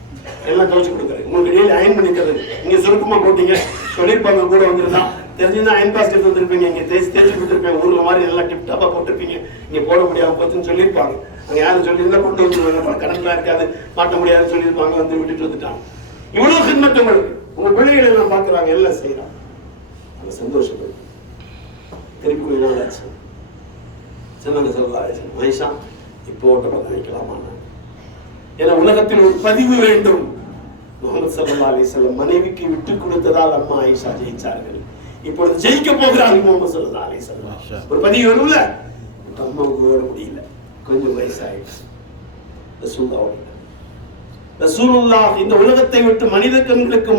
எல்லாம் துவச்சு கொடுக்குறது. உங்களுக்கு டெய்லி அயன் பண்ணிக்கிறது. நீங்க சுருக்கமா போட்டீங்க சொல்லிருப்பாங்க, கூட வந்துருந்தான் தெரிஞ்சுன்னா அயன் பாஸ் எடுத்து வந்துருப்பீங்க. இங்க தேய்ச்சி கொடுத்துருப்பேன். ஊர்ல மாதிரி எல்லாம் டிப் டாப்பா போட்டிருப்பீங்க. இங்க போட முடியாம போச்சுன்னு சொல்லியிருப்பாங்க. அங்க யாரும் சொல்லியிருந்தா கொண்டு வந்துருவாங்க. கணக்கெல்லாம் இருக்காது, மாட்ட முடியாதுன்னு சொல்லியிருப்பாங்க. வந்து விட்டுட்டு வந்துட்டாங்க. இவ்வளவு ஹித்மத் உங்களுக்கு. உங்க பிள்ளைகளை எல்லாம் பாக்குறாங்க, எல்லாம் செய்யறாங்க. அந்த சந்தோஷப்படு. திருப்பி கொஞ்ச நாள் ஆச்சு. சொன்னாங்க சொல்றாங்க, மகேஷா இப்போ ஓட்ட பத்த வைக்கலாமா? ஏன்னா உலகத்தில் ஒரு பதிவு வேண்டும். முகமது ஸல்லல்லாஹு அலைஹி வஸல்லம் மனைவிக்கு விட்டு கொடுத்ததால் அம்மா ஆயிஷா ஜெயிச்சார்கள். இப்பொழுது ஜெயிக்க போகிறார்கள் முகமது ஸல்லல்லாஹு அலைஹி வஸல்லம். ஒரு பதிவு வரும்ல, அம்மாவுக்கு ஓட முடியல, கொஞ்சம் வயசாயிடுச்சு. ரசூலுல்லாஹ் இந்த உலகத்தை விட்டு மனித கண்களுக்கு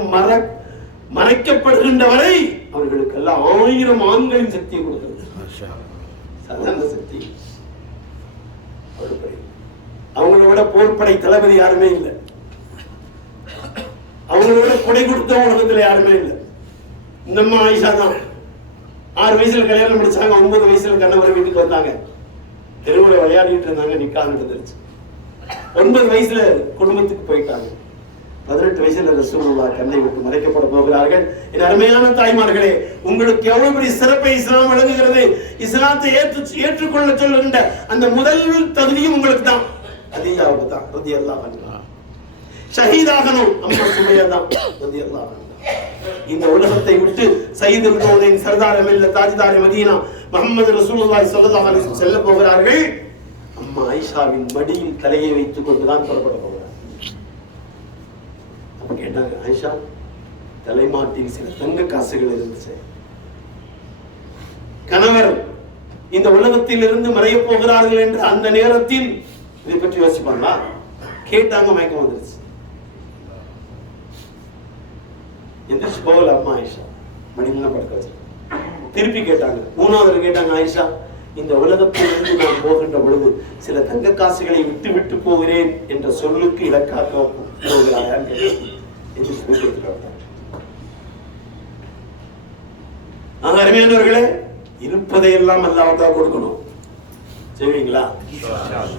மறைக்கப்படுகின்ற வரை அவர்களுக்கெல்லாம் 1000 ஆண்களின் சக்தியை கொடுக்கிறது. சாதாரண சக்தி. அவங்களோட போர்படை தளபதி யாருமே இல்லை. அவங்களோட கொடை கொடுத்த உலகத்துல யாருமே இல்லை. இந்த அம்மா ஆயிஷா தான். 6 வயசுல கல்யாணம் முடிச்சாங்க. 9 வயசுல கணவர் வீட்டுக்கு வந்தாங்க. தெருவுல விளையாடிட்டு இருந்தாங்க. நிக்காஹ் நடந்துருச்சு. 9 வயசுல குடும்பத்துக்கு போயிட்டாங்க. 18 வயசுல ரசூலுல்லாஹ் கண்ணை விட்டு மறைக்கப்பட போகிறார்கள். என் அருமையான தாய்மார்களே, உங்களுக்கு எவ்வளவு பெரிய சிறப்பை இஸ்லாம் வழங்குகிறது. இஸ்லாத்தை ஏற்றுக்கொள்ள சொல்லுகின்ற அந்த முதல் தகுதியும் உங்களுக்கு தான். கதீஜாவுக்கு தான் ரலியல்லாஹு அன்ஹா. ஷஹீதாகணும் அம்மா சுமையா தான் ரலியல்லாஹு அன்ஹா. இந்த உலகத்தை விட்டு சய்யிதுல் கௌனைன் சர்தார் மில்லத் தாஜ்தார் மதீனா முஹம்மது ரசூலுல்லாஹி ஸல்லல்லாஹு அலைஹி வஸல்லம் செல்ல போகிறார்கள். அம்மா ஆயிஷாவின் மடியில் தலையை வைத்துக் கொண்டுதான் புறப்பட போகிறார். அப்ப கேட்டாங்க, ஆயிஷா தலைமாட்டில் சில தங்க காசுகள் இருந்துச்சு. கணவர் இந்த உலகத்தில் இருந்து மறைய போகிறார்கள் என்று அந்த நேரத்தில் இதை பற்றி யோசிப்பாங்களா? கேட்டாங்க, மயக்கம் வந்துருச்சு. எந்திரிச்சு போகல அம்மா ஆயிஷா. மடியில படுக்க வச்சு திருப்பி கேட்டாங்க. 3வது கேட்டாங்க, ஆயிஷா இந்த உலகத்தில் இருந்து நான் போகின்ற பொழுது சில தங்க காசுகளை விட்டு விட்டு போகிறேன் என்ற சொல்லுக்கு இலக்காக போகிறாயா என்று சொல்லி. அருமையானவர்களே, இருப்பதையெல்லாம் அல்லாஹ்வுக்கு கொடுக்கணும். செய்வீங்களா?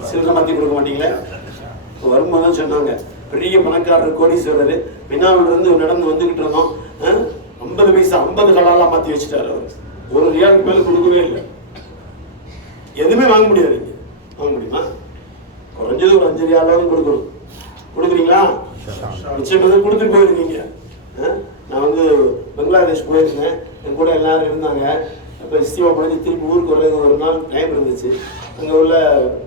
சில்லறை மாத்தி கொடுக்க மாட்டீங்களா? வரும்போது சொன்னாங்க, பெரிய பணக்காரர் கோடீஸ்வரர் மினாவில இருந்து நடந்து வந்துகிட்டு இருந்தோம். 50 பைசா 50 கலாலாம் மாத்தி வச்சுட்டாரு. அவர் ஒரு ரியாலுக்கு மேல கொடுக்கவே இல்லை. எதுவுமே வாங்க முடியாது. வாங்க முடியுமா? குறைஞ்சது ஒரு 5 ரியாலாவது கொடுக்கணும். கொடுக்குறீங்களா? நிச்சயம் கொடுத்துட்டு போயிருக்கீங்க. நான் வந்து பங்களாதேஷ் போயிருந்தேன். என் கூட எல்லாரும் இருந்தாங்க. இப்போ இஸ்திவா பண்ணி திருப்பி ஊருக்கு வர்றது ஒரு நாள் டைம் இருந்துச்சு. அங்கே உள்ள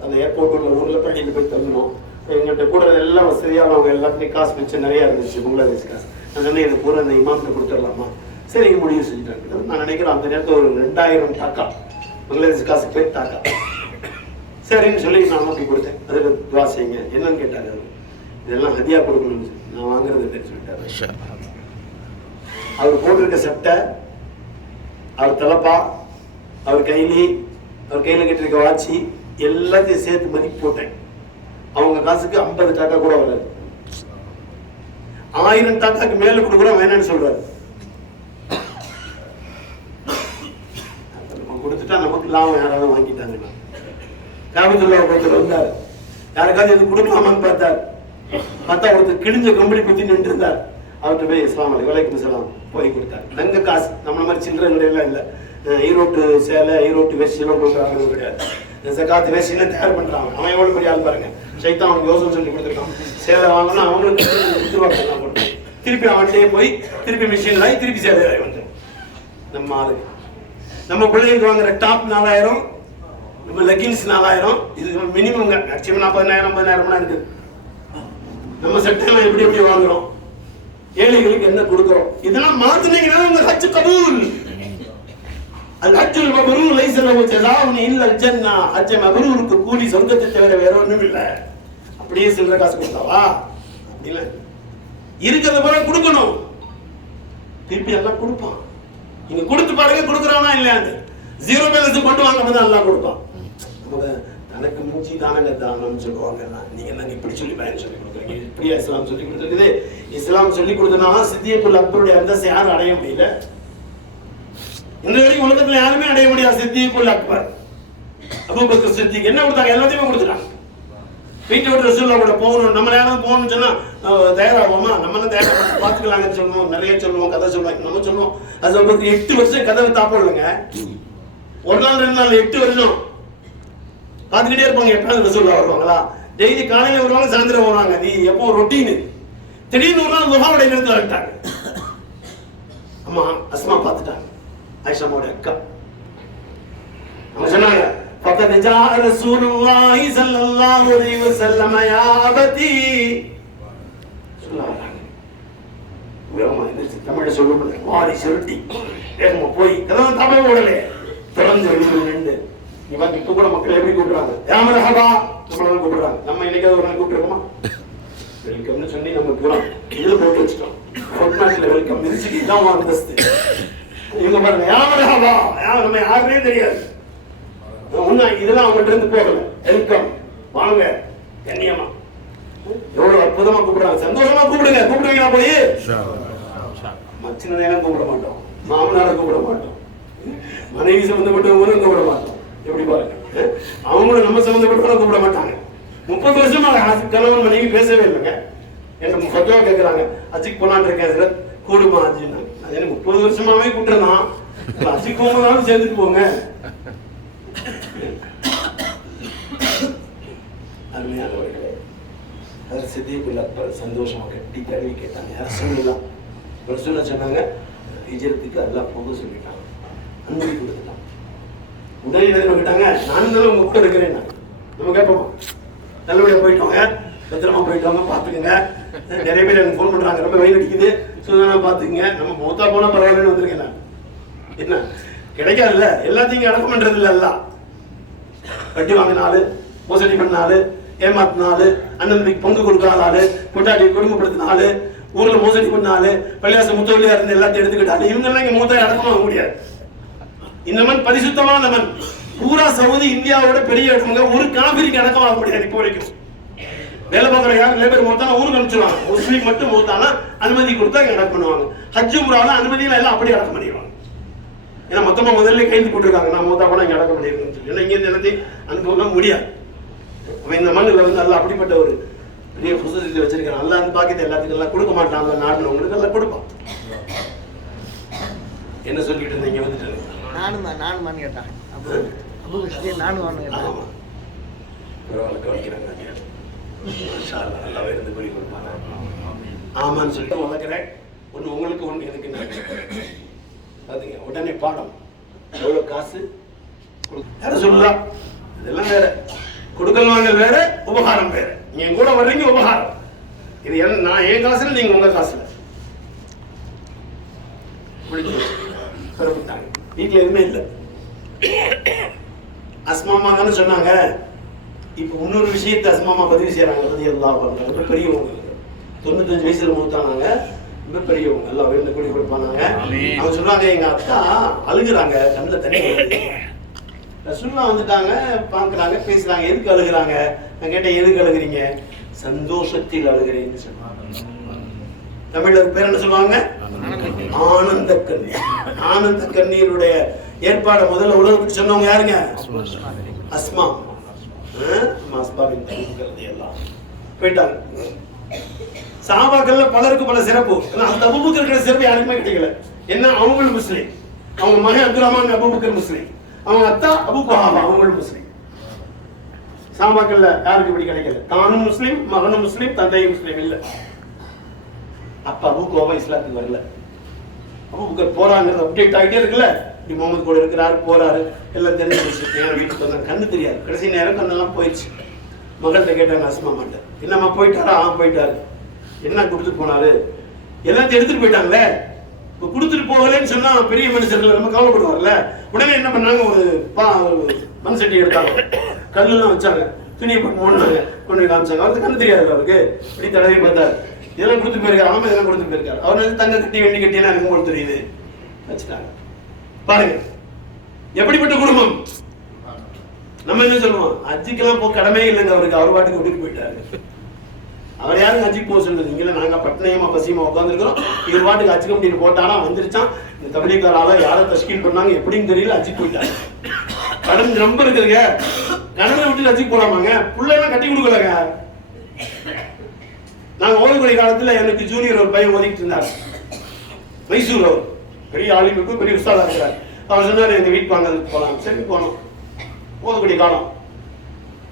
அந்த ஏர்போர்ட் உள்ள ஊரில் பள்ளியில் போய் தங்கணும். எங்கள்கிட்ட கூட எல்லாம் வசதியாக அவங்க எல்லாத்தையும் காசு மிச்சம் நிறையா இருந்துச்சு, பங்களாதேஷ் காசு. நான் சொன்னேன், எனக்கு பூரா அந்த இமாம்கிட்ட கொடுத்துடலாமா? சரி, முடிவு செஞ்சுட்டாங்க. நான் நினைக்கிறேன் அந்த நேரத்தில் ஒரு 2000 டாக்கா பங்களாதேஷ் காசு பேர் டாக்கா. சரின்னு சொல்லி நான் நோக்கி கொடுத்தேன். அதில் துவா செய்யுங்க. என்னன்னு கேட்டாங்க, இதெல்லாம் ஹதியா கொடுக்கணும்னு சொல்லி. நான் வாங்குறது இல்லைன்னு சொல்லிட்டாரு. அவர் போட்டிருக்க சட்டை, அவர் தலப்பா, அவர் கையில் கட்டிருக்க வாட்சி எல்லாத்தையும் சேர்த்து மதிப்பு போட்டேன். அவங்க காசுக்கு 50 டாக்கா கூட வராது. 1000 டாக்காக்கு மேல கொடுக்குறோம் வேணும்னு சொல்றாரு. நம்ம கொடுத்துட்டா நமக்கு லாபம் யாராவது வாங்கிட்டாங்கன்னா. காபத்துல்லா ஒருத்தர் வந்தார். யாருக்காவது இது கொடுக்கலாமான்னு பார்த்தார். பார்த்தா ஒருத்தர் கிழிஞ்ச கம்பெனி பத்தி நின்று இருந்தார். அவர்கிட்ட போய் இஸ்லாம் வலைக்கும் சலாம் போய் கொடுத்தார். தங்க காசு நம்மள மாதிரி சில்லறை எல்லாம் இல்லை. ஈரோட்டு சேலை, ஈரோட்டு வேஷ்டியெல்லாம் கொடுக்குறாங்க கிடையாது. சக்காத்து வேஷ்டியெல்லாம் தயார் பண்றாங்க. அவன் எவ்வளவு பெரிய ஆள் பாருங்க. சைத்தான் அவனுக்கு யோசனை சொல்லி கொடுத்துருக்கான். சேலை வாங்கினா அவங்களுக்கு கொடுத்துருவாங்க. திருப்பி அவன்கிட்டயே போய் திருப்பி மிஷின் ஆகி திருப்பி சேலை ஆகி வந்துடும். நம்ம ஆளுங்க நம்ம பிள்ளைங்களுக்கு வாங்குற டாப் 4000, நம்ம லெகின்ஸ் 4000. இது மினிமம் மேக்சிமம் 40,000 50,000 இருக்குது. நம்ம சட்டையெல்லாம் எப்படி எப்படி வாங்குறோம், ஏழைகளுக்கு என்ன கொடுக்கிறோம், இதெல்லாம் மாத்தினீங்கன்னா உங்க ஹஜ் கபூல். அல் ஹஜ்ஜுல் மப்ரூர் லைஸ லஹு ஜஸாஉன் இல்லா அல் ஜன்னah. ஹஜ் மப்ரூருக்கு கூலி சொர்க்கத்தை தவிர வேற ஒண்ணும் இல்ல. அப்படியே சில்லறை காசு கொடுத்தாவா? இல்ல, இருக்கிறத போல கொடுக்கணும். திருப்பி எல்லாம் கொடுப்பான். நீங்க கொடுத்து பாருங்க, கொடுக்குறானா இல்லையான்னு. 0 பேலன்ஸ் கொண்டு வாங்க, அப்பதான் எல்லாம் கொடுப்பான். தனக்கு மூச்சு தானங்க தானம்னு சொல்லுவாங்க. நீங்க என்னங்க இப்படி சொல்லி பயன் சொல்லி கொடுக்குறீங்க? இப்படியா இஸ்லாம் சொல்லி கொடுத்துருக்குது? இஸ்லாம் சொல்லி கொடுத்தனா சித்தியக்குல் அக்பருடைய அந்தஸ்து யாரும் அடைய முடியல. இந்த வரைக்கும் உலகத்துல யாருமே அடைய முடியாது சித்தியக்குல் அக்பர். அபூபக்கர் சித்திக் என்ன கொடுத்தாங்க? எல்லாத்தையுமே கொடுத்துட்டாங்க. வீட்டை விட்டு ரசூலுல்லாஹ் கூட போகணும், நம்ம யாராவது போகணும்னு சொன்னா தயாராகுமா? நம்மளும் தயாரா பாத்துக்கலாங்கன்னு சொல்லுவோம், நிறைய சொல்லுவோம், கதை சொல்லுவாங்க. நம்ம சொல்லுவோம் அது 8 வருஷம் கதவை தாப்படலைங்க. ஒரு நாள் 2 நாள் 8 வருஷம் பார்த்துக்கிட்டே இருப்பாங்க. எப்பயாவது ரசூலுல்லாஹ் வருவாங்களா? டெய்லி காலையில வருவாங்க, சாயந்தரம் வருவாங்க. நீ எப்போ ரொட்டீன். திடீர்னு ஒரு நாள் துஹாவுடைய நேரத்தில் வந்துட்டாங்க. அம்மா அஸ்மா பார்த்துட்டாங்க, ஆயிஷாவோட அக்கா. அவங்க சொன்னாங்க فقد جاء رسول الله صلى الله عليه وسلم يا ابتي. சொன்னாங்க வேகமா எந்திரிச்சு தமிழ்ல சொல்லுங்க, வாரி சுருட்டி வேகமா போய் கதவை தமிழ் ஓடலே திறந்து வெளியில் நின்று. இவங்க இப்ப கூட மக்கள் எப்படி கூப்பிடுறாங்க? யா மர்ஹபா நம்மள கூப்பிடுறாங்க. நம்ம என்னைக்காவது ஒரு நாள் கூப்பிட்டுருக்கோமா? வெல்கம்னு சொல்லி நம்ம போறோம், இதுல போட்டு வச்சுட்டோம். ஃபோர்ட்நாட்ல வெல்கம் மிதிச்சுக்கு இதான் அந்தஸ்து. இவங்க பாருங்க, யா மர்ஹபா, நம்ம யாருமே தெரியாது. இதெல்லாம் அவங்கள்ட்ட இருந்து போகல. வெல்கம், வாங்க, கண்ணியமா, எவ்வளவு அற்புதமா கூப்பிடுறாங்க. சந்தோஷமா கூப்பிடுங்க. கூப்பிடுவீங்களா? போய் மச்சினதையெல்லாம் கூப்பிட மாட்டோம், மாமனாரை கூப்பிட மாட்டோம், மனைவி சம்பந்தப்பட்டவங்களும் கூப்பிட மாட்டோம். எப்படி பாருங்க, அவங்களும் நம்ம சம்பந்தப்பட்டவங்களும் கூப்பிட மாட்டாங்க. 30 வருஷமா கணவன் மனைவி பேசவே இல்லைங்க. எனக்கு ஃபத்வா கேட்கறாங்க, அஜிக்கு போலான்னு இருக்கேன், கூடுமா அஜின்னு. அது 30 வருஷமாவே கூப்பிட்டுறான். அஜிக்கு போகும்போதாலும் சேர்ந்துட்டு போங்க. அருமையானவர்களே, அதில் சித்தியக்குல் அக்பர் சந்தோஷமா கட்டி தடவி கேட்டாங்க, ரசூலுல்லாஹ் ரசூலுல்லாஹ் சொன்னாங்க ஹிஜ்ரத்துக்கு அல்லாஹ் போக சொல்லிட்டாங்க, அனுமதி கொடுத்துட்டாங்க. உடனே என்ன கேட்டாங்க, நானும் தான் உங்க கூட இருக்கிறேன். நம்ம கேட்போமா? நல்லபடியா போயிட்டோங்க, பத்திரமா போயிட்டோங்க, பாத்துக்கங்க. நிறைய பேர் எனக்கு ஃபோன் பண்றாங்க, ரொம்ப வெயில் அடிக்குது, சுதனா பாத்துக்கங்க, நம்ம மூத்தா போனா பரவாயில்லன்னு வந்திருக்கேன் நான். என்ன கிடைக்காதுல்ல, எல்லாத்தையும் அடக்கம் பண்றது இல்ல. எல்லாம் வட்டி வாங்கினாலு, மோசடி பண்ணாலு, ஏமாத்தினாலு, அண்ணனுக்கு பங்கு கொடுக்காதாலு, கொண்டாடி கொடுமைப்படுத்தினாலு, ஊர்ல மோசடி பண்ணாலு, பள்ளியாச முத்தவள்ளியா இருந்து எல்லாத்தையும் எடுத்துக்கிட்டாலும் இவங்க எல்லாம் இங்க மூத்தாய் அடக்கமாக முடியாது. இந்த மண் பரிசுத்தமான மண். பூரா சவுதி இந்தியாவோட பெரிய இடமுங்க. ஒரு காபிரிக்கு அடக்கமாக முடியாது. இப்போ வரைக்கும் வேலை பார்க்குற யாரும் லேபர் மூத்தானா ஊருக்கு அனுப்பிச்சுவாங்க. முஸ்லீம் மட்டும் மூத்தானா அனுமதி கொடுத்தா இங்க அடக்கம் பண்ணுவாங்க. ஹஜ் உம்ரால அனுமதியில எல்லாம் அப்படியே அடக்கம் பண்ணிடுவாங்க. ஏன்னா மொத்தமா முதல்ல கைது போட்டுருக்காங்க, நான் மூத்தா கூட இங்க அடக்கம் பண்ணிருக்கேன்னு சொல்லி. ஏன்னா இங்க இருந்து எல்லாத்தையும் அனுப்ப முடியாது. இந்த மண்ணில் வந்து எல்லாம் அப்படிப்பட்ட ஒரு பெரிய புதுசத்தை வச்சிருக்காங்க. நல்லா அந்த பாக்கியத்தை எல்லாத்துக்கும் எல்லாம் கொடுக்க மாட்டான். அந்த நாட்டில் உங்களுக்கு எல்லாம் கொடுப்பான். என்ன சொல்லிட்டு இருந்தீங்க? வந்துட்டு நானும் கேட்டான், நானும் நல்லா இருந்து போய் கொடுப்பாங்க. ஆமான்னு சொல்லிட்டு வளர்க்குறேன். ஒன்று உங்களுக்கு, ஒன்று எதுக்கு பாத்தீங்க. உடனே பாடம், எவ்வளவு காசு யார சொல்லலாம், இதெல்லாம் வேற. கொடுக்கல் வாங்கல் வேற, உபகாரம் வேற. நீங்க கூட வர்றீங்க, உபகாரம். இது நான் என் காசுல, நீங்க உங்க காசுல. வீட்டுல எதுவுமே இல்லை. அஸ்மாமா தானே சொன்னாங்க. இப்ப இன்னொரு விஷயத்தை அஸ்மாமா பதிவு செய்யறாங்க. ரொம்ப பெரியவங்க, 95 வயசுல மூத்தானாங்க, ரொம்ப பெரியவங்க, எல்லாம் விருந்து கூடி கொடுப்பானாங்க. அவங்க சொல்றாங்க, எங்க அக்கா அழுகுறாங்க, கண்ணுல தண்ணி வருது. ரசூலுல்லாஹ் வந்துட்டாங்க, பாக்குறாங்க, பேசுறாங்க. எதுக்கு அழுகுறாங்க? நான் கேட்டேன், எதுக்கு அழுகுறீங்க? சந்தோஷத்தில் அழுகிறேன்னு சொன்னாங்க. தமிழ்ல பேர் என்ன சொல்லுவாங்க? ஆனந்த கண்ணீர். ஆனந்த கண்ணீருடைய ஏற்பாடு முதல்ல உலகத்துக்கு சொன்னவங்க யாருங்க? அஸ்மா. எல்லாம் போயிட்டாங்க. சஹாபாக்கள்ல பலருக்கு பல சிறப்பு. அந்த அபூபக்கர் இருக்கிற சிறப்பு யாருக்குமே கிடைக்கல. என்ன, அவங்களும் முஸ்லீம். அவங்க மகன் அப்துல் ரஹ்மான் அபூபக்கர் முஸ்லீம், அவங்க அத்தா அபூ குஹாஃபா அவங்களும் முஸ்லீம். சஹாபாக்கள்ல யாருக்கு இப்படி கிடைக்கல. தானும் முஸ்லீம், மகனும் முஸ்லீம், தந்தையும் முஸ்லீம் இல்ல. அப்ப அபூ குஹாஃபா இஸ்லாத்துக்கு வரல. அபூபக்கர் போறாங்கிறது அப்டேட் ஆகிட்டே இருக்குல்ல. இப்படி முகமது கூட இருக்கிறாரு, போறாரு, எல்லாம் தெரிஞ்சிருச்சு. என் வீட்டுக்கு வந்தாங்க, கண்ணு தெரியாது. கடைசி நேரம் கண்ணெல்லாம் போயிடுச்சு. மகள்கிட்ட கேட்டாங்க அஸ்மா மாட்ட, என்னம்மா போயிட்டாரா? போயிட்டாரு. என்ன கொடுத்துட்டு போனாரு? எல்லாத்தையும் எடுத்துட்டு போயிட்டாங்களே. இப்ப கொடுத்துட்டு போகலன்னு சொன்னா பெரிய மனுஷர்கள் நம்ம கவலைப்படுவார்ல. உடனே என்ன பண்ணாங்க, ஒரு மண் சட்டி எடுத்தாங்க, கல்லுலாம் வச்சாங்க, துணியை போட்டு மூடினாங்க, கொண்டு காமிச்சாங்க. அவருக்கு கண்ணு தெரியாது. அவருக்கு இப்படி தடவை பார்த்தாரு, இதெல்லாம் கொடுத்து போயிருக்காரு. ஆமா, இதெல்லாம் கொடுத்து போயிருக்காரு. அவர் வந்து தங்க கட்டி வெண்ணி கட்டி எல்லாம் எனக்கு போல தெரியுது வச்சுட்டாங்க. பாருங்க எப்படிப்பட்ட குடும்பம். நம்ம என்ன சொல்லுவோம், ஹஜ்ஜுக்கெல்லாம் போக கடமையே இல்லைங்க அவருக்கு, அவர் பாட்டுக்கு விட்டுட்டு போயிட்டாரு. அவர் யாரும் ஹஜ்ஜுக்கு போக சொல்றது, இங்கே நாங்க பட்டணையமா பசியமா உட்காந்துருக்கிறோம், இவர் பாட்டுக்கு ஹஜ் கமிட்டி போட்டானா வந்துருச்சான், இந்த தபிலீக்காரால யாரை தஷ்கீல் பண்ணாங்க எப்படின்னு தெரியல, ஹஜ்ஜுக்கு போயிட்டாரு. கடன் ரொம்ப இருக்குதுங்க, கடனை விட்டு ஹஜ்ஜுக்கு போலாமாங்க, பிள்ளைலாம் கட்டி கொடுக்கலங்க. நாங்க ஓய்வுடைய காலத்துல எனக்கு ஜூனியர் ஒரு பையன் ஓதிக்கிட்டு இருந்தார், மைசூர், அவர் பெரிய ஆளுக்கு பெரிய உஸ்தாதா இருக்கிறார். அவர் சொன்னார் எங்க வீட்டு வாங்கிறதுக்கு போலாம். சரி போனோம். ஓதக்கூடிய காலம்,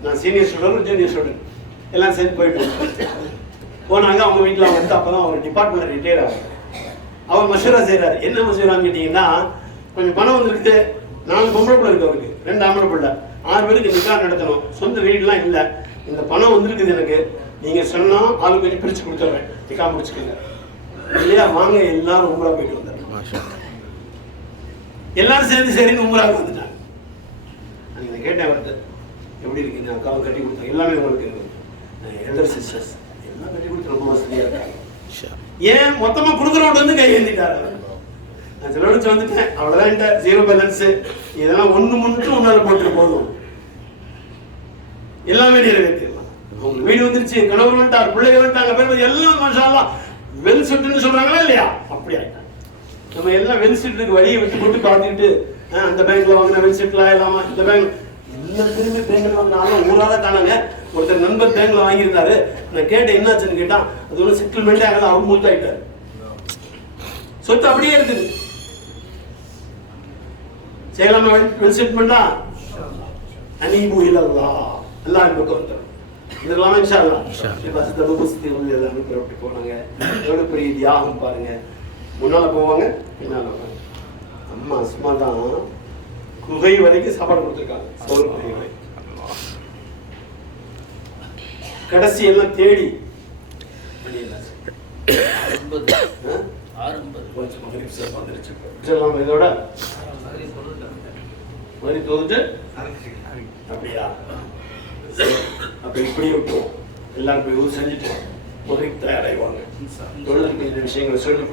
நான் சீனியர் ஸ்டூடெண்ட் ஜூனியர் ஸ்டூடெண்ட் எல்லாம் சேர்ந்து போயிட்டு போனாங்க. அவங்க வீட்டில் அவங்க வந்து அப்பதான் அவர் டிபார்ட்மெண்ட் ரிட்டையர் ஆகும். அவர் மஷூரா செய்யறாரு. என்ன மஷூரான்னு கேட்டீங்கன்னா, கொஞ்சம் பணம் வந்துருக்கு, 4 பொம்பளை பிள்ளை இருக்கு அவருக்கு, 2 ஆம்பளை பிள்ளை, 6 பேருக்கு நிக்கா நடத்தணும், சொந்த வீடுலாம் இல்லை, இந்த பணம் வந்திருக்குது எனக்கு, நீங்க சொன்னா ஆளு கொஞ்சம் பிரிச்சு கொடுத்துட்றேன், நிக்கா முடிச்சுக்கோங்க இல்லையா, வாங்க எல்லாரும் உம்ரா போயிட்டு வந்தாரு. எல்லாரும் சேர்ந்து சரின்னு உம்ராவுக்கு வந்துட்டாங்க. நீங்க கேட்டேன் அவர்கிட்ட, எப்படி இருக்கீங்க, அக்காவை கட்டி கொடுத்தாங்க, எல்லாமே உங்களுக்கு எல்டர் சிஸ்டர்ஸ் எல்லாம் கட்டி கொடுத்து ரொம்ப வசதியா இருக்காங்க. ஏன் மொத்தமா கொடுக்குறவங்க வந்து கை ஏந்திட்டாரு. நான் செலவழிச்சு வந்துட்டேன், அவ்வளவுதான், 0 பேலன்ஸ், இதெல்லாம் ஒண்ணு மட்டும் ஒன்னால போட்டு போதும், எல்லாமே நிறைவேற்றிடலாம். அவங்க வீடு வந்துருச்சு, கணவர் வந்துட்டார், பிள்ளைகள் வந்துட்டாங்க, எல்லாம் மாஷா அல்லாஹ் வெல் செட்டுன்னு சொல்றாங்களா இல்லையா, அப்படி ஆயிட்டாங்க. நம்ம எல்லாம் வெல் செட்டுக்கு வழியை விட்டு போட்டு பார்த்துக்கிட்டு, அந்த பேங்க்ல வாங்கின வெல் செட்லாம் இல்லாம இந்த பேங்க் எல்லாத்துலயுமே பேங்க்ல வாங்கினாலும் ஊரால காணாங்க. ஒருத்தர் நண்பர் பேங்க்ல வாங்கியிருந்தாரு, நான் கேட்டேன் என்னாச்சுன்னு கேட்டா, அது ஒரு செட்டில்மெண்ட் ஆகல, அவர் மூத்தாயிட்டாரு, சொத்து அப்படியே இருக்குது. செய்யலாமா வெல் செட்மெண்டா, அனீபு இலல்லாஹ், அல்லாஹ் பக்கம் வந்துடும். இதெல்லாம் இன்ஷா அல்லாஹ் எல்லாமே புறப்பட்டு போனாங்க. எவ்வளவு பெரிய தியாகம் பாருங்க. முன்னால போவாங்க, பின்னால போவாங்க. அம்மா அஸ்மா தான் குகை வரைக்கும் சாப்பாடு கொடுத்துருக்காங்க, சோறு குகை கடைசி எல்லாம் தேடி இதோட மாதிரி தோந்து அப்படியா, அப்ப இப்படி விட்டுருவோம். எல்லாரும் போய் ஊர் செஞ்சுட்டு தயாராகிவாங்க. தொழிலுக்கு இந்த விஷயங்களை சொல்லி